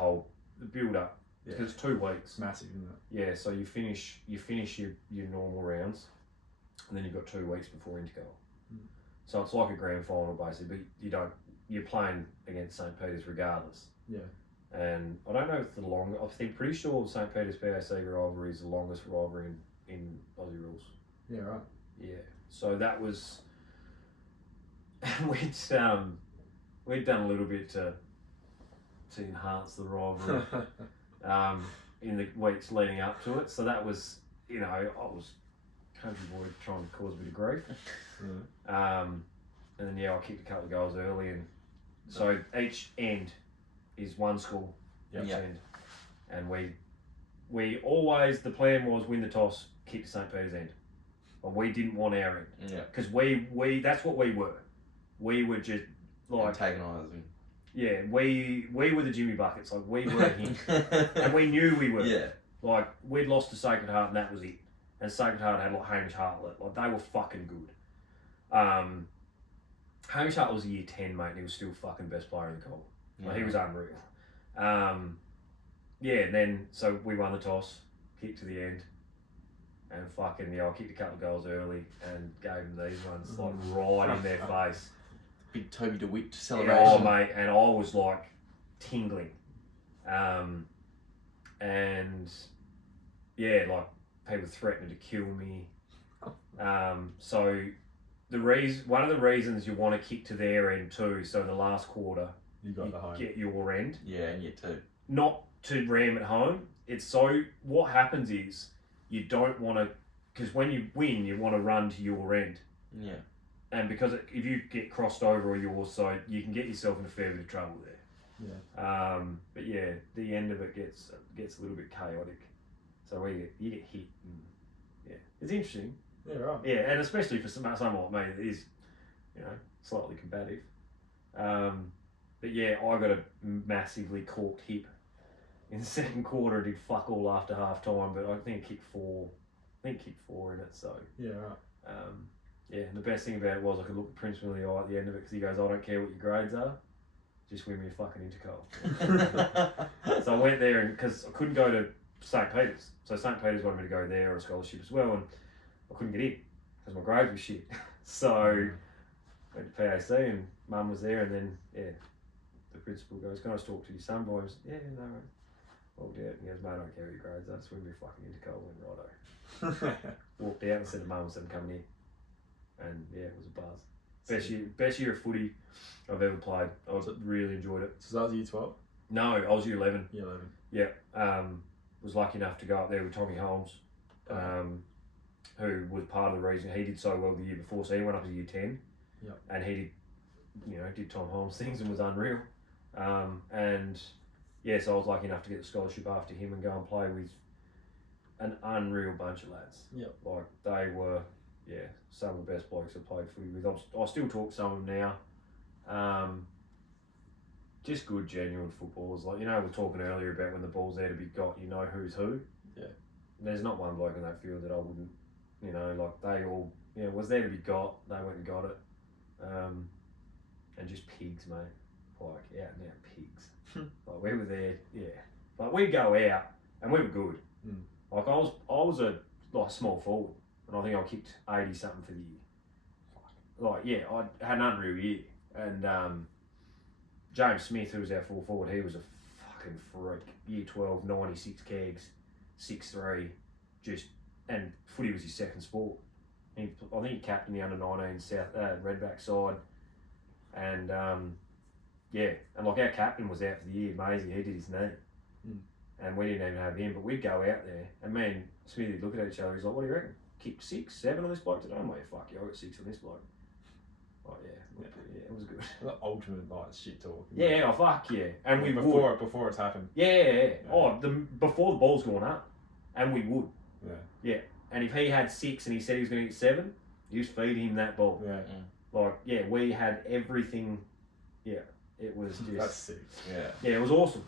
build up. Yeah. Because it's 2 weeks. It's massive, isn't it? Yeah, so you finish your normal rounds, and then you've got 2 weeks before Intercol. Mm. So it's like a grand final basically, but you're playing against St. Peter's regardless. Yeah. And I don't know if pretty sure the St. Peter's PAC rivalry is the longest rivalry in Aussie rules. Yeah, right. Yeah. So that was we'd done a little bit to enhance the rivalry in the weeks leading up to it. So that was, I was country boy trying to cause a bit of grief. And then I kicked a couple of goals early, and so each end is one school, Yep. each Yep. end, and we the plan was win the toss, kick to St. Peter's end. But we didn't want our end. Yeah. Because we that's what we were. We were just like antagonising. Yeah, we were the Jimmy Buckets. Like we were him, and we knew we were. Yeah. Like we'd lost to Sacred Heart, and that was it. And Sacred Heart had like Hamish Hartlett. Like they were fucking good. Hamish Hartlett was a year 10, mate, and he was still fucking best player in the comp. Like, he was unreal. And then so we won the toss, kicked to the end, and fucking I kicked a couple of goals early and gave them these ones like right in their face. Big Toby DeWitt celebration. Oh mate, and I was like tingling. And yeah, like people threatening to kill me. So one of the reasons you want to kick to their end too, so in the last quarter you get your end. Yeah, and you too. Not to ram it home. It's so what happens is you don't want to, because when you win you want to run to your end. Yeah. And because if you get crossed over or your side, you can get yourself in a fair bit of trouble there. Yeah. But yeah, the end of it gets a little bit chaotic. So you get hit. And, yeah, it's interesting. Yeah, right. Yeah, and especially for someone like me that is, slightly combative. But yeah, I got a massively corked hip in the second quarter. Did fuck all after half time, but I think kicked four in it. So Yeah, right. yeah, and the best thing about it was I could look Princeman in the eye at the end of it because he goes, I don't care what your grades are, just win me a fucking intercol. So I went there and because I couldn't go to St. Peter's, so St. Peter's wanted me to go there or a scholarship as well, and I couldn't get in because my grades were shit. So went to PAC and Mum was there, and then the principal goes, "Can I just talk to your son, boy?" I was, "Yeah, no worries." Walked out and he goes, "Mate, I don't care what your grades are, just win me a fucking intercol." Went righto. Walked out and said to Mum, I said, "I'm coming here." And yeah, it was a buzz. Best year of footy I've ever played. I really enjoyed it. So that was year 12? No, I was year 11. Year 11. Yeah. Was lucky enough to go up there with Tommy Holmes, who was part of the reason he did so well the year before. So he went up to year 10. Yep. And he did Tom Holmes things and was unreal. And yeah, so I was lucky enough to get the scholarship after him and go and play with an unreal bunch of lads. Yep. Like they were, some of the best blokes I played footy with. I still talk to some of them now. Just good, genuine footballers. Like, we were talking earlier about when the ball's there to be got, you know who's who. Yeah. And there's not one bloke in that field that I wouldn't, like they all, was there to be got. They went and got it. And just pigs, mate. Like, out and out pigs. Like, we were there, Like, we'd go out, and we were good. Mm. Like, I was a small forward, and I think I kicked 80-something for the year. Like, I had an unreal year. And James Smith, who was our full forward, he was a fucking freak. Year 12, 96 kegs, 6'3", and footy was his second sport. I think he captained the under-19 South Redback side. And and like our captain was out for the year, Maisie, he did his knee. Mm. And we didn't even have him, but we'd go out there, and me and Smithy would look at each other, he's like, "What do you reckon? Kicked 6, 7 on this bloke today?" I'm like, "Fuck yeah, I got 6 on this bloke." Oh yeah, it was good. The ultimate shit talk. Yeah, oh fuck yeah. And we before would. before it's happened. Yeah. Oh, before the ball's gone up. And we would. Yeah. And if he had 6 and he said he was going to get 7, you just feed him that ball. Yeah. Like, we had everything. Yeah, it was just... That's sick. Yeah. Yeah, it was awesome.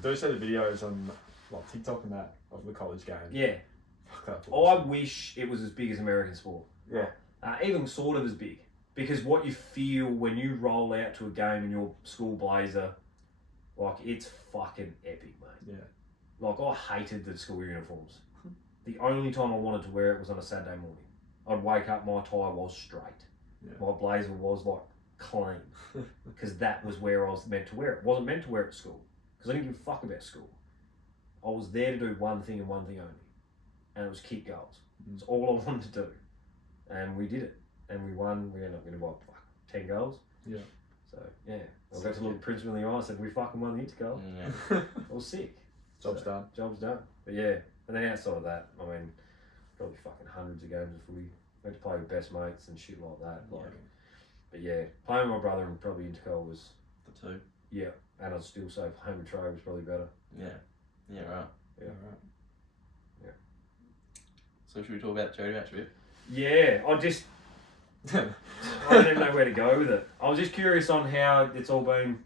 Those are the videos on like TikTok and that of the college game. Yeah. Fuck that. I wish it was as big as American sport. Yeah. Even sort of as big. Because what you feel when you roll out to a game in your school blazer, like, it's fucking epic, mate. Yeah. Like, I hated the school uniforms. The only time I wanted to wear it was on a Saturday morning. I'd wake up, my tie was straight. Yeah. My blazer was, like, clean. Because that was where I was meant to wear it. Wasn't meant to wear it at school. Because I didn't give a fuck about school. I was there to do one thing and one thing only. And it was kick goals. It's all I wanted to do. And we did it. And we won. We ended up winning, 10 goals? Yeah. So, yeah. I got to look at Princeman in the eye and said, "We fucking won the intergoal." Yeah. I was sick. Job's done. Job's done. But yeah. And then outside of that, I mean, probably fucking hundreds of games of footy. Went to play with best mates and shit like that. But yeah, playing with my brother and probably intergoal was... The two. Yeah. And I'd still say home and trade was probably better. Yeah. Yeah, right. Yeah. So should we talk about the charity match a bit? Yeah, I don't even know where to go with it. I was just curious on how it's all been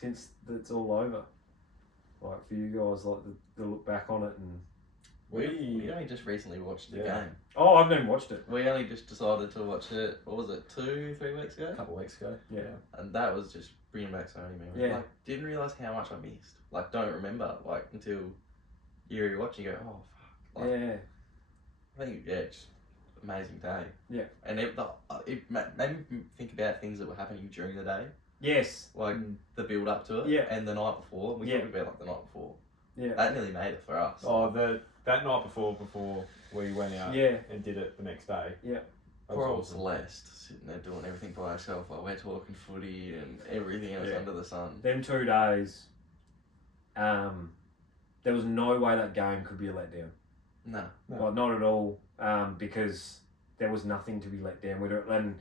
since it's all over. Like for you guys, like the look back on it and. We only just recently watched the game. Oh, I've never watched it. We only just decided to watch it, what was it, 2-3 weeks ago? A couple of weeks ago. Yeah. And that was just bringing back so many memories. Yeah. Like, didn't realise how much I missed. Like, don't remember, like, until you rewatch and you go, oh, fuck. Like, Yeah. I think, yeah, it's an amazing day. Yeah. And it made me think about things that were happening during the day. Yes. Like, the build up to it. Yeah. And the night before. We Yeah. talked about, like, the night before. Yeah. That nearly made it for us. Oh, that night before we went out Yeah. and did it the next day. Yeah. That Poor was old awesome. Celeste, sitting there doing everything by herself while we're talking footy and everything else Yeah. under the sun. Them 2 days, there was no way that game could be a letdown. No. No. Like, not at all, because there was nothing to be let down. And,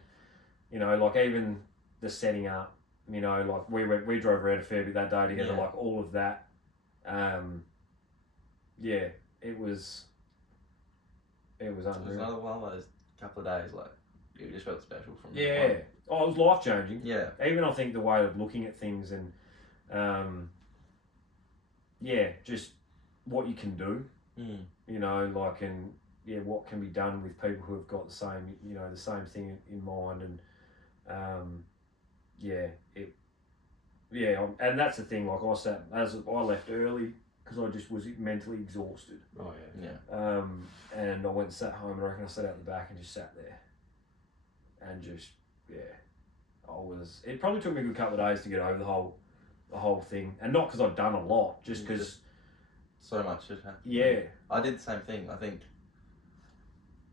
you know, like, even the setting up, you know, like, we drove around a fair bit that day together, Yeah. like, all of that. Yeah, it was It was unreal. another one of those couple of days, like, you just felt special from Yeah. one. Oh, it was life-changing. Yeah. Even I think the way of looking at things and, yeah, just what you can do, Mm. you know, like, and yeah, what can be done with people who have got the same, you know, the same thing in mind, and and that's the thing. Like, I left early because I just was mentally exhausted, Oh yeah. Yeah. and I went and sat home. And I reckon I sat out the back and just sat there, and just It probably took me a good couple of days to get over the whole thing, and not because I'd done a lot, just because. So much had happened. Yeah. I did the same thing. I think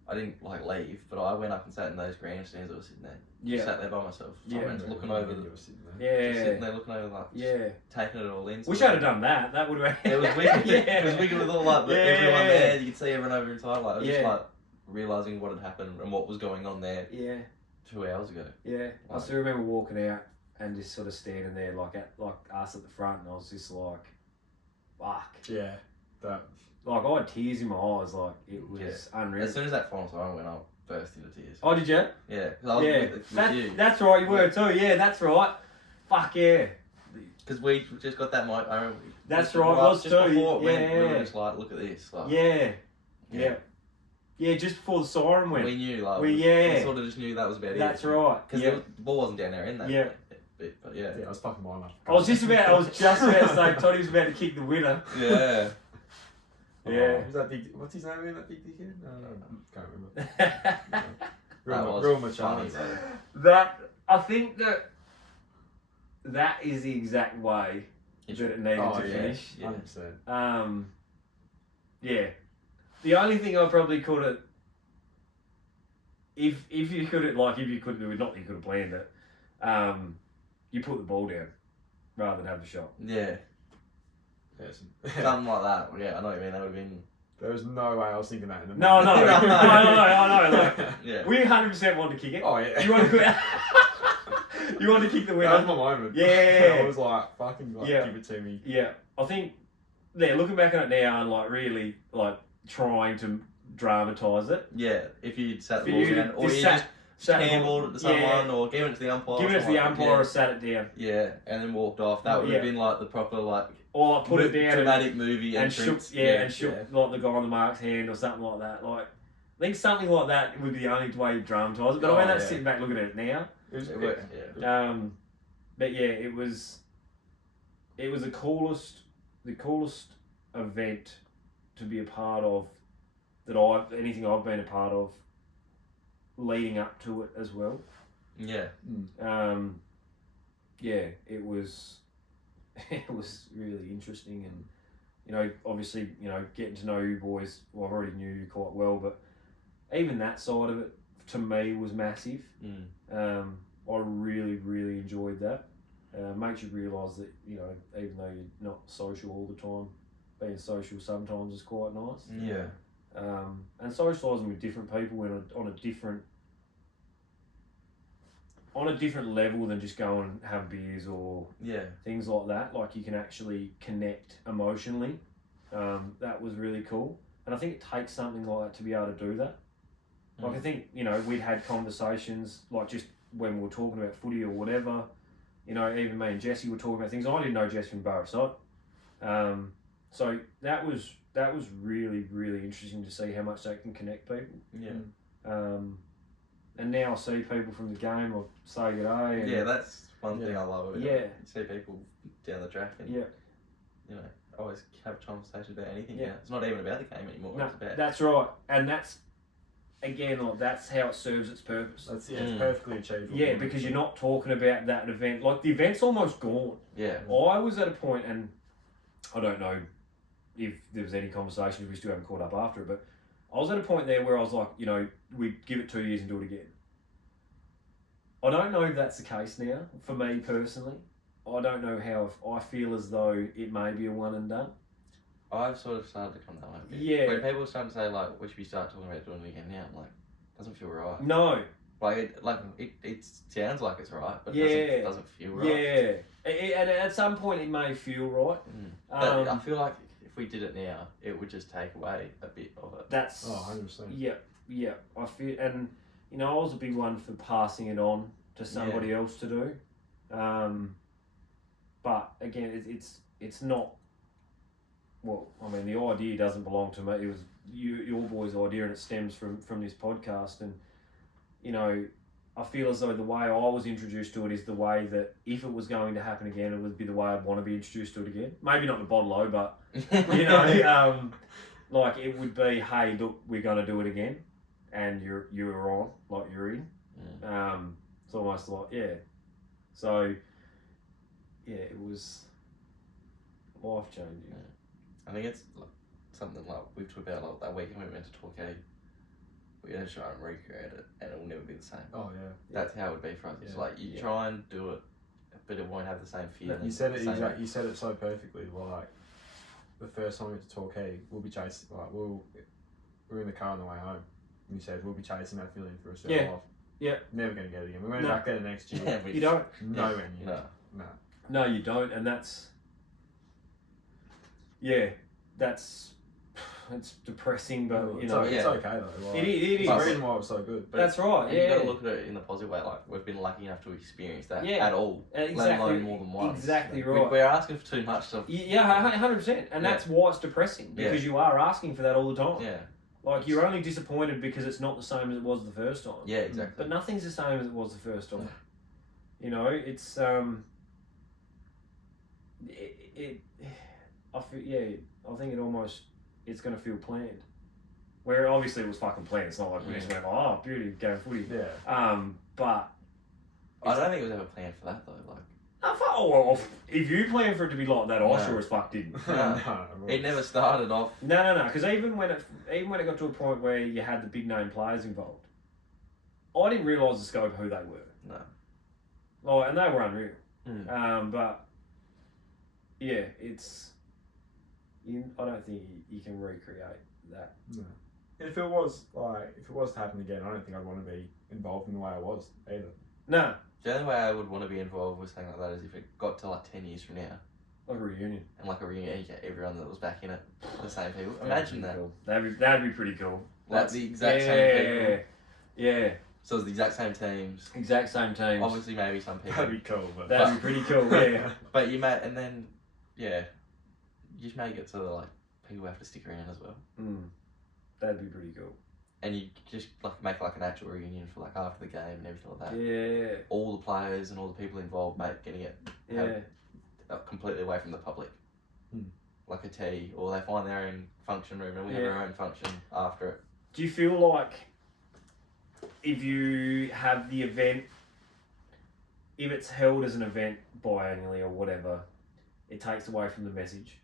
I didn't like leave, but I went up and sat in those grandstands that were sitting there. Yeah. Sat there by myself. Yeah. I went looking over You the, were sitting there. just sitting Yeah. there looking over like Yeah. taking it all in. Wish I'd have done that. That would have been. It was wicked. Yeah. It was wicked with all like Yeah. everyone there. You could see everyone over in time. Like I was just Yeah. like realizing what had happened and what was going on there Yeah. 2 hours ago. Yeah. I Like- still remember walking out and just sort of standing there like us at the front, and I was just like, fuck. Yeah. That. Like, I had tears in my eyes. Like, it was unreal. As soon as that final siren went, I burst into tears. Oh, did you? Yeah, 'cause I was Yeah. with you. That's right. You were too. Yeah, that's right. Fuck yeah. Because we just got that mic. I remember. That's just right, right, was just too. before it went, we Yeah. were just like, look at this. Like, Yeah. Yeah. Yeah. Yeah, just before the siren went. we knew, like, We- we yeah. sort of just knew that was about That's it. right. Because Yeah. the ball wasn't down there in that Yeah. bit, but yeah. Yeah, I was fucking mine up. I was just about to say Toddy was about to kick the winner. Yeah. Yeah. Who's that big? What's his name again? That big dickhead? No, can't remember. That was Real funny, Machans. though. I think that is the exact way that it needed Oh, to yeah. finish. 100%. Yeah. The only thing I probably could have, if you could have, like, if you could have, not that you could have planned it, you put the ball down rather than have the shot. Yeah. Yes. Something like that. Yeah, I know what you mean. That would have been. There was no way I was thinking that in the No, no, moment. I know. Like, Yeah. we 100% wanted to kick it. Oh yeah. You want to, you want to kick the That was winner. my moment. Yeah. I was like, fucking, like, Yeah. give it to me. Yeah, I think. Yeah, looking back on it now and like really like trying to dramatise it. Yeah. If you'd sat For the ball you to down, or you sat handballed it to someone, yeah. or given it to the umpire. Giving it to something the like umpire that. or sat it down. Yeah, and then walked off. That would have Yeah. been like the proper like Or like put it down dramatic movie and shook, entrance. and shook like the guy on the mark's hand or something like that. Like, I think something like that would be the only way you dramatise it. But I mean, that's yeah. sitting back looking at it now. It was It yeah. worked, yeah. But yeah, it was the coolest event to be a part of anything I've been a part of leading up to it as well. Yeah. Yeah, it was really interesting, and you know, obviously, you know, getting to know you boys. Well, I already knew you quite well, but even that side of it to me was massive. Mm. I really, really enjoyed that. Makes you realise that, you know, even though you're not social all the time, being social sometimes is quite nice. Yeah. And socialising with different people on a different level than just go and have beers or Yeah. things like that. Like, you can actually connect emotionally. That was really cool. And I think it takes something like that to be able to do that. Like, I think, you know, we'd had conversations, like, just when we were talking about footy or whatever, you know, even me and Jesse were talking about things. I didn't know Jesse from Barasot. So that was really, really interesting to see how much they can connect people. Yeah. And now I see people from the game, or say g'day. And, Yeah, that's one thing I love about it. Yeah. You see people down the track and, Yeah. you know, always have a conversation about anything. Yeah. Yeah. It's not even about the game anymore. No, It's about... that's right. And that's, again, like, that's how it serves its purpose. That's it's perfectly achievable. Yeah, because you're not talking about that event. Like, the event's almost gone. Yeah. I was at a point, and I don't know if there was any conversation, if we still haven't caught up after it, but I was at a point there where I was like, you know, we'd give it 2 years and do it again. I don't know if that's the case now, for me personally. I don't know how, if I feel as though it may be a one and done. I've sort of started to come that way a bit. Yeah. When people start to say, like, we should be start talking about doing it again now, I'm like, doesn't feel right. No. Like, it sounds like it's right, but Yeah. it doesn't feel right. Yeah. And at some point it may feel right. But I feel like if we did it now, it would just take away a bit of it. That's... 100%. Yeah. I feel... And, you know, I was a big one for passing it on to somebody else to do. But, again, it's not... Well, I mean, the idea doesn't belong to me. It was your boys' idea, and it stems from this podcast. And, you know, I feel as though the way I was introduced to it is the way that if it was going to happen again, it would be the way I'd want to be introduced to it again. Maybe not the bottle-o, but, you know, like, it would be, hey, look, we're going to do it again, and you're on, like, you're in. It's almost like, yeah. So, yeah, it was life-changing. Yeah. I think it's like something like we've talked about like that weekend we went to Torquay. We're going to try and recreate it, and it will never be the same. Oh yeah. That's how it would be for us. It's like you try and do it, but it won't have the same feeling. You said it exactly. You said it so perfectly. Like the first time we went to Torquay, we'll be chasing. Like we're in the car on the way home, and you said we'll be chasing that feeling for a certain life. Yeah. Never going to get it again. We went back there the next year. Yeah, You don't. Nowhere near. No. No, you don't, and that's... Yeah, it's depressing, but you know, it's okay though. Like, it is. It's the reason why it was so good. But that's right. And you got to look at it in the positive way. Like we've been lucky enough to experience that at all, exactly, let alone more than once. Exactly right. We're asking for too much stuff. Yeah, 100%, and that's why it's depressing because you are asking for that all the time. Yeah. Like you're only disappointed because it's not the same as it was the first time. Yeah, exactly. But nothing's the same as it was the first time. You know, it's I think it's going to feel planned. Where obviously it was fucking planned. It's not like we just went, oh, beauty, game footy. Yeah. But I don't think it was ever planned for that though. Like, if you planned for it to be like that, I sure as fuck didn't. It never started off. No. Because even when it got to a point where you had the big name players involved, I didn't realise the scope of who they were. No. And they were unreal. But yeah, it's. I don't think you can recreate that. No. If it was to happen again, I don't think I'd want to be involved in the way I was either. No. The only way I would want to be involved with something like that is if it got to like 10 years from now. Like a reunion. And like a reunion, you get everyone that was back in it, the same people. Imagine that. Cool. That'd be pretty cool. Like the exact same people. Yeah. So it's the exact same teams. Exact same teams. Obviously, maybe some people. That'd be cool, but that'd be pretty cool. Yeah. But you may, and then, you just make it so that like people have to stick around as well. That'd be pretty cool. And you just like make like an actual reunion for like after the game and everything like that. Yeah. All the players and all the people involved, getting it completely away from the public. Like a tea, or they find their own function room and we have our own function after it. Do you feel like if you have the event, if it's held as an event biannually or whatever, it takes away from the message?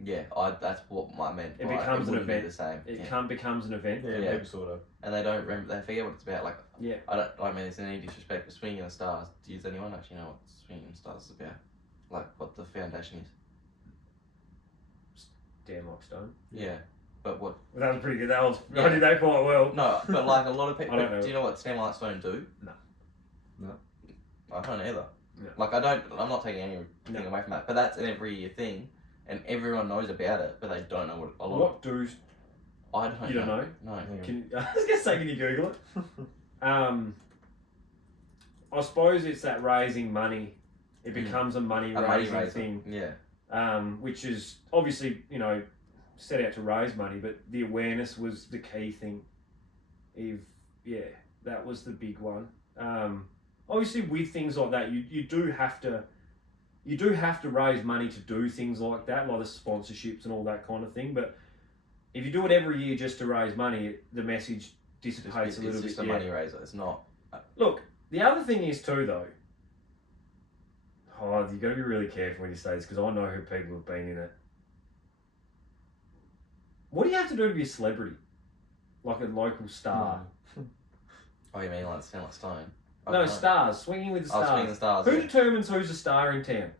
Yeah, that's what I meant. It becomes an event. The same. It becomes an event. Yeah, sort of. And they don't remember. They forget what it's about. Like, yeah. I mean, there's any disrespect, but Swinging the Stars. Does anyone actually know what Swinging the Stars is about? Like, what the foundation is? Damn like stone. Yeah, but what? Well, that was pretty good. I did that quite well. No, but like a lot of people. I don't know. Do you know what Stand Like Stone do? No. I don't either. No. Like I'm not taking anything away from that. But that's an every year thing, and everyone knows about it, but they don't know what a lot. What do I don't know. You don't know? No. Hang on. I was gonna say, can you Google it? I suppose it's that raising money. It becomes a money A money raising raiser. thing, Yeah. which is obviously set out to raise money, but the awareness was the key thing. That was the big one. Obviously, with things like that, you do have to raise money to do things like that, like the sponsorships and all that kind of thing. But if you do it every year just to raise money, the message dissipates a little It's just bit. a money raiser. It's not. Look, the other thing is too, though. Oh, you got to be really careful when you say this because I know who people have been in it. What do you have to do to be a celebrity? Like a local star? Oh, you mean like Stand Like Stone? I No, don't know. stars. Swinging with the stars. Swinging the stars. Who Yeah. determines who's a star in town?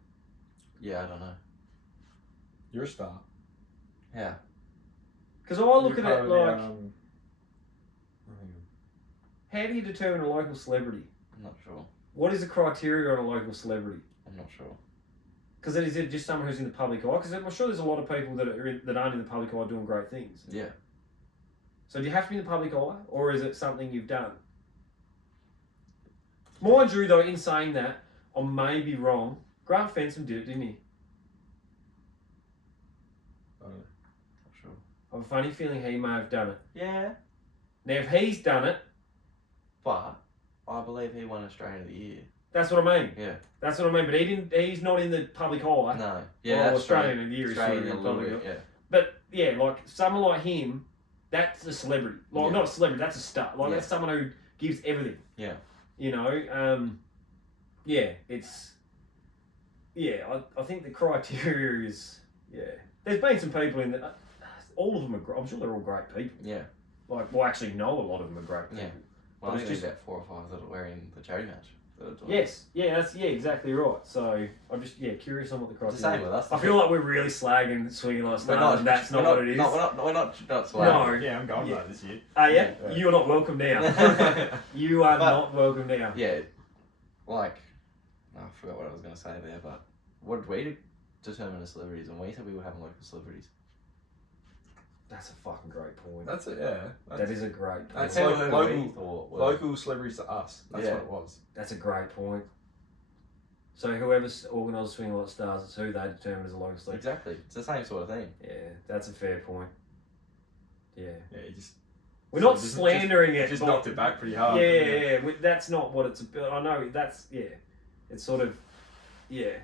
Yeah, I don't know. You're a star. Yeah. Because I look You're at part it of the, like, hang on. how do you determine a local celebrity? I'm not sure. What is the criteria on a local celebrity? I'm not sure. Because is it just someone who's in the public eye? Because I'm sure there's a lot of people that aren't in the public eye doing great things. Yeah. So do you have to be in the public eye, or is it something you've done? Mind you, though, in saying that, I may be wrong. Grant Fensom did it, didn't he? I don't know. Not sure. I have a funny feeling he may have done it. Yeah. Now, if he's done it, But I believe he won Australian of the Year. that's what I mean. Yeah. That's what I mean. But he didn't. He's not in the public eye. No. Yeah, Yeah. That's Australian true. of the Year is Australian sort of a little public bit. eye. Yeah. But yeah, like someone like him, that's a celebrity. Like Yeah. not a celebrity, that's a star. Like Yeah. that's someone who gives everything. Yeah. You know, it's I think the criteria is There's been some people in that. All of them are. I'm sure they're all great people. Yeah. Like, well, actually, know a lot of them are great people. Yeah. Well, But I it's think there's just- about 4 or 5 that are wearing the charity match. That are doing Yes, that's exactly right. So I'm just curious on what the It's criteria. the same with us. I feel like we're really slagging swinging like We're stars, not. and that's not we're what it is. No, we're not No. slagging. Yeah, I'm going Yeah. that this year. Yeah, Yeah. you're not welcome now. You are But- not welcome now. Yeah. Like, I forgot what I was going to say there, but what did we determine as celebrities? And we said we were having local celebrities. That's a fucking great point. That's it, yeah. That is a great point. That's Who like we local, thought were- local celebrities to us. That's Yeah. what it was. That's a great point. So whoever's organised Swing Like Stars, it's who they determine as a local celebrity. Exactly. It's the same sort of thing. Yeah, that's a fair point. Yeah. Yeah, you just We're not just- slandering it. just but- knocked it back pretty hard. Yeah, didn't you? that's not what it's about. I know that's It's sort of I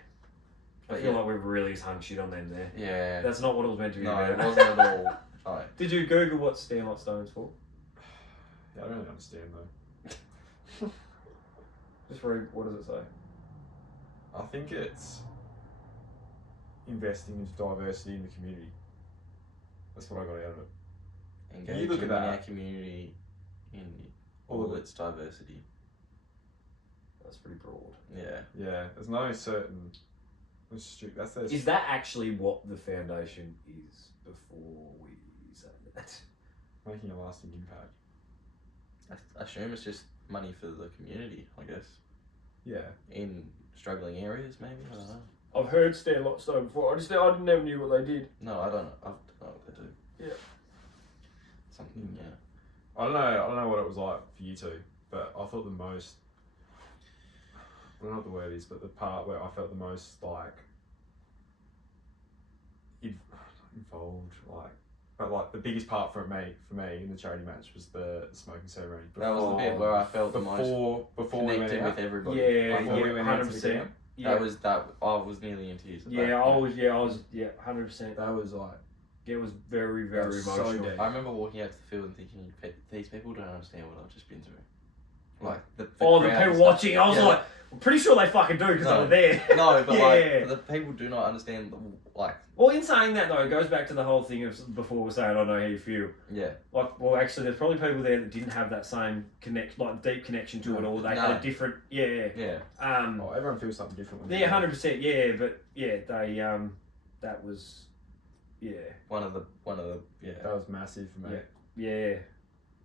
But feel yeah. like we've really hung shit on them there. Yeah. That's not what it was meant to be No, about. it wasn't at all. No. Did you Google what Stand Like Stone's for? Yeah, I don't really understand though. Just read. What does it say? I think it's investing into diversity in the community. That's what I got out of it. Engaging You look at in that. our community in all of its diversity. That's pretty broad. Yeah. Yeah, there's no certain. That's their. Is that actually what the foundation is? Before we say that. Making a lasting impact. I assume it's just money for the community, I guess. Yeah. In struggling areas, maybe? I don't know. I've heard Stand Like Stone before. I never knew what they did. No, I don't know. I don't know what they do. Yeah. Something, yeah. I don't know what it was like for you two, but I thought the most. I don't know what the word is, but the part where I felt the most like involved, but the biggest part for me in the charity match was the smoking ceremony. That was the bit where I felt the most before we went connected out. with everybody. Yeah, Before we went out to the 100%. ground. Yeah, I was nearly in tears. at yeah, that I point. was, 100%. That was like It was very, very was so emotional. deep. I remember walking out to the field and thinking, these people don't understand what I've just been through. Like the Oh, the crowd people and watching, I was Yeah. like, I'm pretty sure they fucking do because No. they were there. No, but Yeah. like the people do not understand. Like, Well, in saying that though, it goes back to the whole thing of before we're saying, I know how you feel. yeah, Like, well, actually, there's probably people there that didn't have that same deep connection to it, or they had No. a different, yeah. oh, everyone feels something different. When Yeah, 100%. Yeah, but yeah, they that was, One of the yeah. That was massive for me. yeah.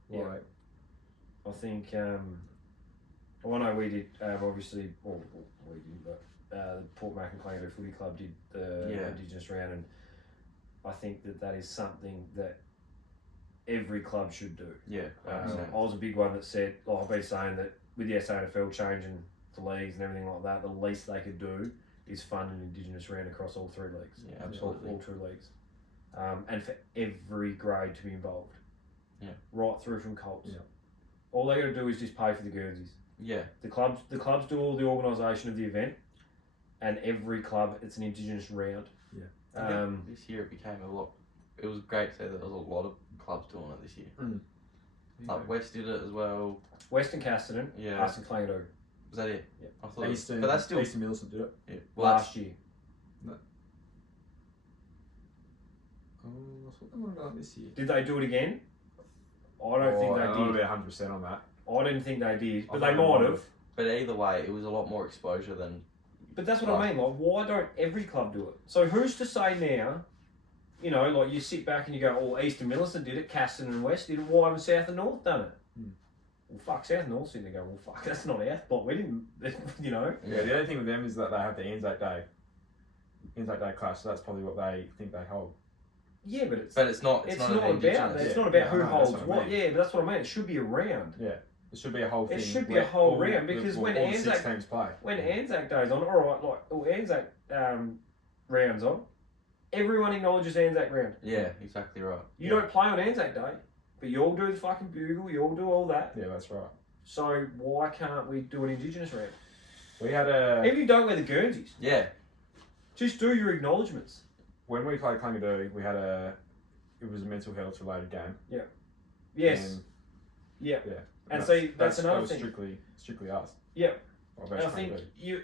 Yeah. Like, I think I know we did obviously, well, we didn't, but Port Mac and Clango Footy Club did the Yeah. Indigenous round, and I think that is something that every club should do. Yeah. I 100%. was a big one that said, like I've been saying that with the SANFL changing the leagues and everything like that, the least they could do is fund an Indigenous round across all 3 leagues. Yeah, absolutely. All 2 leagues. And for every grade to be involved. Yeah. Right through from Colts. Yeah. All they got to do is just pay for the Guernseys. Yeah. The clubs do all the organisation of the event, and every club it's an Indigenous round. Yeah. This year it became a lot. It was great to see that there was a lot of clubs doing it this year. Like West did it as well. Western Casterton, Yeah. us and Clangadoo. Was that it? Yeah. I thought. Eastern, But that's still. Eastern Millicent did it. Yeah. Well, Last year. Oh, I thought they would have done it this year. Did they do it again? I don't think they I'm did. about 100% on that. I didn't think they did, but I they think might they have. but either way, it was a lot more exposure than. But that's what I mean. Like, why don't every club do it? So who's to say now? You know, like you sit back and you go, "Oh, East and Millicent did it, Casterton and West did it. Why haven't South and North done it?" Well, fuck, South and North sitting there going, "Well, fuck, that's not our spot. We didn't, you know." Yeah, the only thing with them is that they have the Anzac Day clash, so that's probably what they think they hold. Yeah, but it's But it's not. it's not, not an about Indigenous. that. It's Yeah. not about Yeah, I who know, that's holds what I what. mean. Yeah, but that's what I mean. It should be a round. Yeah, it should be a whole thing. It should be where a whole all round because when all the 6 Anzac teams play. when Anzac Day's on, all right, like Anzac rounds on, everyone acknowledges Anzac round. Yeah, exactly right. You don't play on Anzac Day, but you all do the fucking bugle. You all do all that. Yeah, that's right. So why can't we do an Indigenous round? We had a Even if you don't wear the Guernseys, Yeah. just do your acknowledgements. when we played Clangadoo, we had it was a mental health related game. Yes. And, Yeah. Yeah. And see, that's that another was thing. strictly us. Yeah. Or And I think Clangadoo.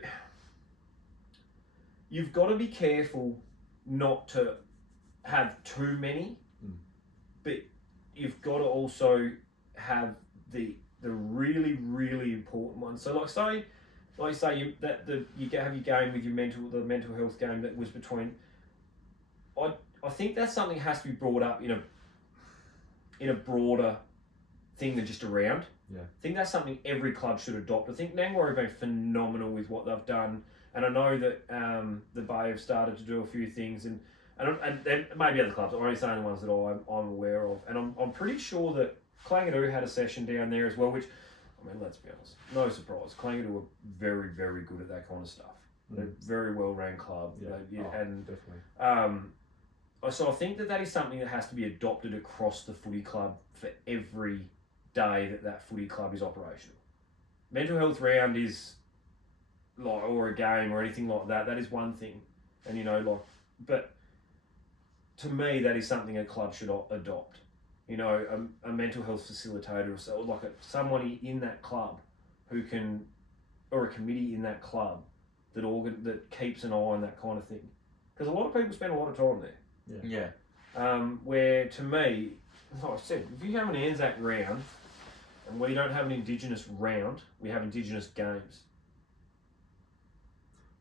you've got to be careful not to have too many, but you've got to also have the really really important ones. So like say you have your game with the mental health game that was between. I think that's something that has to be brought up in a broader thing than just a round. Yeah. I think that's something every club should adopt. I think Nangwari have been phenomenal with what they've done, and I know that the Bay have started to do a few things, and then maybe other clubs. I'm only saying the ones that I'm aware of, and I'm pretty sure that Clangadoo had a session down there as well. Which, I mean, let's be honest, no surprise. Clangadoo are very very good at that kind of stuff. They're a very well run club. Yeah. And Definitely. so I think that is something that has to be adopted across the footy club for every day that footy club is operational. Mental health round is like, or a game or anything like that. That is one thing, and but to me that is something a club should adopt. A mental health facilitator or so, like someone in that club who can, or a committee in that club that keeps an eye on that kind of thing, because a lot of people spend a lot of time there. Yeah. Where to me, like I said, if you have an Anzac round and we don't have an Indigenous round, we have Indigenous games.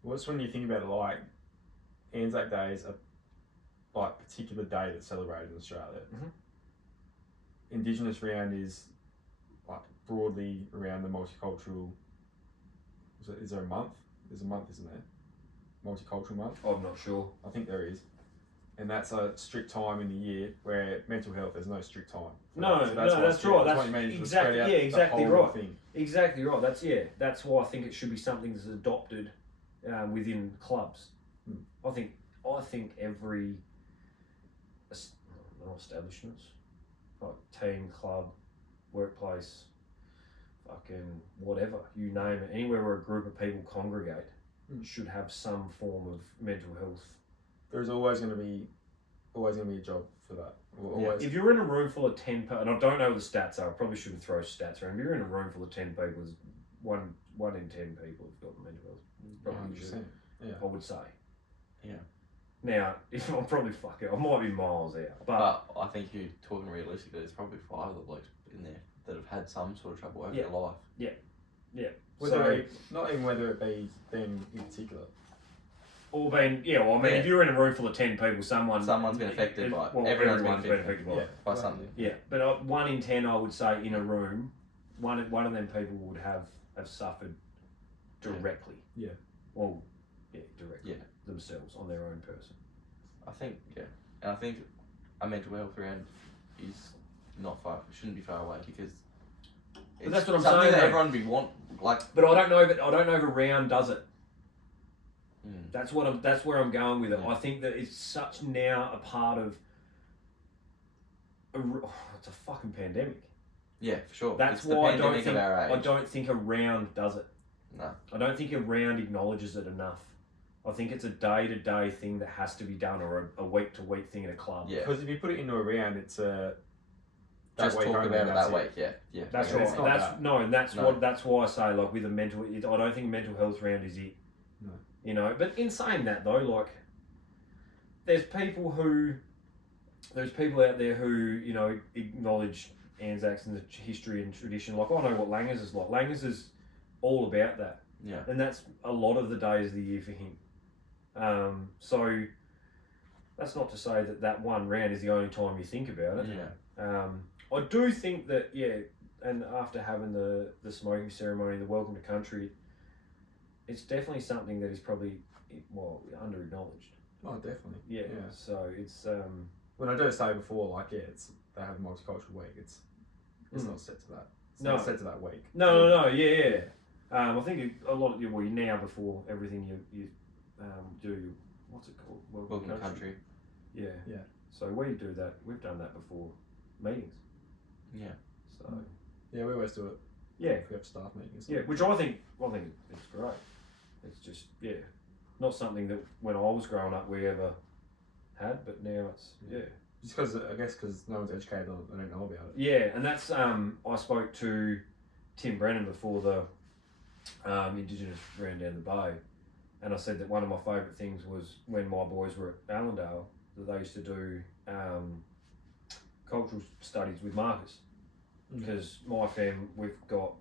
What's when you think about it, like Anzac Day is a particular day that's celebrated in Australia. Mhm. Indigenous round is like broadly around the multicultural. Is there a month? There's a month, isn't there? Multicultural month. I'm not sure. I think there is. And that's a strict time in the year where mental health, there's no strict time. No, So that's what right. what That's you mean, is exactly- spread out yeah, the exactly whole right. thing. Exactly right. That's why I think it should be something that's adopted within clubs. I think every not establishments, like team, club, workplace, fucking whatever, you name it, anywhere where a group of people congregate should have some form of mental health. There's always going to be a job for that. Always. If you're in a room full of 10 people, and I don't know what the stats are, I probably shouldn't throw stats around. If you're in a room full of 10 people, there's one in 10 people have got mental health. Probably 100%. Yeah. I would say. Yeah. Now, if I'm probably fucking, I might be miles out, But I think you're talking realistically, there's probably 5 of the blokes in there that have had some sort of trouble over their life. Yeah. Not even whether it be them in particular. Or being, if you're in a room full of 10 people, someone's been affected by it. Well, Everyone's been everyone's affected by it. by something. Yeah, but 1 in 10, I would say, in a room, one of them people would have suffered directly. Yeah. Well, directly. Yeah. Themselves, on their own person. I think, and I think a mental health round is not far. It shouldn't be far away because. But that's what I'm something saying, that though. everyone would want. Like. But I don't know if a round does it. Mm. That's where I'm going with it. Yeah. I think that it's such now a part of. It's a fucking pandemic. Yeah, for sure. That's it's the why I don't pandemic think of our age. I don't think a round does it. No. I don't think a round acknowledges it enough. I think it's a day-to-day thing that has to be done, or a week-to-week thing at a club. Yeah. Because if you put it into a round, it's a. Just talk about it that week. Yeah. Yeah. That's Yeah, right. it's not that. That's why I say, like, with a mental, I don't think a mental health round is it. No. You know, but in saying that though, like, there's people out there who acknowledge Anzacs and the history and tradition. Like, I know what Langers is like. Langers is all about that. Yeah. And that's a lot of the days of the year for him. So that's not to say that one round is the only time you think about it. Yeah. I do think that, and after having the smoking ceremony, the welcome to country, it's definitely something that is probably, under acknowledged. Oh, definitely. Yeah. So it's When I did say before, like, it's they have a multicultural week. It's not set to that. It's No. not set to that week. no, yeah. I think a lot of now before everything you do, what's it called? Welcome to country. Yeah. Yeah. So we do that. We've done that before meetings. Yeah. So Yeah, we always do it yeah, if we have staff meetings. yeah. Which I think it's great. It's just not something that when I was growing up we ever had, but now it's Just because I guess because no one's educated on it, they don't know about it. Yeah, and that's I spoke to Tim Brennan before the Indigenous round down the bay, and I said that one of my favourite things was when my boys were at Allendale that they used to do cultural studies with markers, because my fam we've got,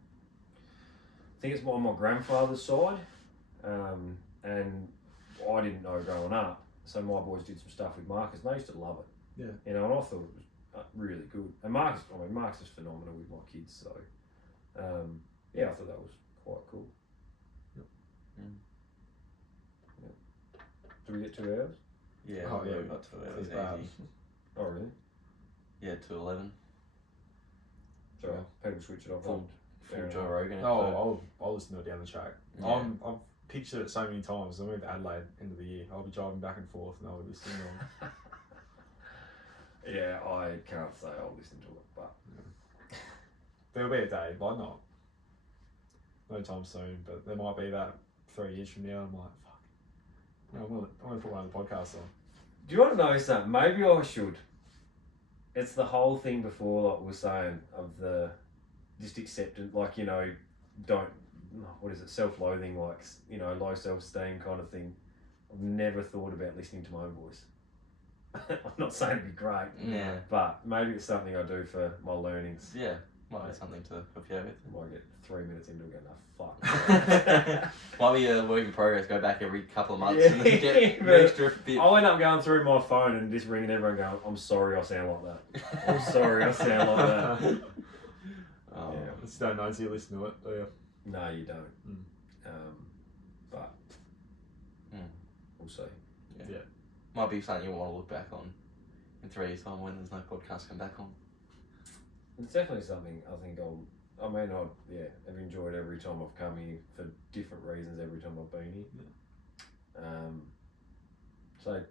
I think it's on my grandfather's side, and I didn't know growing up, so my boys did some stuff with markers and they used to love it. Yeah. You know, and I thought it was really good. And Marcus is phenomenal with my kids, so I thought that was quite cool. Yep. Do we get 2 hours? Yeah. Oh, yeah, we got to it. It was it's bad. easy. Oh really? Yeah, to 11. So people switch it off. Full Fair Joe enough. Rogan. episode. I'll listen to it down the track. Yeah. I've pictured it so many times. I moved to Adelaide end of the year. I'll be driving back and forth and I'll be listening on. Yeah, I can't say I'll listen to it, but There'll be a day, but not no time soon. But there might be that 3 years from now. I'm like, fuck. No, I'm gonna put one of the podcasts on. do you want to know something? Maybe I should. It's the whole thing before, like we were saying, of the just acceptance, like, don't, what is it, self-loathing, like, low self-esteem kind of thing. I've never thought about listening to my own voice. I'm not saying it'd be great, Yeah. but maybe it's something I do for my learnings. Yeah. Might be something to help you out with. I might get 3 minutes into it and go, no, fuck. Might be a work in progress. Go back every couple of months Yeah, and then get but extra bit. I'll end up going through my phone and just ringing everyone going, I'm sorry I sound like that. I'm sorry I sound like that. Oh. Yeah. It's don't know until you listen to it. Do you? No, you don't. Mm. But we'll see. Yeah. Might be something you want to look back on in 3 years' time when there's no podcast come back on. It's definitely something I think I've enjoyed every time I've come here for different reasons every time I've been here. So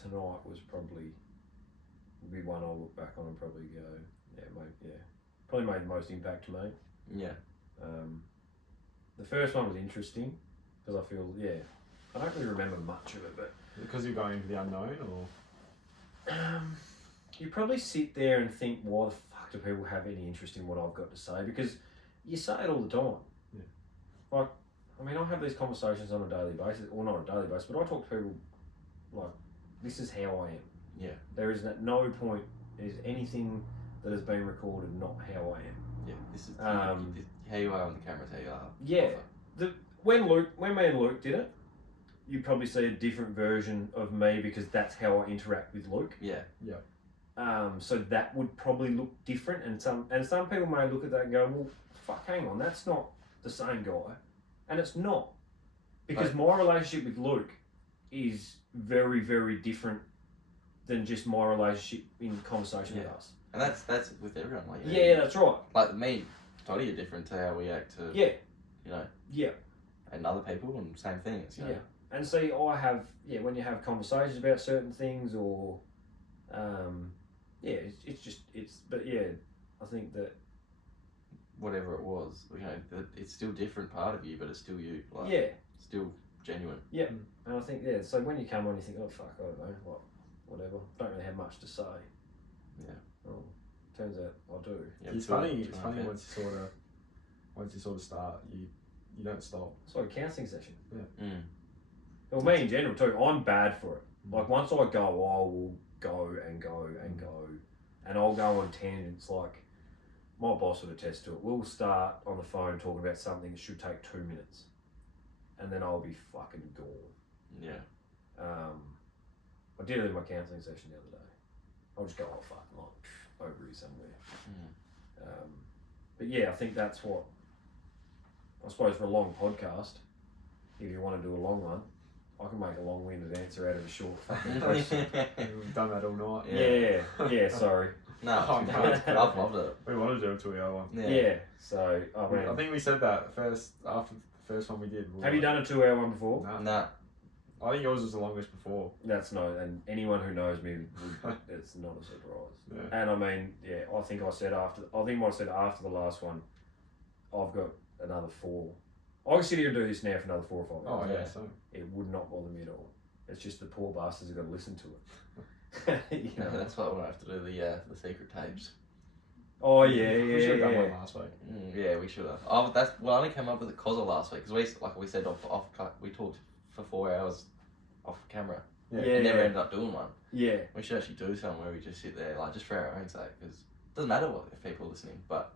tonight was probably will be one I'll look back on and probably go, probably made the most impact to me. Yeah. The first one was interesting because I feel, I don't really remember much of it, but Because you're going into the unknown, or you probably sit there and think, why the fuck do people have any interest in what I've got to say? Because you say it all the time. Yeah. Like, I mean, I have these conversations on a daily basis, or not a daily basis, but I talk to people like, this is how I am. Yeah. There is at no point is anything that has been recorded not how I am. Yeah. This is Um, how you are on the camera. How you are. Yeah. When me and Luke did it, you probably see a different version of me because that's how I interact with Luke. Yeah. So that would probably look different, and some people may look at that and go, well, fuck, hang on, that's not the same guy, and it's not, because my relationship with Luke is very, very different than just my relationship in conversation with us. And that's with everyone. Like, Yeah, that's right. Like me, Toddy are different to how we act to, Yeah. you know, Yeah. and other people, and same thing. It's, you know, Yeah. And see, I have, when you have conversations about certain things or, but yeah, I think that, whatever it was, you know, it's still a different part of you, but it's still you. Like, yeah. still genuine. Yeah. And I think, so when you come on, you think, oh, fuck, I don't know, what, whatever. Don't really have much to say. Yeah. Well, turns out I do. Yeah, It's funny. It's funny once you sort of start, you don't stop. It's like a counselling session. Yeah. Mm. Well, me in general too. I'm bad for it. Like once I go, I will go and go and go, and I'll go on tangents. Like my boss would attest to it. We'll start on the phone talking about something that should take 2 minutes, and then I'll be fucking gone. Yeah. I did it in my counselling session the other day. I'll just go, oh fuck, I'm like over here somewhere. But yeah, I think that's what. I suppose for a long podcast, if you want to do a long one, I can make a long-winded answer out of a short fucking question. We've done that all night. Yeah, sorry. No, Oh, it's no. good. I've loved it. We wanted to do a 2 hour one. Yeah. So, I mean, I think we said that after the first one we did. have you done a 2 hour one before? No. Nah. I think yours was the longest before. That's no, and anyone who knows me, it's not a surprise. Yeah. And I mean, I think I might have said after the last one, I've got another 4. I can sit here and do this now for another 4 or 5 Oh hours. yeah, so It would not bother me at all. It's just the poor bastards have got to listen to it. You know? That's why we'll have to do the secret tapes. Oh we should have done one last week. Yeah, we should have. I only came up with it because of last week, because we said we talked for 4 hours off camera. Yeah. We never ended up doing one. Yeah. We should actually do something where we just sit there, like, just for our own sake, because it doesn't matter if people are listening, but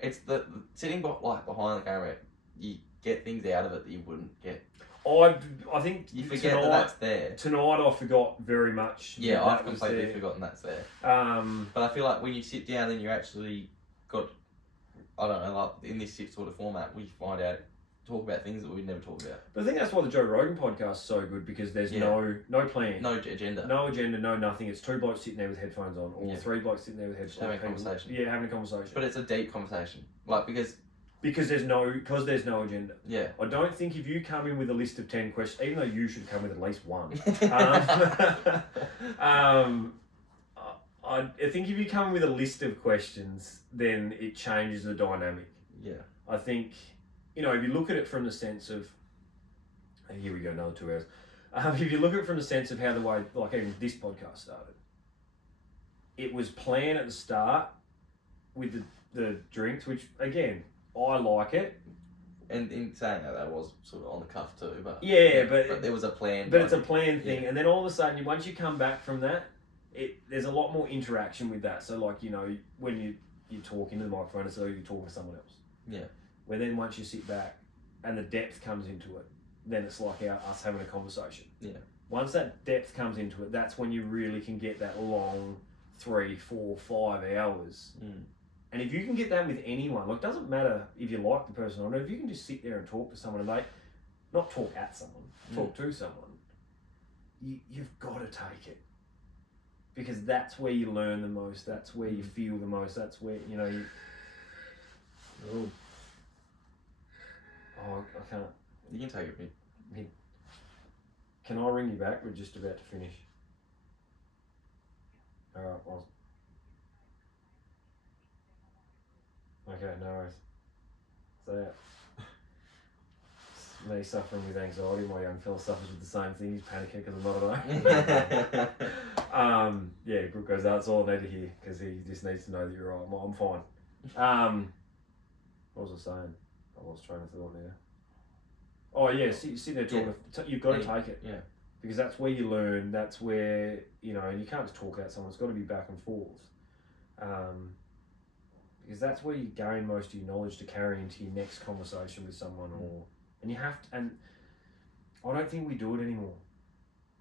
it's the sitting behind the camera, you get things out of it that you wouldn't get. I think You forget that's there. Tonight I forgot very much. Yeah, that I've was completely there. forgotten that's there. But I feel like when you sit down and you actually got, I don't know, like in this sort of format, we talk about things that we'd never talk about. I think that's why the Joe Rogan podcast is so good, because there's no plan. No agenda. No agenda, no nothing. It's 2 blokes sitting there with headphones on, or 3 blokes sitting there with headphones on. Having a conversation. Yeah, having a conversation. But it's a deep conversation. Like, because there's no agenda. Yeah. I don't think if you come in with a list of 10 questions, even though you should come with at least one. I think if you come in with a list of questions, then it changes the dynamic. Yeah. I think, if you look at it from the sense of, and here we go, another 2 hours. If you look at it from the sense of how the way, like even this podcast started, it was planned at the start with the drinks, which again, I like it. And in saying that was sort of on the cuff too, but but there was a plan. But it's a planned thing, and then all of a sudden, once you come back from that, there's a lot more interaction with that. So, like, when you talk into the microphone, it's like you're talking to someone else. Yeah. Where then once you sit back and the depth comes into it, then it's like us having a conversation. Yeah. Once that depth comes into it, that's when you really can get that long 3, 4, 5 hours. And if you can get that with anyone, like, it doesn't matter if you like the person or not, if you can just sit there and talk to someone and not talk at someone, talk to someone, you've got to take it. Because that's where you learn the most, that's where you feel the most, that's where, Oh, I can't. You can take it. Can I ring you back? We're just about to finish. Alright, okay, no worries. So, it's me suffering with anxiety. My young fella suffers with the same thing. He's panicking because I'm not alone. Brooke goes, that's all I need to hear, because he just needs to know that you're right. I'm fine. What was I saying? I lost train of thought now. Oh yeah, sit there talking. You've got to take it. Yeah. Because that's where you learn. That's where, and you can't just talk at someone. It's got to be back and forth. Because that's where you gain most of your knowledge to carry into your next conversation with someone, and you have to. And I don't think we do it anymore.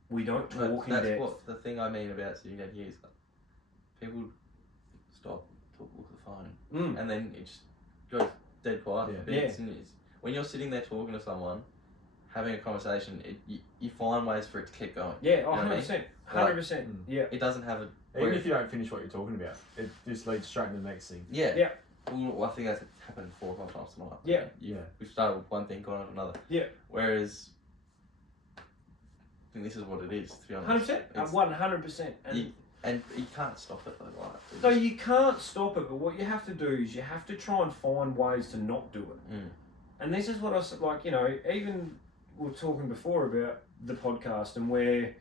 We don't talk in depth. That's what the thing I mean about sitting down here is that people stop, look at the phone, and then it just goes dead quiet for bits. And when you're sitting there talking to someone, having a conversation, you find ways for it to keep going. Yeah, 100%. 100%. Yeah. It doesn't have Even if you don't finish what you're talking about, it just leads straight into the next thing. Yeah. Yeah. Well, I think that's happened 4 or 5 times tonight. Yeah. Yeah. We've started with one thing, gone on to another. Yeah. Whereas, I think this is what it is, to be honest. 100%. 100%. And you can't stop it though, like. No, you can't stop it, but what you have to do is you have to try and find ways to not do it. Mm. And this is what I was like, even we were talking before about the podcast and where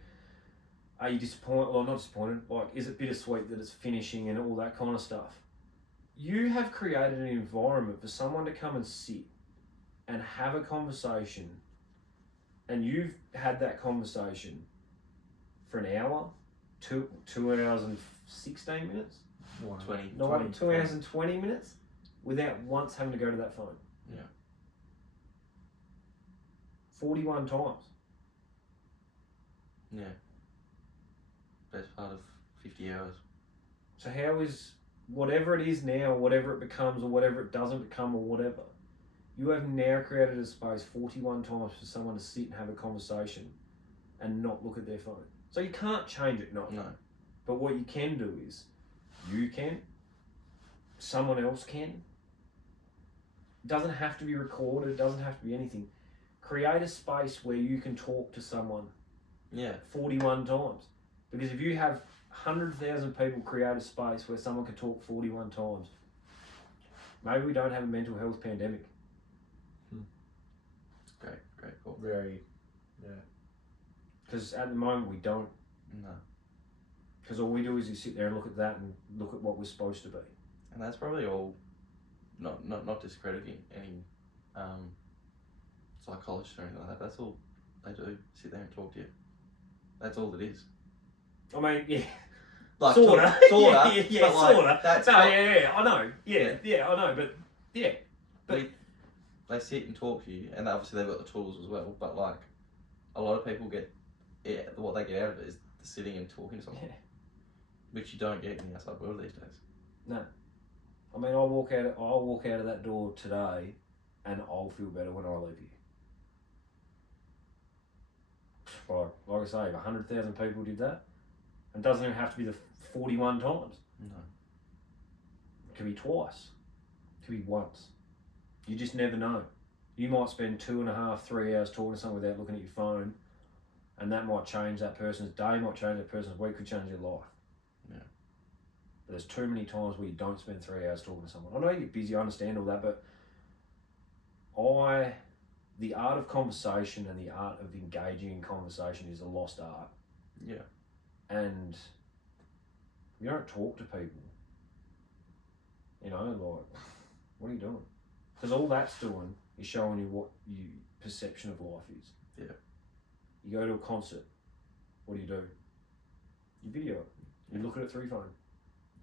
are you disappointed? Well, not disappointed. Like, is it bittersweet that it's finishing and all that kind of stuff? You have created an environment for someone to come and sit and have a conversation, and you've had that conversation for an hour, 2 hours and 16 minutes, 20. 2 hours and 20 minutes, without once having to go to that phone. Yeah. 41 times. Yeah. Best part of 50 hours. So how is whatever it is now, whatever it becomes, or whatever it doesn't become, or whatever, you have now created a space 41 times for someone to sit and have a conversation and not look at their phone. So you can't change it, no. But what you can do is, you can, someone else can. It doesn't have to be recorded, it doesn't have to be anything. Create a space where you can talk to someone 41 times. Because if you have 100,000 people create a space where someone can talk 41 times, maybe we don't have a mental health pandemic. Great call. Very, yeah. Because at the moment we don't. No. Because all we do is you sit there and look at that and look at what we're supposed to be. And that's probably all, not discrediting any psychologist or anything like that. That's all they do, sit there and talk to you. That's all it is. I mean, yeah. Like, Sorta. Sorta. Yeah, but like, sorta. That's No, not- yeah, I know. Yeah, I know, but yeah. But they sit and talk to you, and obviously they've got the tools as well, but like, a lot of people what they get out of it is the sitting and talking to someone. Yeah. Which you don't get in the outside world these days. No. I mean, I'll walk out of that door today and I'll feel better when I leave here. Like I say, if 100,000 people did that, it doesn't even have to be the 41 times. No. It could be twice. It could be once. You just never know. You might spend 2.5, 3 hours talking to someone without looking at your phone, and that might change that person's day, might change that person's week, could change their life. Yeah. But there's too many times where you don't spend 3 hours talking to someone. I know you get busy, I understand all that, but the art of conversation and the art of engaging in conversation is a lost art. Yeah. And you don't talk to people. Like, what are you doing? Because all that's doing is showing you what your perception of life is. Yeah. You go to a concert, what do? You video it. You look at it through your phone.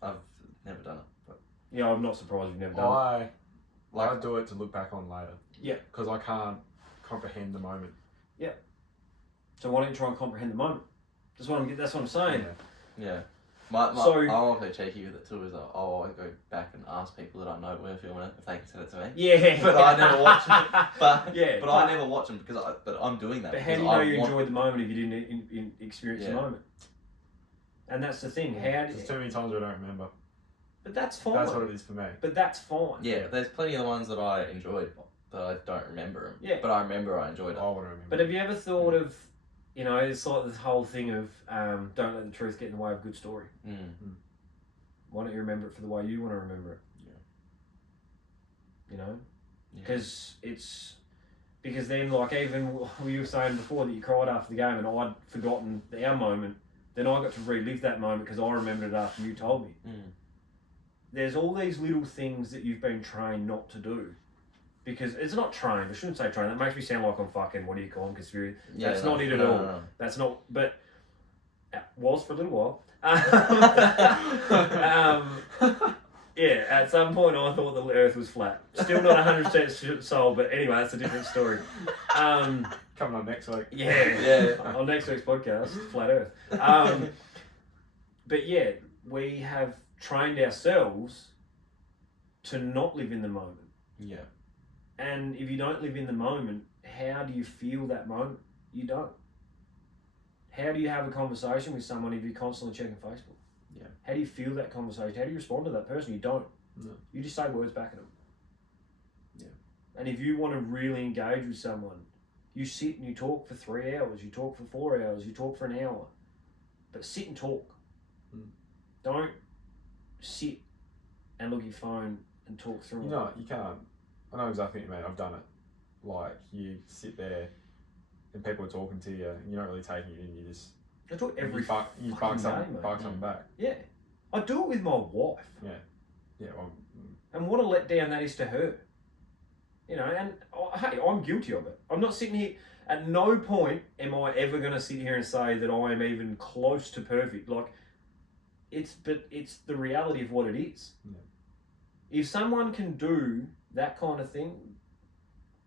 I've never done it, but Yeah, I'm not surprised you've never done it. I do it to look back on later. Yeah. Because I can't comprehend the moment. So why don't you try and comprehend the moment? That's what I'm saying. yeah. I'm also cheeky with it too, is I always go back and ask people that I know when they're filming it if they can send it to me. Yeah. But I never watch it. But I I never watch them but I'm doing that. But how do you know you enjoyed the moment if you didn't experience the moment? And that's the thing. There's too many times I don't remember. But that's fine. That's what it is for me. But that's fine. Yeah, there's plenty of the ones that I enjoyed, but I don't remember them. Yeah. But I remember I enjoyed it. I want to remember. But have you ever thought of, it's like this whole thing of don't let the truth get in the way of a good story. Why don't you remember it for the way you want to remember it? Yeah. Because then, like, even you were saying before that you cried after the game and I'd forgotten our moment, then I got to relive that moment because I remembered it after you told me. There's all these little things that you've been trained not to do. Because it's not trained, I shouldn't say trained, that makes me sound like I'm fucking, what do you call them, conspiracy. That's not it at all. No. That's not, but was for a little while. Yeah, at some point I thought the earth was flat. Still not 100% sold, but anyway, that's a different story. Coming on next week. Yeah. On next week's podcast, Flat Earth. But yeah, we have trained ourselves to not live in the moment. Yeah. And if you don't live in the moment, how do you feel that moment? You don't. How do you have a conversation with someone if you're constantly checking Facebook? Yeah. How do you feel that conversation? How do you respond to that person? You don't. No. You just say words back at them. Yeah. And if you want to really engage with someone, you sit and you talk for 3 hours, you talk for 4 hours, you talk for an hour. But sit and talk. Don't sit and look at your phone and talk through it. No, you can't. I know exactly what you mean. I've done it. Like, you sit there and people are talking to you and you're not really taking it in. You just... I do it every you fucking something, day, mate. something back. Yeah. I do it with my wife. Yeah, well... And what a letdown that is to her. You know, and hey, I'm guilty of it. I'm not sitting here... At no point am I ever going to sit here and say that I am even close to perfect. Like, it's the reality of what it is. Yeah. If someone can do that kind of thing,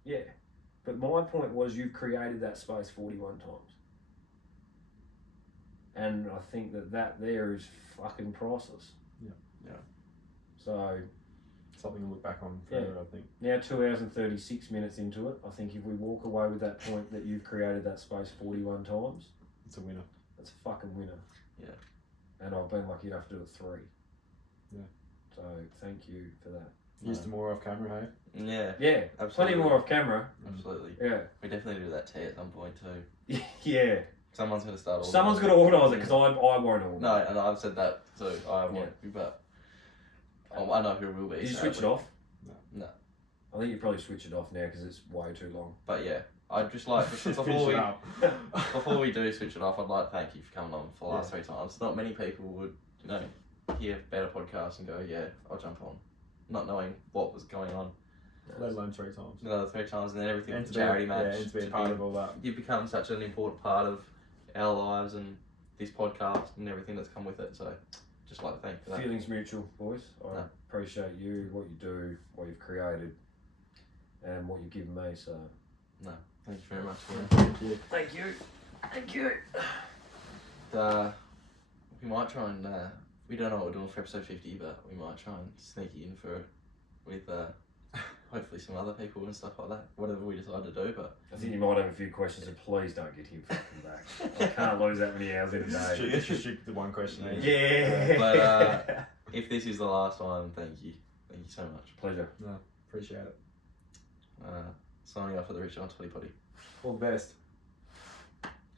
yeah. But my point was you've created that space 41 times. And I think that there is fucking priceless. Yeah. So... Something to look back on forever, I think. Now 2 hours and 36 minutes into it, I think if we walk away with that point that you've created that space 41 times, It's a winner. that's a fucking winner. Yeah. And I've been lucky enough to do it 3. Yeah. So thank you for that. Here's to more off camera, hey? Yeah. Yeah, Absolutely. plenty more off camera. Absolutely. Yeah. We definitely do that tea at some point too. Yeah. Someone's got to start. Someone's got to organise it because I won't organise No, it. and I've said that too. I won't be, but I know who it will be. Did you so switch it off? No. I think you probably switch it off now because it's way too long. But yeah, I'd just like before we do switch it off, I'd like to thank you for coming on for the last 3 times. Not many people would, hear better podcasts and go, yeah, I'll jump on, not knowing what was going on. Let alone 3 times. Another 3 times, and then everything And with to the charity be, match. Yeah, and to be a part of all that. You've become such an important part of our lives and this podcast and everything that's come with it. So, just like to thank you for that. Feelings mutual, boys. I No. appreciate you, what you do, what you've created, and what you've given me. So, Thank you very much. Thank you. thank you, thank you. We might try and we don't know what we're doing for episode 50, but we might try and sneak it in with hopefully some other people and stuff like that. Whatever we decide to do, but I think you might have a few questions, so please don't get him fucking back. I can't lose that many hours in a day. Let's just shoot the one question. Yeah. But if this is the last one, thank you so much. Pleasure. No, appreciate it. Signing off for the Richo Toddy Poddy. All the best.